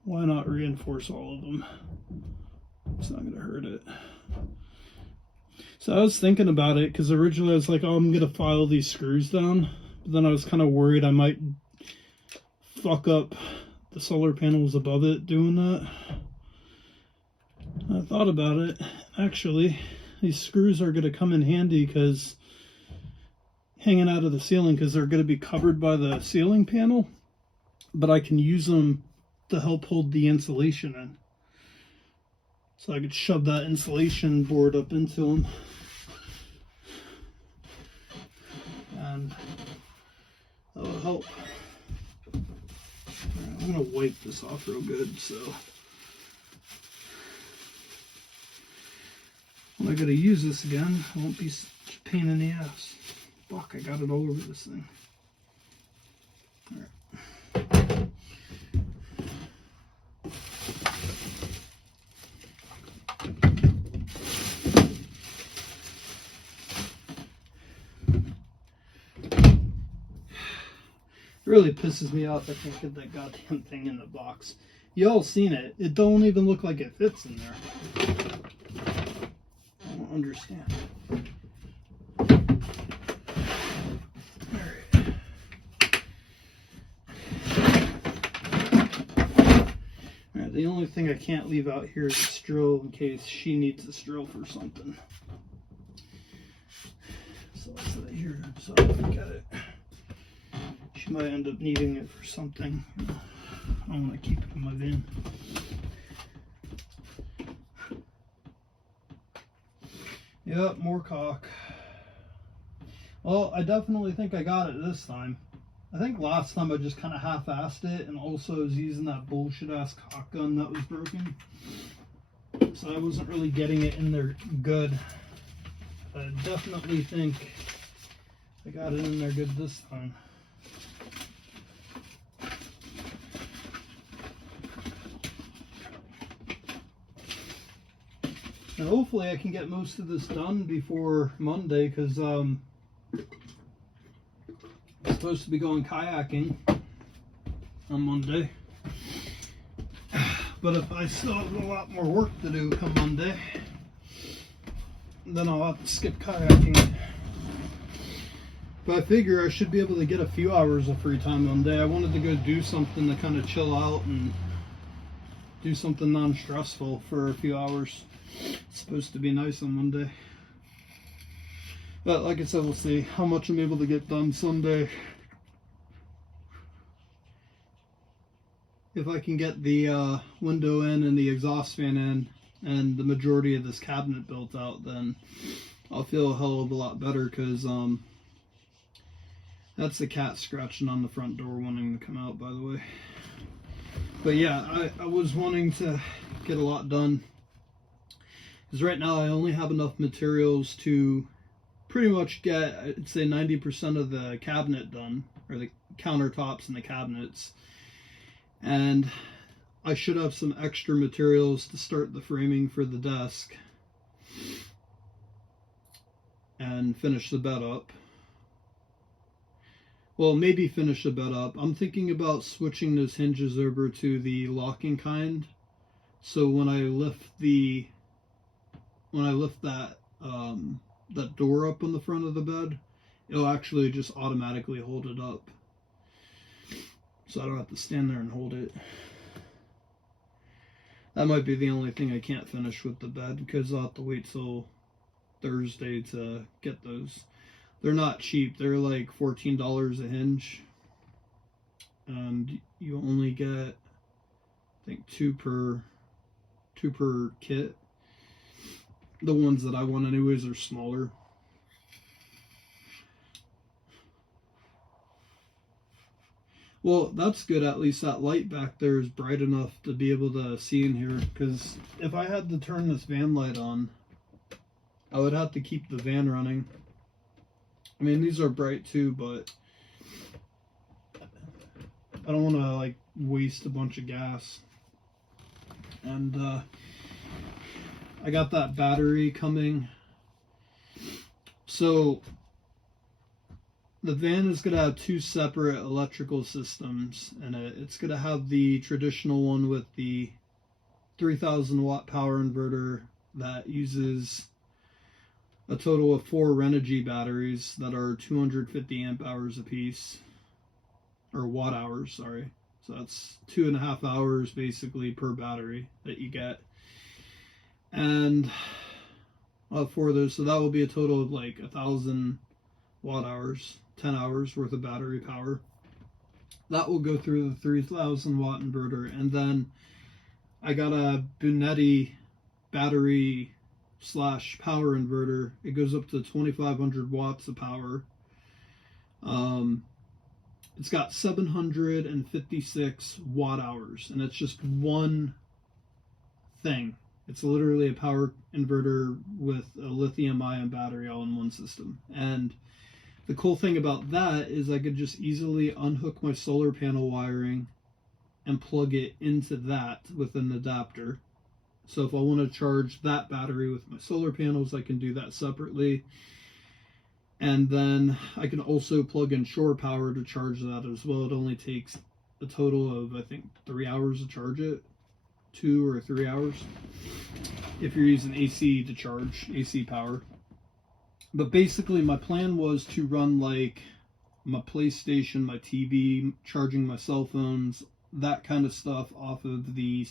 Why not reinforce all of them? It's not gonna hurt it. So I was thinking about it because originally I was like, oh, I'm gonna file these screws down. But then I was kind of worried I might fuck up the solar panels above it doing that. I thought about it. Actually, these screws are gonna come in handy because hanging out of the ceiling because they're gonna be covered by the ceiling panel. But I can use them to help hold the insulation in. So I could shove that insulation board up into them. And that'll help. Right, I'm going to wipe this off real good so when I got to use this again, it won't be such a pain in the ass. Fuck, I got it all over this thing. Alright. It really pisses me off I can't get that goddamn thing in the box. Y'all seen it. It don't even look like it fits in there. I don't understand. Alright, the only thing I can't leave out here is this drill in case she needs this drill for something. So I'll set it here so I don't forget it. She might end up needing it for something. I don't want to keep it in my van. Yep, more caulk. Well, I definitely think I got it this time. I think last time I just kind of half-assed it and also was using that bullshit-ass caulk gun that was broken. So I wasn't really getting it in there good. I definitely think I got it in there good this time. And hopefully I can get most of this done before Monday because I'm supposed to be going kayaking on Monday. But if I still have a lot more work to do come Monday, then I'll have to skip kayaking. But I figure I should be able to get a few hours of free time Monday. I wanted to go do something to kind of chill out and do something non-stressful for a few hours. It's supposed to be nice on Monday. But like I said, we'll see how much I'm able to get done Sunday. If I can get the window in and the exhaust fan in and the majority of this cabinet built out, then I'll feel a hell of a lot better because that's the cat scratching on the front door wanting to come out, by the way. But yeah, I was wanting to get a lot done. Because right now I only have enough materials to pretty much get, I'd say 90% of the cabinet done, or the countertops and the cabinets. And I should have some extra materials to start the framing for the desk and finish the bed up. Well, maybe finish the bed up. I'm thinking about switching those hinges over to the locking kind. So when I lift that that door up on the front of the bed, it'll actually just automatically hold it up. So I don't have to stand there and hold it. That might be the only thing I can't finish with the bed, because I'll have to wait till Thursday to get those. They're not cheap. They're like $14 a hinge. And you only get, I think, two per kit. The ones that I want anyways are smaller. Well, that's good. At least that light back there is bright enough to be able to see in here. Because if I had to turn this van light on, I would have to keep the van running. I mean, these are bright too, but I don't want to like waste a bunch of gas. And I got that battery coming. So the van is going to have two separate electrical systems in it. It's going to have the traditional one with the 3,000 watt power inverter that uses a total of 4 Renogy batteries that are 250 amp hours apiece, or watt hours, sorry. So that's 2.5 hours basically per battery that you get. And I'll have 4 of those, so that will be a total of like 1,000 watt hours, 10 hours worth of battery power. That will go through the 3,000 watt inverter. And then I got a Bunetti battery / power inverter. It goes up to 2,500 watts of power. It's got 756 watt hours, and it's just one thing. It's literally a power inverter with a lithium-ion battery all in one system. And the cool thing about that is I could just easily unhook my solar panel wiring and plug it into that with an adapter. So if I want to charge that battery with my solar panels, I can do that separately. And then I can also plug in shore power to charge that as well. It only takes a total of, I think, 3 hours to charge it. 2 or 3 hours. If you're using AC to charge, AC power. But basically my plan was to run like my PlayStation, my TV, charging my cell phones, that kind of stuff off of the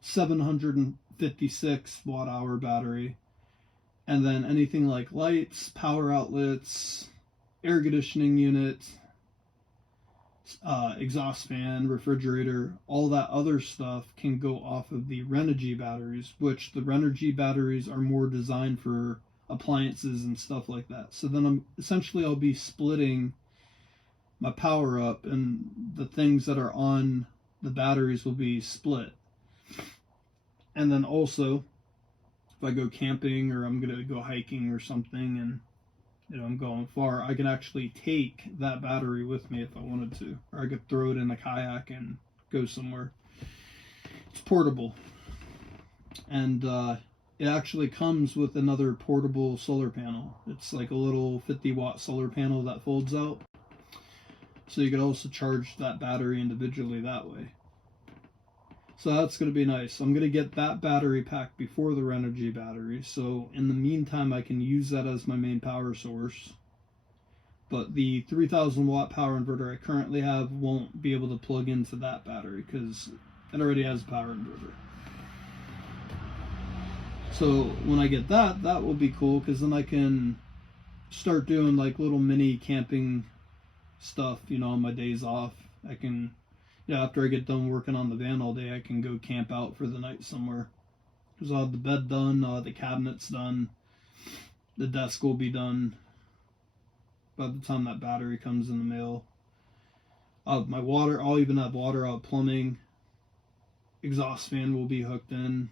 756 watt hour battery. And then anything like lights, power outlets, air conditioning unit, exhaust fan, refrigerator, all that other stuff can go off of the Renogy batteries, which the Renogy batteries are more designed for appliances and stuff like that. So then I'll be splitting my power up, and the things that are on the batteries will be split. And then also, if I go camping or I'm going to go hiking or something and I'm going far, I can actually take that battery with me if I wanted to. Or I could throw it in a kayak and go somewhere. It's portable. And it actually comes with another portable solar panel. It's like a little 50 watt solar panel that folds out. So you could also charge that battery individually that way. So that's going to be nice. I'm going to get that battery pack before the Renogy battery. So in the meantime, I can use that as my main power source. But the 3,000 watt power inverter I currently have won't be able to plug into that battery because it already has a power inverter. So when I get that, that will be cool because then I can start doing like little mini camping stuff, on my days off. I can... after I get done working on the van all day, I can go camp out for the night somewhere. Because I'll have the bed done, the cabinets done, the desk will be done by the time that battery comes in the mail. My water, I'll even have water out, plumbing, exhaust fan will be hooked in,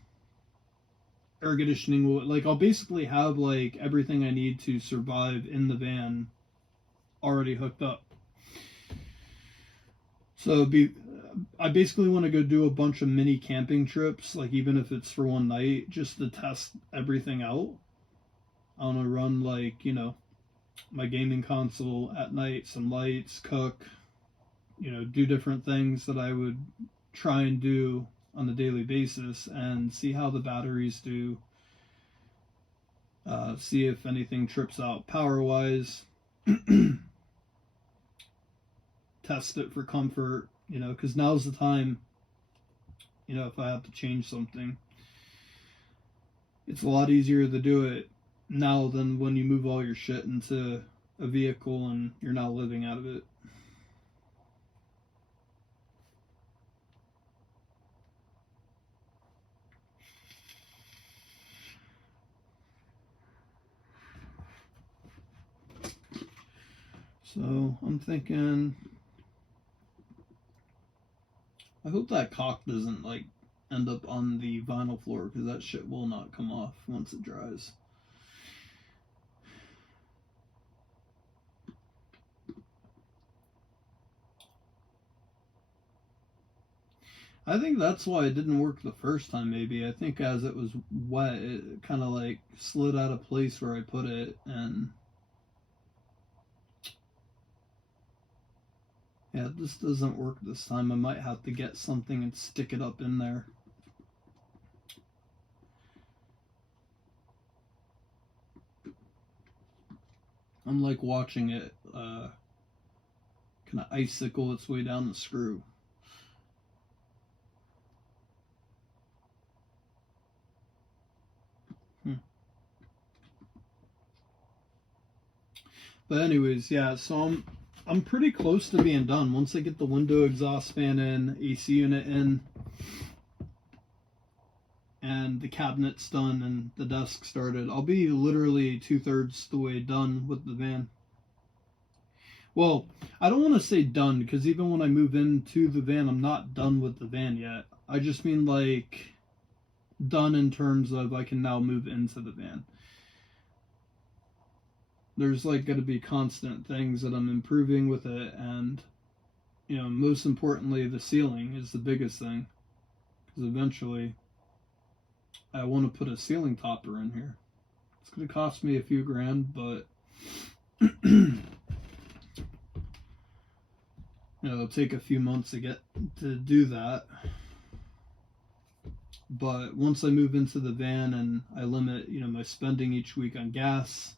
air conditioning will, I'll basically have everything I need to survive in the van already hooked up. So I basically want to go do a bunch of mini camping trips, like even if it's for one night, just to test everything out. I want to run like, my gaming console at night, some lights, cook, do different things that I would try and do on a daily basis and see how the batteries do. See if anything trips out power wise. Test it for comfort, because now's the time, if I have to change something. It's a lot easier to do it now than when you move all your shit into a vehicle and you're now living out of it. So I'm thinking, I hope that caulk doesn't like end up on the vinyl floor, because that shit will not come off once it dries. I think that's why it didn't work the first time, maybe. I think as it was wet, it kind of like slid out of place where I put it, and yeah, this doesn't work this time. I might have to get something and stick it up in there. I'm like watching it kind of icicle its way down the screw. But anyways, yeah, so I'm pretty close to being done. Once I get the window exhaust fan in, AC unit in, and the cabinet's done and the desk started, I'll be literally 2/3 the way done with the van. Well, I don't want to say done, because even when I move into the van, I'm not done with the van yet. I just mean like done in terms of I can now move into the van. There's like going to be constant things that I'm improving with it, and most importantly, the ceiling is the biggest thing, because eventually I want to put a ceiling topper in here. It's going to cost me a few grand, but it'll take a few months to get to do that. But once I move into the van and I limit my spending each week on gas,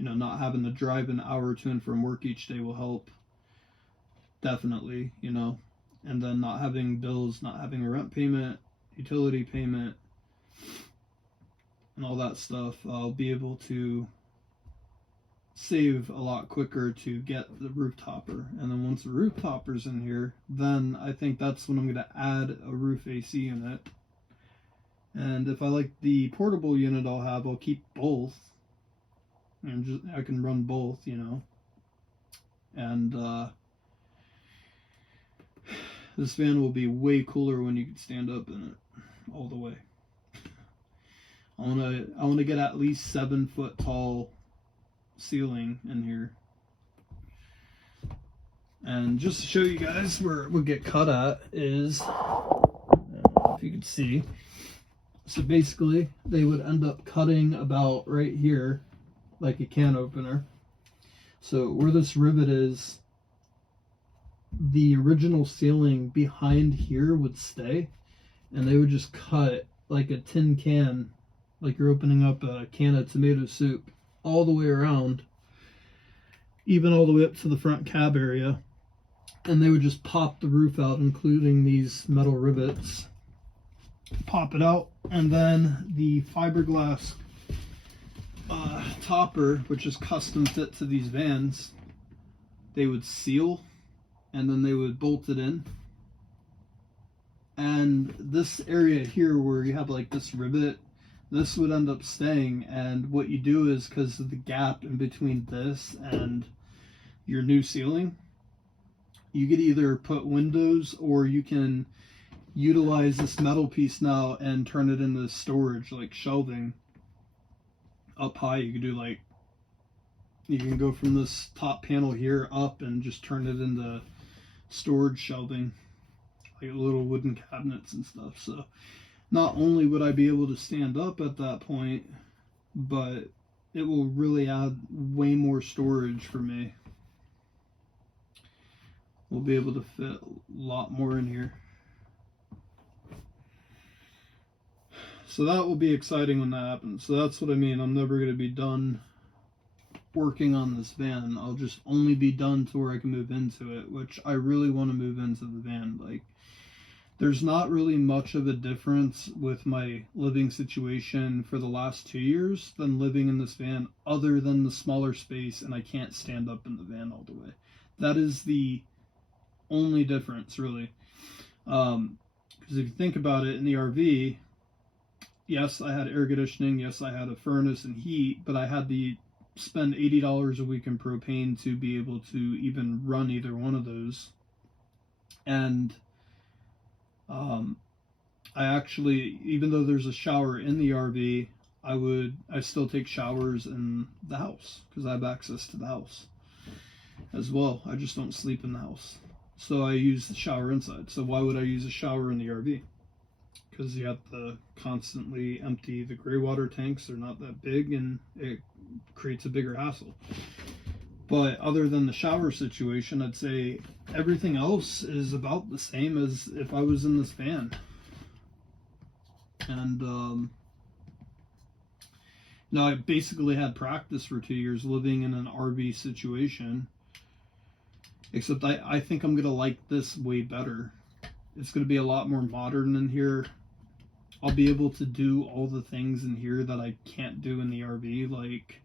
not having to drive an hour to and from work each day will help. Definitely, and then not having bills, not having a rent payment, utility payment, and all that stuff, I'll be able to save a lot quicker to get the roof topper. And then once the roof topper's in here, then I think that's when I'm going to add a roof AC unit. And if I like the portable unit I'll keep both. And I can run both, And this van will be way cooler when you can stand up in it all the way. I want to get at least 7-foot tall ceiling in here. And just to show you guys where it would get cut at is, if you can see, so basically they would end up cutting about right here, like a can opener. So where this rivet is, the original ceiling behind here would stay, and they would just cut like a tin can, like you're opening up a can of tomato soup, all the way around, even all the way up to the front cab area, and they would just pop the roof out, including these metal rivets, pop it out, and then the fiberglass topper, which is custom fit to these vans, they would seal, and then they would bolt it in. And this area here where you have like this rivet, this would end up staying. And what you do is, because of the gap in between this and your new ceiling, you could either put windows, or you can utilize this metal piece now and turn it into storage, like shelving. Up high, you can do like, you can go from this top panel here up and just turn it into storage shelving. like little wooden cabinets and stuff. So not only would I be able to stand up at that point, but it will really add way more storage for me. We'll be able to fit a lot more in here. So that will be exciting when that happens. So that's what I mean. I'm never going to be done working on this van. I'll just only be done to where I can move into it, which I really want to move into the van. Like, there's not really much of a difference with my living situation for the last 2 years than living in this van, other than the smaller space and I can't stand up in the van all the way. That is the only difference, really. Because if you think about it, in the RV, yes, I had air conditioning, yes, I had a furnace and heat, but I had to spend $80 a week in propane to be able to even run either one of those. And I actually, even though there's a shower in the RV, I still take showers in the house because I have access to the house as well. I just don't sleep in the house. So I use the shower inside. So why would I use a shower in the RV? Because you have to constantly empty the gray water tanks. They're not that big and it creates a bigger hassle. But other than the shower situation, I'd say everything else is about the same as if I was in this van. And I basically had practice for 2 years living in an RV situation. Except I think I'm going to like this way better. It's going to be a lot more modern in here. I'll be able to do all the things in here that I can't do in the RV. Like,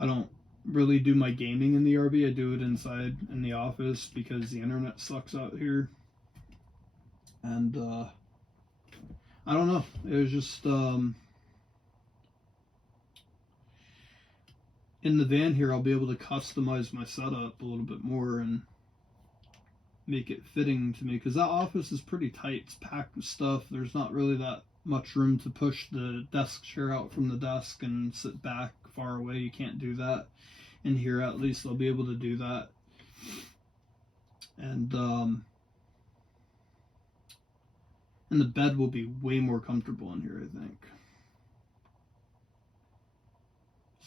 I don't really do my gaming in the RV. I do it inside in the office because the internet sucks out here. And I don't know. It was just in the van here, I'll be able to customize my setup a little bit more and make it fitting to me, because that office is pretty tight. It's packed with stuff. There's not really that much room to push the desk chair out from the desk and sit back far away. You can't do that. In here, at least, I'll be able to do that. And the bed will be way more comfortable in here, I think.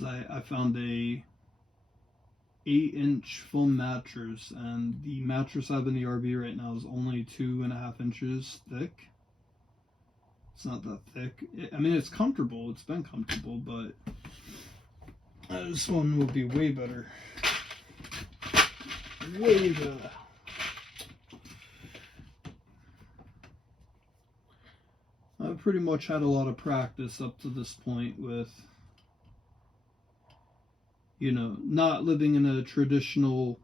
I found a 8-inch foam mattress, and the mattress I have in the RV right now is only 2.5 inches thick. It's not that thick. I mean, it's comfortable. It's been comfortable, but this one will be way better. Way better. I've pretty much had a lot of practice up to this point with, not living in a traditional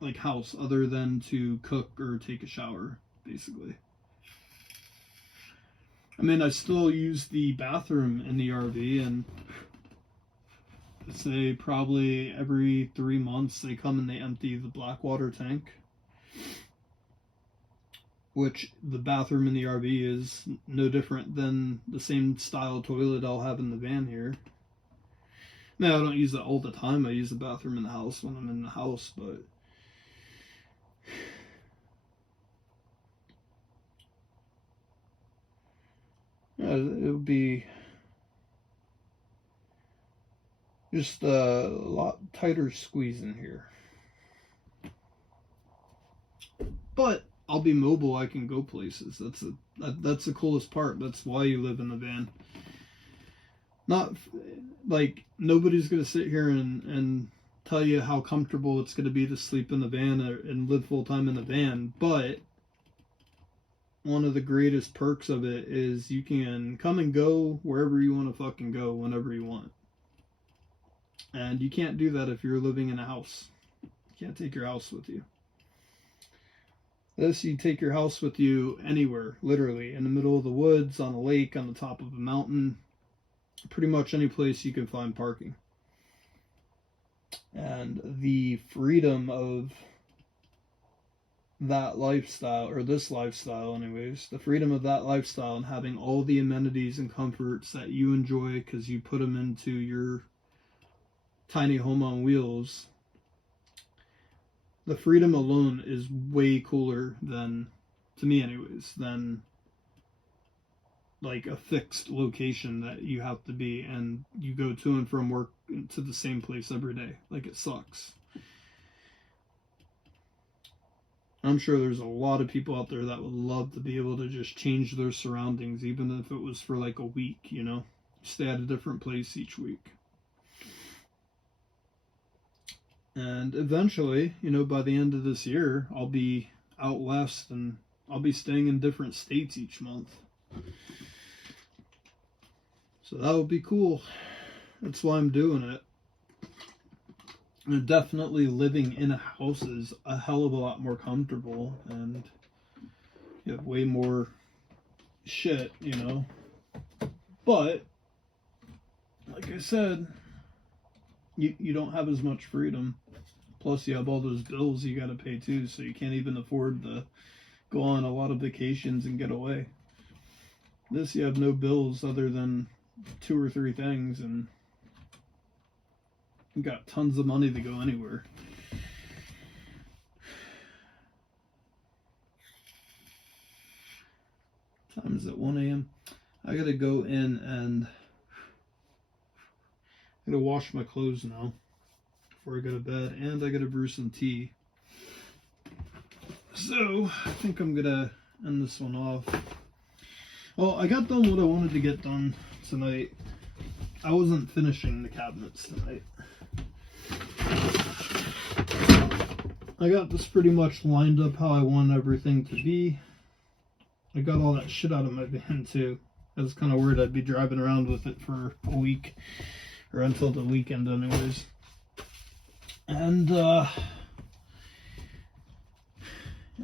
like house other than to cook or take a shower, basically. I mean, I still use the bathroom in the RV, and I'd say probably every 3 months they come and they empty the black water tank, which the bathroom in the RV is no different than the same style toilet I'll have in the van here. Now, I don't use it all the time. I use the bathroom in the house when I'm in the house, but yeah, it'll be just a lot tighter squeeze in here. But I'll be mobile. I can go places. That's the coolest part. That's why you live in the van. Not like nobody's going to sit here and tell you how comfortable it's going to be to sleep in the van and live full time in the van, but one of the greatest perks of it is you can come and go wherever you want to fucking go whenever you want. And you can't do that if you're living in a house. You can't take your house with you. This, you take your house with you anywhere, literally, in the middle of the woods, on a lake, on the top of a mountain. Pretty much any place you can find parking. And the freedom of that lifestyle, or this lifestyle anyways, the freedom of that lifestyle and having all the amenities and comforts that you enjoy because you put them into your tiny home on wheels, the freedom alone is way cooler than to me anyways, than like a fixed location that you have to be, and you go to and from work to the same place every day. Like, it sucks. I'm sure there's a lot of people out there that would love to be able to just change their surroundings, even if it was for like a week, you know, stay at a different place each week. And eventually, you know, by the end of this year, I'll be out west and I'll be staying in different states each month. So that would be cool. That's why I'm doing it. And definitely living in a house is a hell of a lot more comfortable, and you have way more shit, you know. But, like I said, you don't have as much freedom. Plus, you have all those bills you gotta pay too, so you can't even afford to go on a lot of vacations and get away. This, you have no bills other than 2 or 3 things, and you got tons of money to go anywhere. Time is at 1 a.m. I gotta go in and I gotta wash my clothes now before I go to bed, and I gotta brew some tea. So I think I'm gonna end this one off. Well, I got done what I wanted to get done tonight. I wasn't finishing the cabinets tonight. I got this pretty much lined up how I want everything to be. I got all that shit out of my van too. I was kind of worried I'd be driving around with it for a week, or until the weekend anyways. And yeah,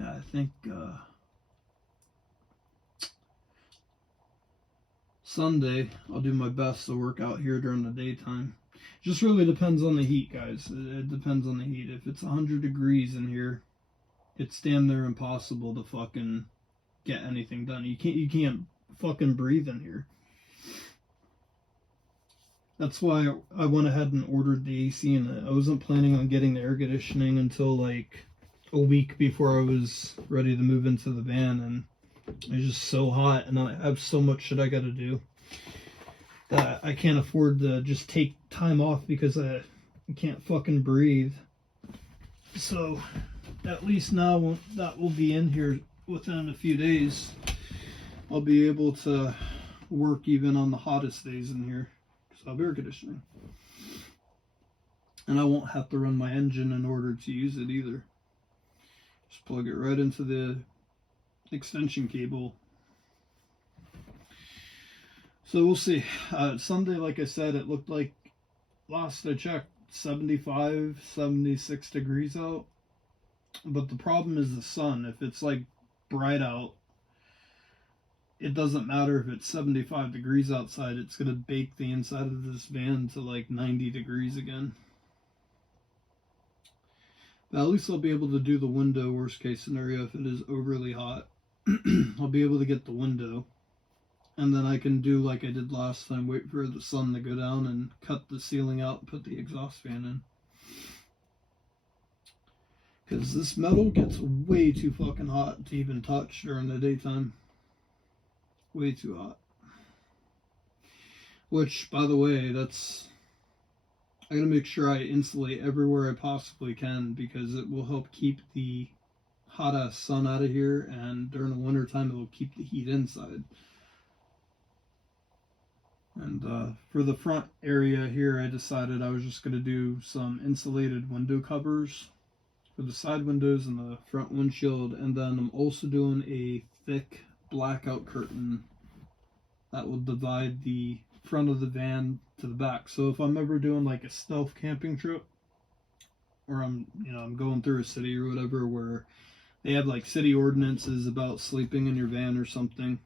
I think Sunday I'll do my best to work out here during the daytime. Just really depends on the heat, guys. It depends on the heat. If it's 100 degrees in here, it's damn near impossible to fucking get anything done. You can't fucking breathe in here. That's why I went ahead and ordered the AC, and I wasn't planning on getting the air conditioning until like a week before I was ready to move into the van, and it's just so hot, and I have so much shit I gotta do that I can't afford to just take time off because I can't fucking breathe. So at least now that will be in here within a few days, I'll be able to work even on the hottest days in here because I'll have air conditioning. And I won't have to run my engine in order to use it either. Just plug it right into the extension cable. So we'll see. Sunday, like I said, it looked like, last I checked, 75, 76 degrees out. But the problem is the sun. If it's like bright out, it doesn't matter if it's 75 degrees outside, it's going to bake the inside of this van to like 90 degrees again. But at least I'll be able to do the window, worst case scenario, if it is overly hot. I'll be able to get the window. And then I can do like I did last time, wait for the sun to go down and cut the ceiling out and put the exhaust fan in. Because this metal gets way too fucking hot to even touch during the daytime. Way too hot. Which, by the way, I gotta make sure I insulate everywhere I possibly can, because it will help keep the hot ass sun out of here, and during the winter time it will keep the heat inside. And for the front area here, I decided I was just going to do some insulated window covers for the side windows and the front windshield. And then I'm also doing a thick blackout curtain that will divide the front of the van to the back. So if I'm ever doing like a stealth camping trip, or I'm going through a city or whatever where they have like city ordinances about sleeping in your van or something,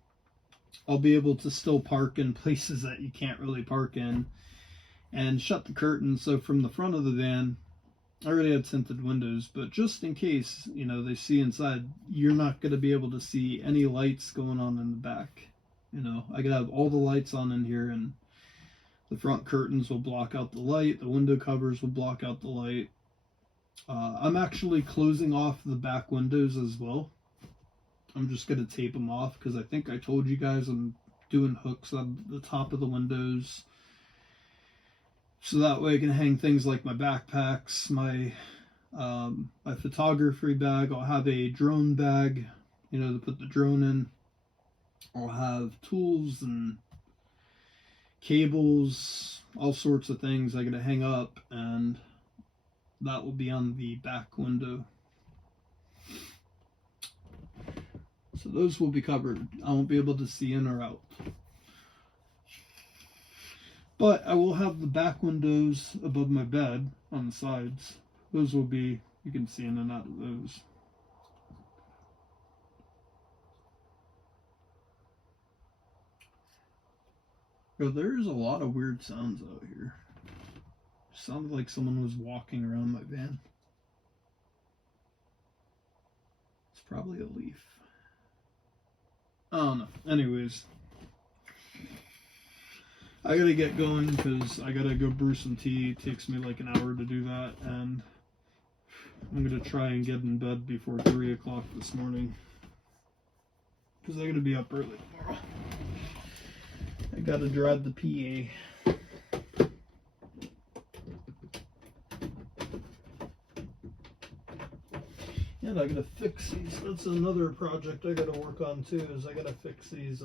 I'll be able to still park in places that you can't really park in and shut the curtains. So from the front of the van, I already have tinted windows, but just in case, they see inside, you're not going to be able to see any lights going on in the back. I could have all the lights on in here, and the front curtains will block out the light. The window covers will block out the light. I'm actually closing off the back windows as well. I'm just going to tape them off because I think I told you guys I'm doing hooks on the top of the windows. So that way I can hang things like my backpacks, my photography bag. I'll have a drone bag, you know, to put the drone in. I'll have tools and cables, all sorts of things I gotta hang up, and that will be on the back window. So those will be covered. I won't be able to see in or out. But I will have the back windows above my bed on the sides. Those will be, you can see in and out of those. Yo, there's a lot of weird sounds out here. Sounded like someone was walking around my van. It's probably a leaf. I don't know. Anyways, I gotta get going because I gotta go brew some tea. It takes me like an hour to do that, and I'm gonna try and get in bed before 3 o'clock this morning because I gotta be up early tomorrow. I gotta drive the PA. And I gotta fix these. That's another project I gotta work on too, is I gotta fix these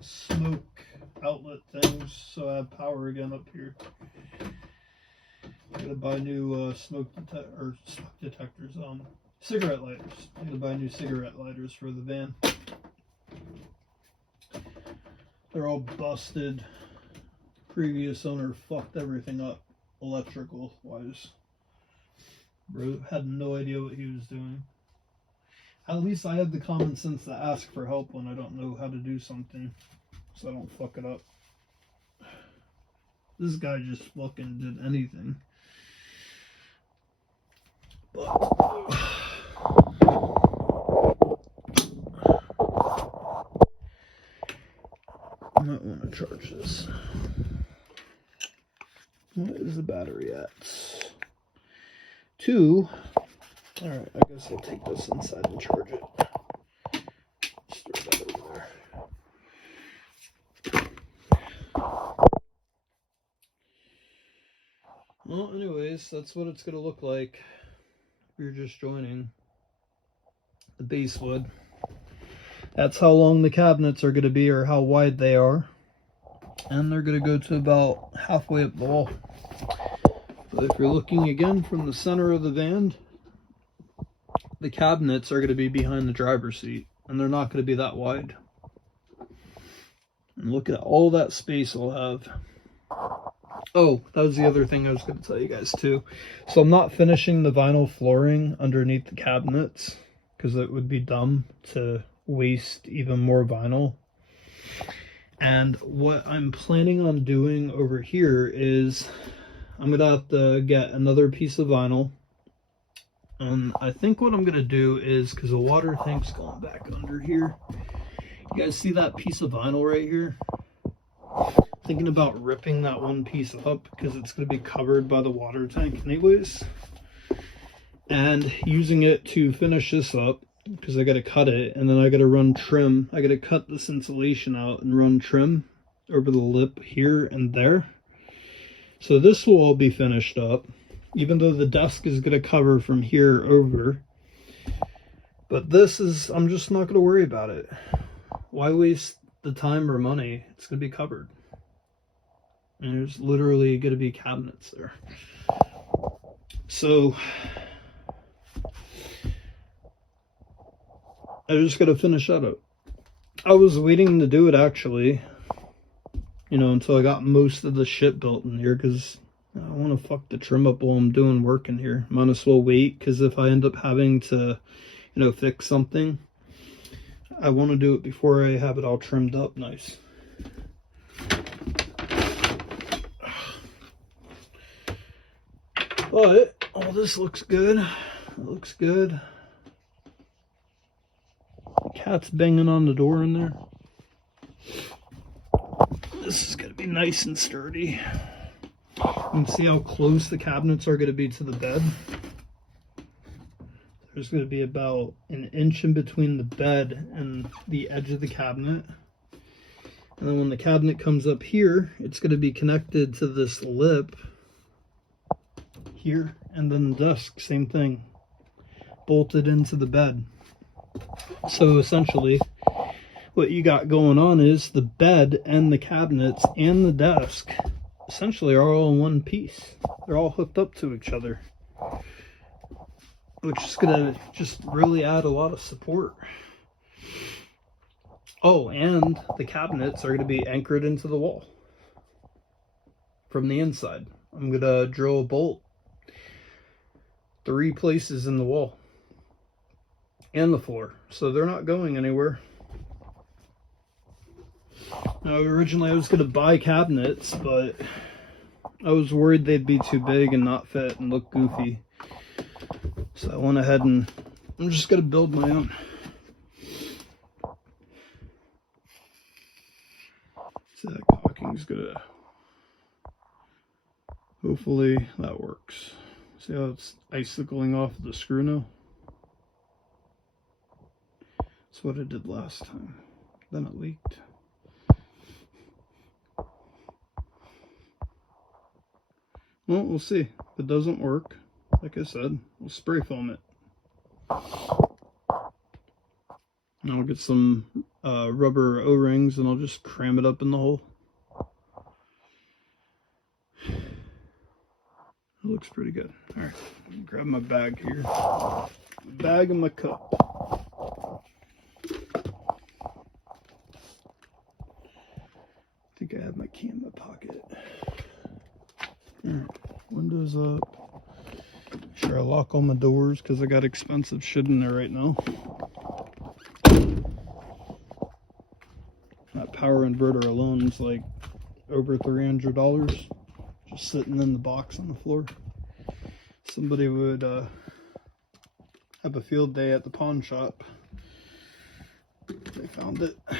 smoke outlet things so I have power again up here. I gotta buy new smoke detectors, cigarette lighters. I gotta buy new cigarette lighters for the van. They're all busted. Previous owner fucked everything up electrical wise. Bro had no idea what he was doing. At least I have the common sense to ask for help when I don't know how to do something, so I don't fuck it up. This guy just fucking did anything. But I might want to charge this. What is the battery at? 2. Alright, I guess I'll take this inside and charge it. Just throw that over there. Well, anyways, that's what it's going to look like if you're just joining the basewood. That's how long the cabinets are going to be, or how wide they are. And they're going to go to about halfway up the wall. But if you're looking again from the center of the van, the cabinets are going to be behind the driver's seat, and they're not going to be that wide. And look at all that space I'll have. Oh, that was the other thing I was going to tell you guys too. So I'm not finishing the vinyl flooring underneath the cabinets, because it would be dumb to waste even more vinyl. And what I'm planning on doing over here is I'm going to have to get another piece of vinyl. And I think what I'm going to do is, because the water tank's going back under here. You guys see that piece of vinyl right here? Thinking about ripping that one piece up because it's going to be covered by the water tank anyways. And using it to finish this up, because I got to cut it, and then I got to run trim. I got to cut this insulation out and run trim over the lip here and there. So this will all be finished up, even though the desk is going to cover from here over. But this is, I'm just not going to worry about it. Why waste the time or money? It's going to be covered. And there's literally going to be cabinets there. So I just got to finish that up. I was waiting to do it actually, you know, until I got most of the shit built in here, because I want to fuck the trim up while I'm doing work in here. Might as well wait, because if I end up having to, you know, fix something, I want to do it before I have it all trimmed up nice. But all this looks good. It looks good. Cat's banging on the door in there. This is going to be nice and sturdy. You can see how close the cabinets are going to be to the bed. there's going to be about an inch in between the bed and the edge of the cabinet. And then when the cabinet comes up here, it's going to be connected to this lip here. And then the desk, same thing, bolted into the bed. So essentially, what you got going on is the bed and the cabinets and the desk essentially are all in one piece. They're all hooked up to each other, which is going to just really add a lot of support. Oh, and the cabinets are going to be anchored into the wall from the inside. I'm going to drill a bolt 3 places in the wall and the floor, so they're not going anywhere. Now, originally I was going to buy cabinets, but I was worried they'd be too big and not fit and look goofy. So I went ahead and I'm just going to build my own. So that caulking's gonna, hopefully that works. See how it's icicling off the screw now? That's what I did last time. Then it leaked. Well, we'll see. If it doesn't work, like I said, we'll spray foam it. And I'll get some rubber O-rings and I'll just cram it up in the hole. It looks pretty good. Alright, grab my bag here. My bag and my cup. I think I have my key in my pocket. Alright, windows up. Make sure I lock all my doors because I got expensive shit in there right now. That power inverter alone is like over $300 just sitting in the box on the floor. Somebody would have a field day at the pawn shop. They found it. Oh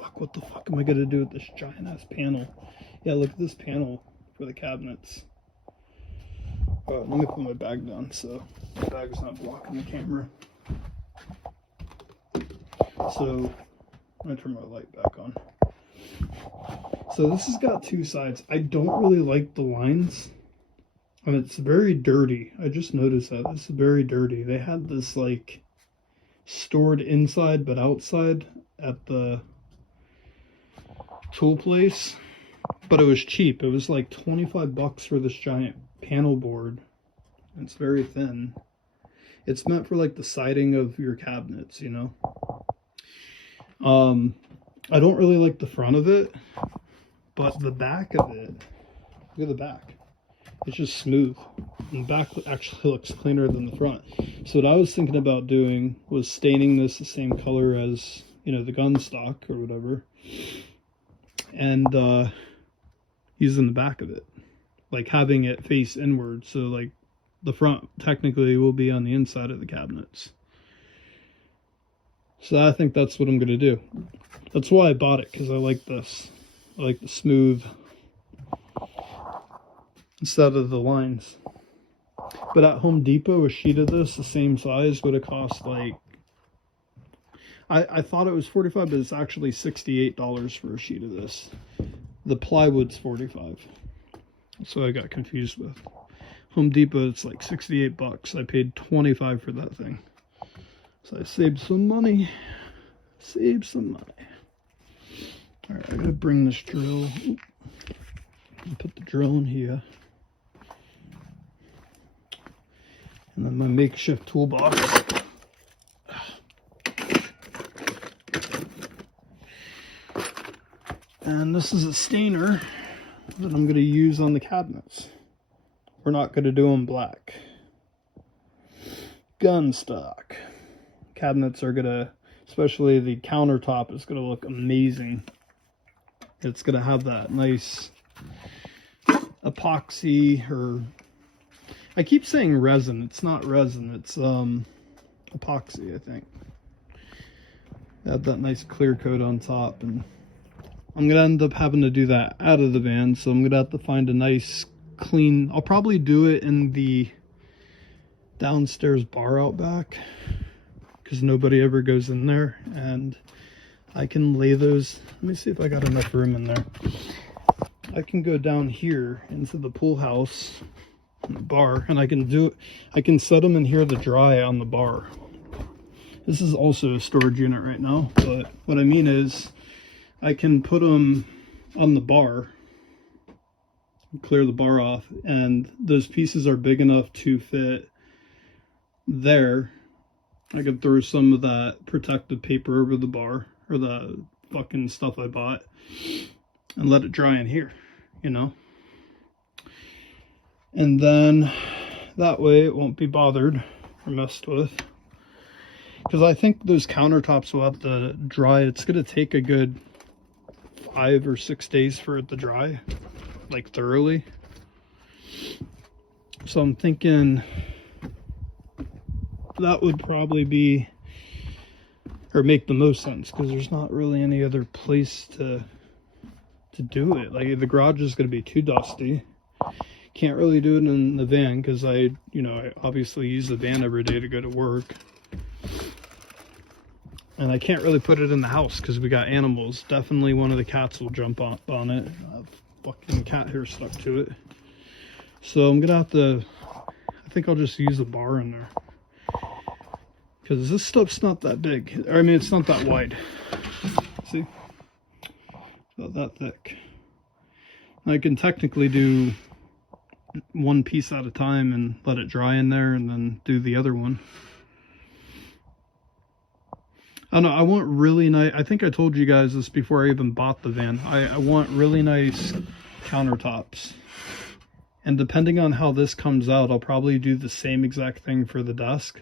fuck, what the fuck am I gonna do with this giant ass panel? Yeah, look at this panel for the cabinets. Oh, let me put my bag down so the bag's not blocking the camera. So I'm gonna turn my light back on. So this has got 2 sides. I don't really like the lines. And it's very dirty. I just noticed that. It's very dirty. They had this like stored inside but outside at the tool place. But it was cheap. It was like 25 bucks for this giant panel board. It's very thin. It's meant for like the siding of your cabinets, you know. I don't really like the front of it, but the back of it, look at the back. It's just smooth. And the back actually looks cleaner than the front. So what I was thinking about doing was staining this the same color as, you know, the gun stock or whatever. And using the back of it. Like having it face inward. So like the front technically will be on the inside of the cabinets. So I think that's what I'm going to do. That's why I bought it, because I like this. I like the smooth instead of the lines. But at Home Depot, a sheet of this, the same size, would have cost like... I thought it was $45, but it's actually $68 for a sheet of this. The plywood's $45. So I got confused with. Home Depot, it's like 68 bucks. I paid $25 for that thing. So I saved some money. Save some money. Alright, I gotta bring this drill. Put the drill in here. And then my makeshift toolbox. And this is a stainer that I'm gonna use on the cabinets. We're not gonna do them black. Gun stock. Cabinets are gonna, especially the countertop, is gonna look amazing. It's gonna have that nice epoxy, or I keep saying resin. It's not resin. It's epoxy, I think. Add that nice clear coat on top, and I'm gonna end up having to do that out of the van. So I'm gonna have to find a nice clean. I'll probably do it in the downstairs bar out back because nobody ever goes in there, and I can lay those. Let me see if I got enough room in there. I can go down here into the pool house bar, and I can set them in here to dry on the bar. This is also a storage unit right now, but what I mean is I can put them on the bar, clear the bar off, and those pieces are big enough to fit there. I could throw some of that protective paper over the bar, or the fucking stuff I bought, and let it dry in here, you know? And then that way it won't be bothered or messed with. Because I think those countertops will have to dry. It's going to take a good 5 or 6 days for it to dry, like thoroughly. So I'm thinking that would probably be, or make the most sense, because there's not really any other place to do it. Like, the garage is going to be too dusty. Can't really do it in the van because I obviously use the van every day to go to work. And I can't really put it in the house because we got animals. Definitely one of the cats will jump on it. Fucking cat hair stuck to it. So I'm gonna have to, I think I'll just use the bar in there. Because this stuff's not that big. I mean, it's not that wide. See? About that thick. I can technically do one piece at a time and let it dry in there and then do the other one. I don't know, I want really nice, I think I told you guys this before I even bought the van. I want really nice countertops. And depending on how this comes out, I'll probably do the same exact thing for the desk.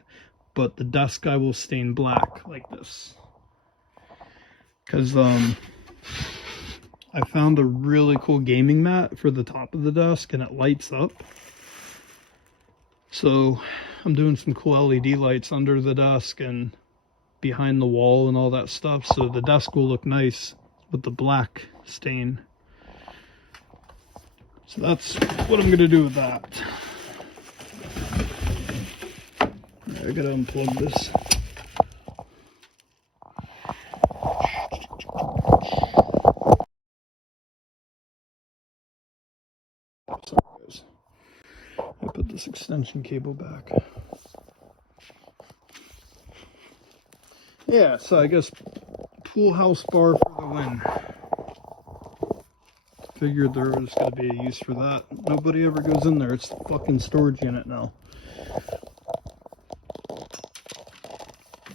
But the desk I will stain black like this. Because I found a really cool gaming mat for the top of the desk, and it lights up. So I'm doing some cool LED lights under the desk and behind the wall and all that stuff, so the desk will look nice with the black stain. So that's what I'm gonna do with that. I gotta unplug this. Sorry guys, I put this extension cable back. Yeah, so I guess pool house bar for the win. Figured there was going to be a use for that. Nobody ever goes in there. It's the fucking storage unit now.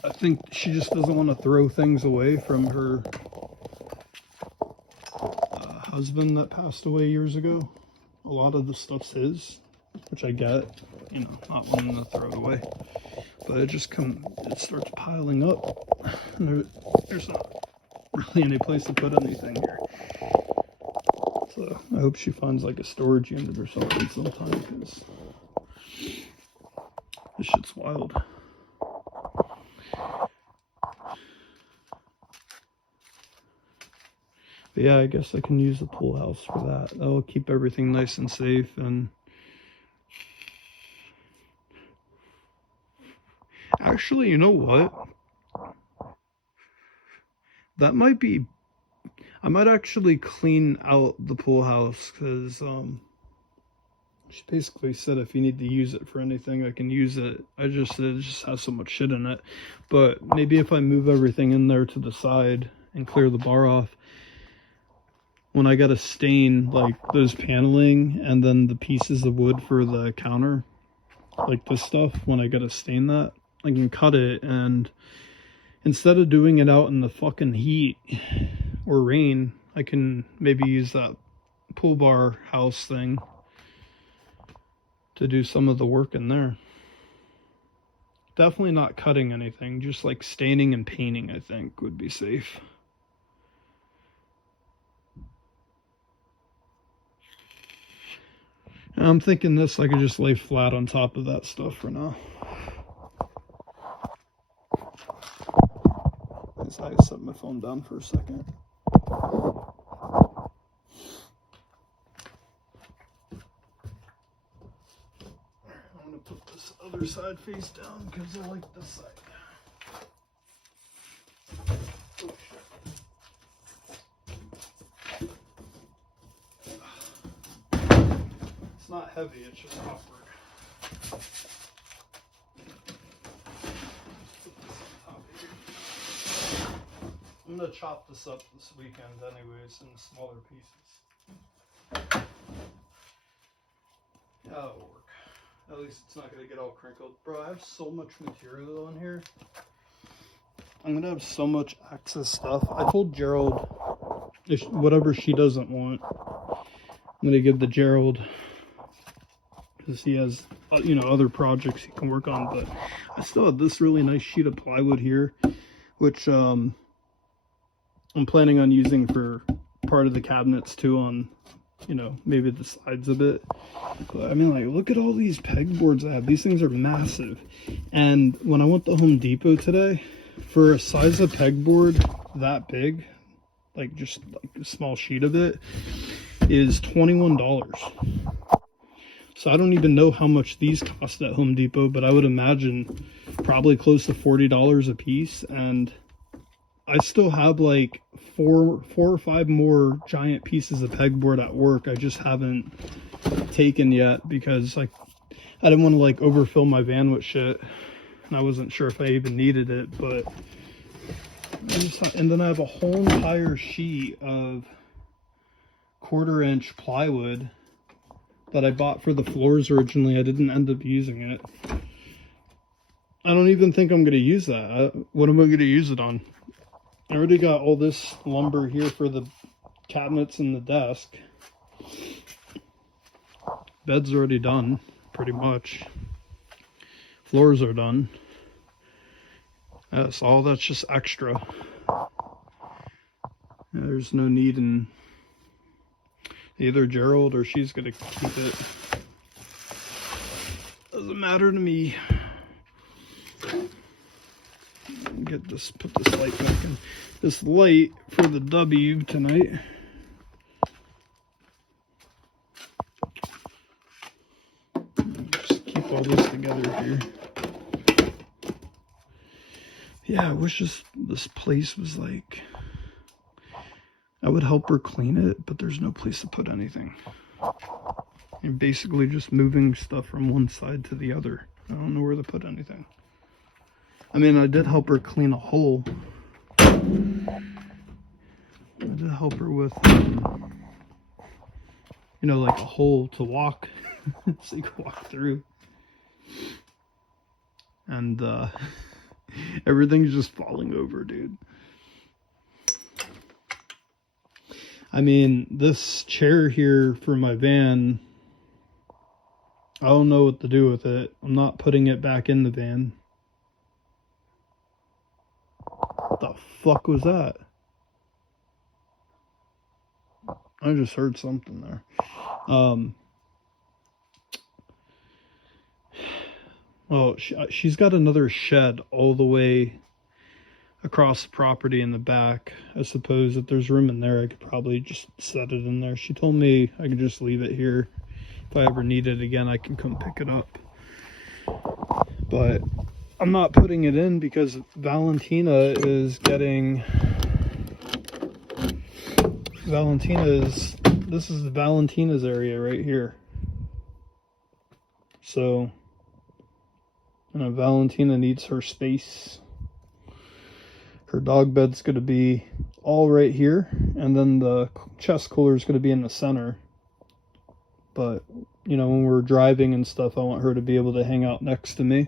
I think she just doesn't want to throw things away from her husband that passed away years ago. A lot of the stuff's his, which I get, not wanting to throw it away. But it starts piling up. And there's not really any place to put anything here. So I hope she finds like a storage unit or something sometime, because this shit's wild. But yeah, I guess I can use the pool house for that. That'll keep everything nice and safe. And actually, you know what? That might be, I might actually clean out the pool house, because she basically said if you need to use it for anything, I can use it. It just has so much shit in it. But maybe if I move everything in there to the side and clear the bar off, when I gotta stain like those paneling and then the pieces of wood for the counter, like this stuff, when I gotta stain that, I can cut it, and instead of doing it out in the fucking heat or rain, I can maybe use that pool bar house thing to do some of the work in there. Definitely not cutting anything, just like staining and painting, I think would be safe. And I'm thinking this, I could just lay flat on top of that stuff for now. I set my phone down for a second. I'm gonna put this other side face down because I like this side. Oh, shit. It's not heavy, it's just awkward. I'm gonna chop this up this weekend anyways in smaller pieces. That'll work. At least it's not gonna get all crinkled. Bro, I have so much material on here. I'm gonna have so much excess stuff. I told Gerald, if whatever she doesn't want, I'm gonna give to Gerald because he has, you know, other projects he can work on. But I still have this really nice sheet of plywood here, which I'm planning on using for part of the cabinets too, on, you know, maybe the sides of it. But I mean, like, look at all these pegboards I have. These things are massive. And when I went to Home Depot today, for a size of pegboard that big, like just like a small sheet of it, is $21. So I don't even know how much these cost at Home Depot, but I would imagine probably close to $40 a piece. And I still have like four or five more giant pieces of pegboard at work I just haven't taken yet because I didn't want to like overfill my van with shit, and I wasn't sure if I even needed it. But and then I have a whole entire sheet of 1/4-inch plywood that I bought for the floors originally. I didn't end up using it. I don't even think I'm going to use that. What am I going to use it on? I already got all this lumber here for the cabinets and the desk. Bed's already done, pretty much. Floors are done. That's all. That's just extra. There's no need in either Gerald or she's gonna keep it. Doesn't matter to me. Get this, put this light back in. This light for the W tonight. Just keep all this together here. Yeah, I wish this place was like, I would help her clean it, but there's no place to put anything. You're basically just moving stuff from one side to the other. I don't know where to put anything. I mean, I did help her clean a hole. I did help her with, you know, like a hole to walk, so you can walk through. And everything's just falling over, dude. I mean, this chair here for my van, I don't know what to do with it. I'm not putting it back in the van. What the fuck was that? I just heard something there. Well, she's got another shed all the way across the property in the back. I suppose if there's room in there, I could probably just set it in there. She told me I could just leave it here. If I ever need it again, I can come pick it up. But I'm not putting it in because Valentina is getting... This is the Valentina's area right here. So, Valentina needs her space. Her dog bed's going to be all right here, and then the chest cooler is going to be in the center. But, you know, when we're driving and stuff, I want her to be able to hang out next to me.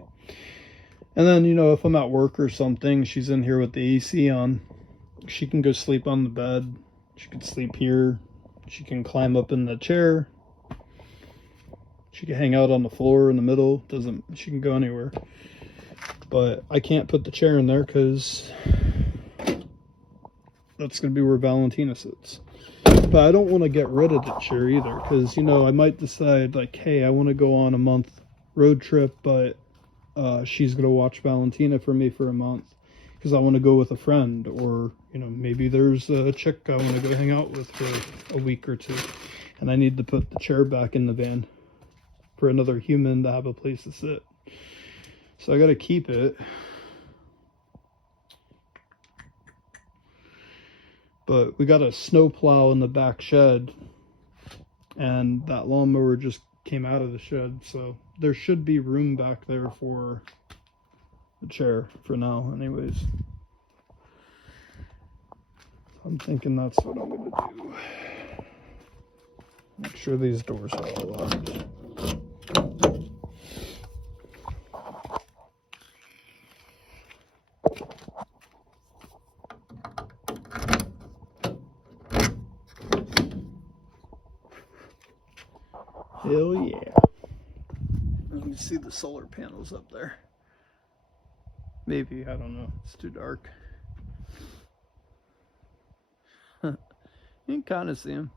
And then, you know, if I'm at work or something, she's in here with the AC on. She can go sleep on the bed. She can sleep here. She can climb up in the chair. She can hang out on the floor in the middle. She can go anywhere. But I can't put the chair in there because that's going to be where Valentina sits. But I don't want to get rid of the chair either, because, you know, I might decide, like, hey, I want to go on a month road trip, but she's going to watch Valentina for me for a month because I want to go with a friend, or, you know, maybe there's a chick I want to go hang out with for a week or two, and I need to put the chair back in the van for another human to have a place to sit. So I got to keep it. But we got a snow plow in the back shed, and that lawnmower just came out of the shed, so there should be room back there for the chair for now anyways. I'm thinking that's what I'm gonna do. Make sure these doors are all locked. Hell yeah. You can see the solar panels up there. Maybe, I don't know. It's too dark. You can kind of see them.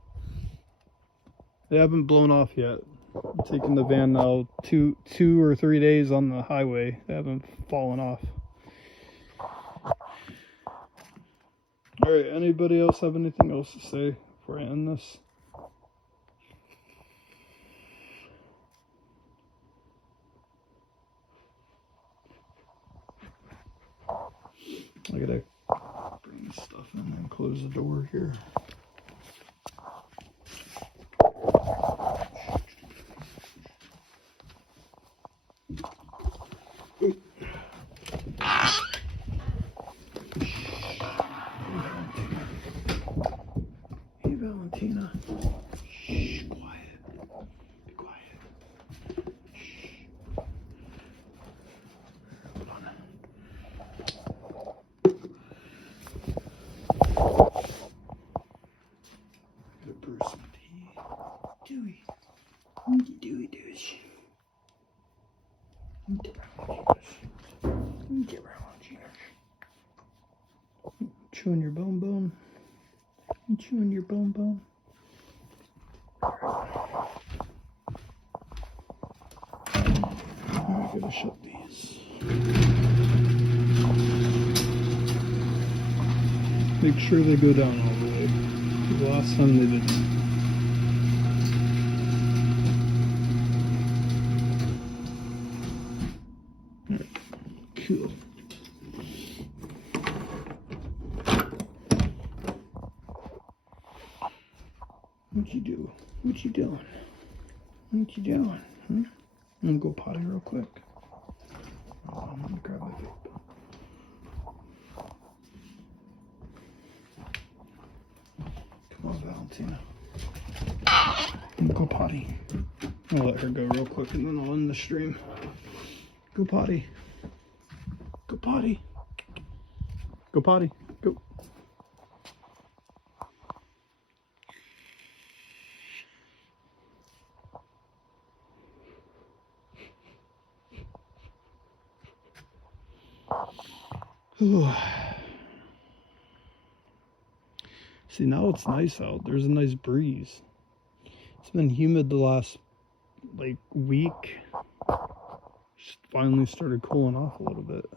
They haven't blown off yet. I'm taking the van now 2 or 3 days on the highway. They haven't fallen off. Alright, anybody else have anything else to say before I end this? I gotta bring stuff in and close the door here. Hey Valentina. Shh, quiet. Be quiet. Shh. Hold on. Gotta brew some tea. Dewey. Dewey Dewey. Chewing your bone bone. You chewing your bone bone. I gotta shut these. Make sure they go down all the way. The last time they didn't. Alright, cool. What you do? What you doing? What you doing? Hmm? I'm gonna go potty real quick. I'm gonna grab my vape. Come on, Valentina. I'm gonna go potty. I'll let her go real quick and then I'll end the stream. Go potty. Go potty. Go potty. Go. See, now it's nice out. There's a nice breeze. It's been humid the last like week. Just finally started cooling off a little bit.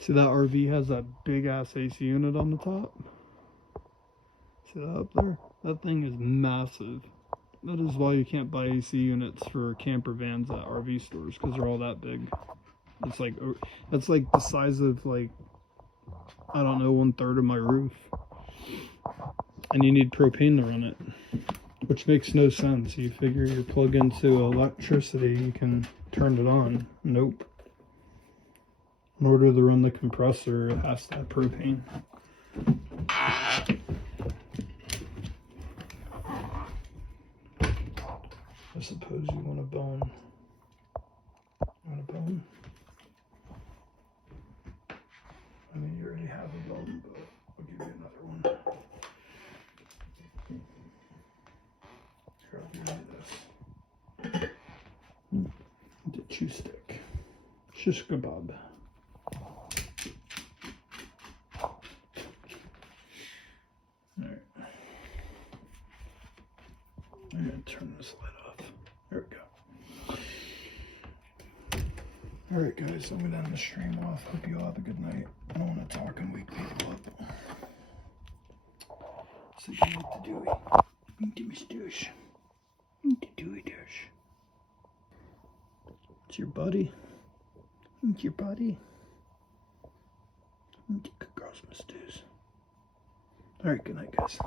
See, that RV has that big ass AC unit on the top. See that up there? That thing is massive. That is why you can't buy AC units for camper vans at RV stores, because they're all that big. It's like, that's like the size of like, I don't know, 1/3 of my roof. And you need propane to run it, which makes no sense. You figure you plug into electricity, you can turn it on. Nope. In order to run the compressor, it has to have propane. I suppose you want a bone. Want a bone? I mean, you already have a bone, but I'll give you another one. Here, I'll give you this. The chew stick. Shish kebab. Alright. I'm gonna turn this light off. There we go. Alright guys, I'm gonna end the stream off. Hope you all have a good night. I don't want to talk and wake people up. So good night to Dewey. To Miss Douche. To Dewey Douche. It's your buddy. It's your buddy. Good girls, Miss Douche. Alright, good night guys.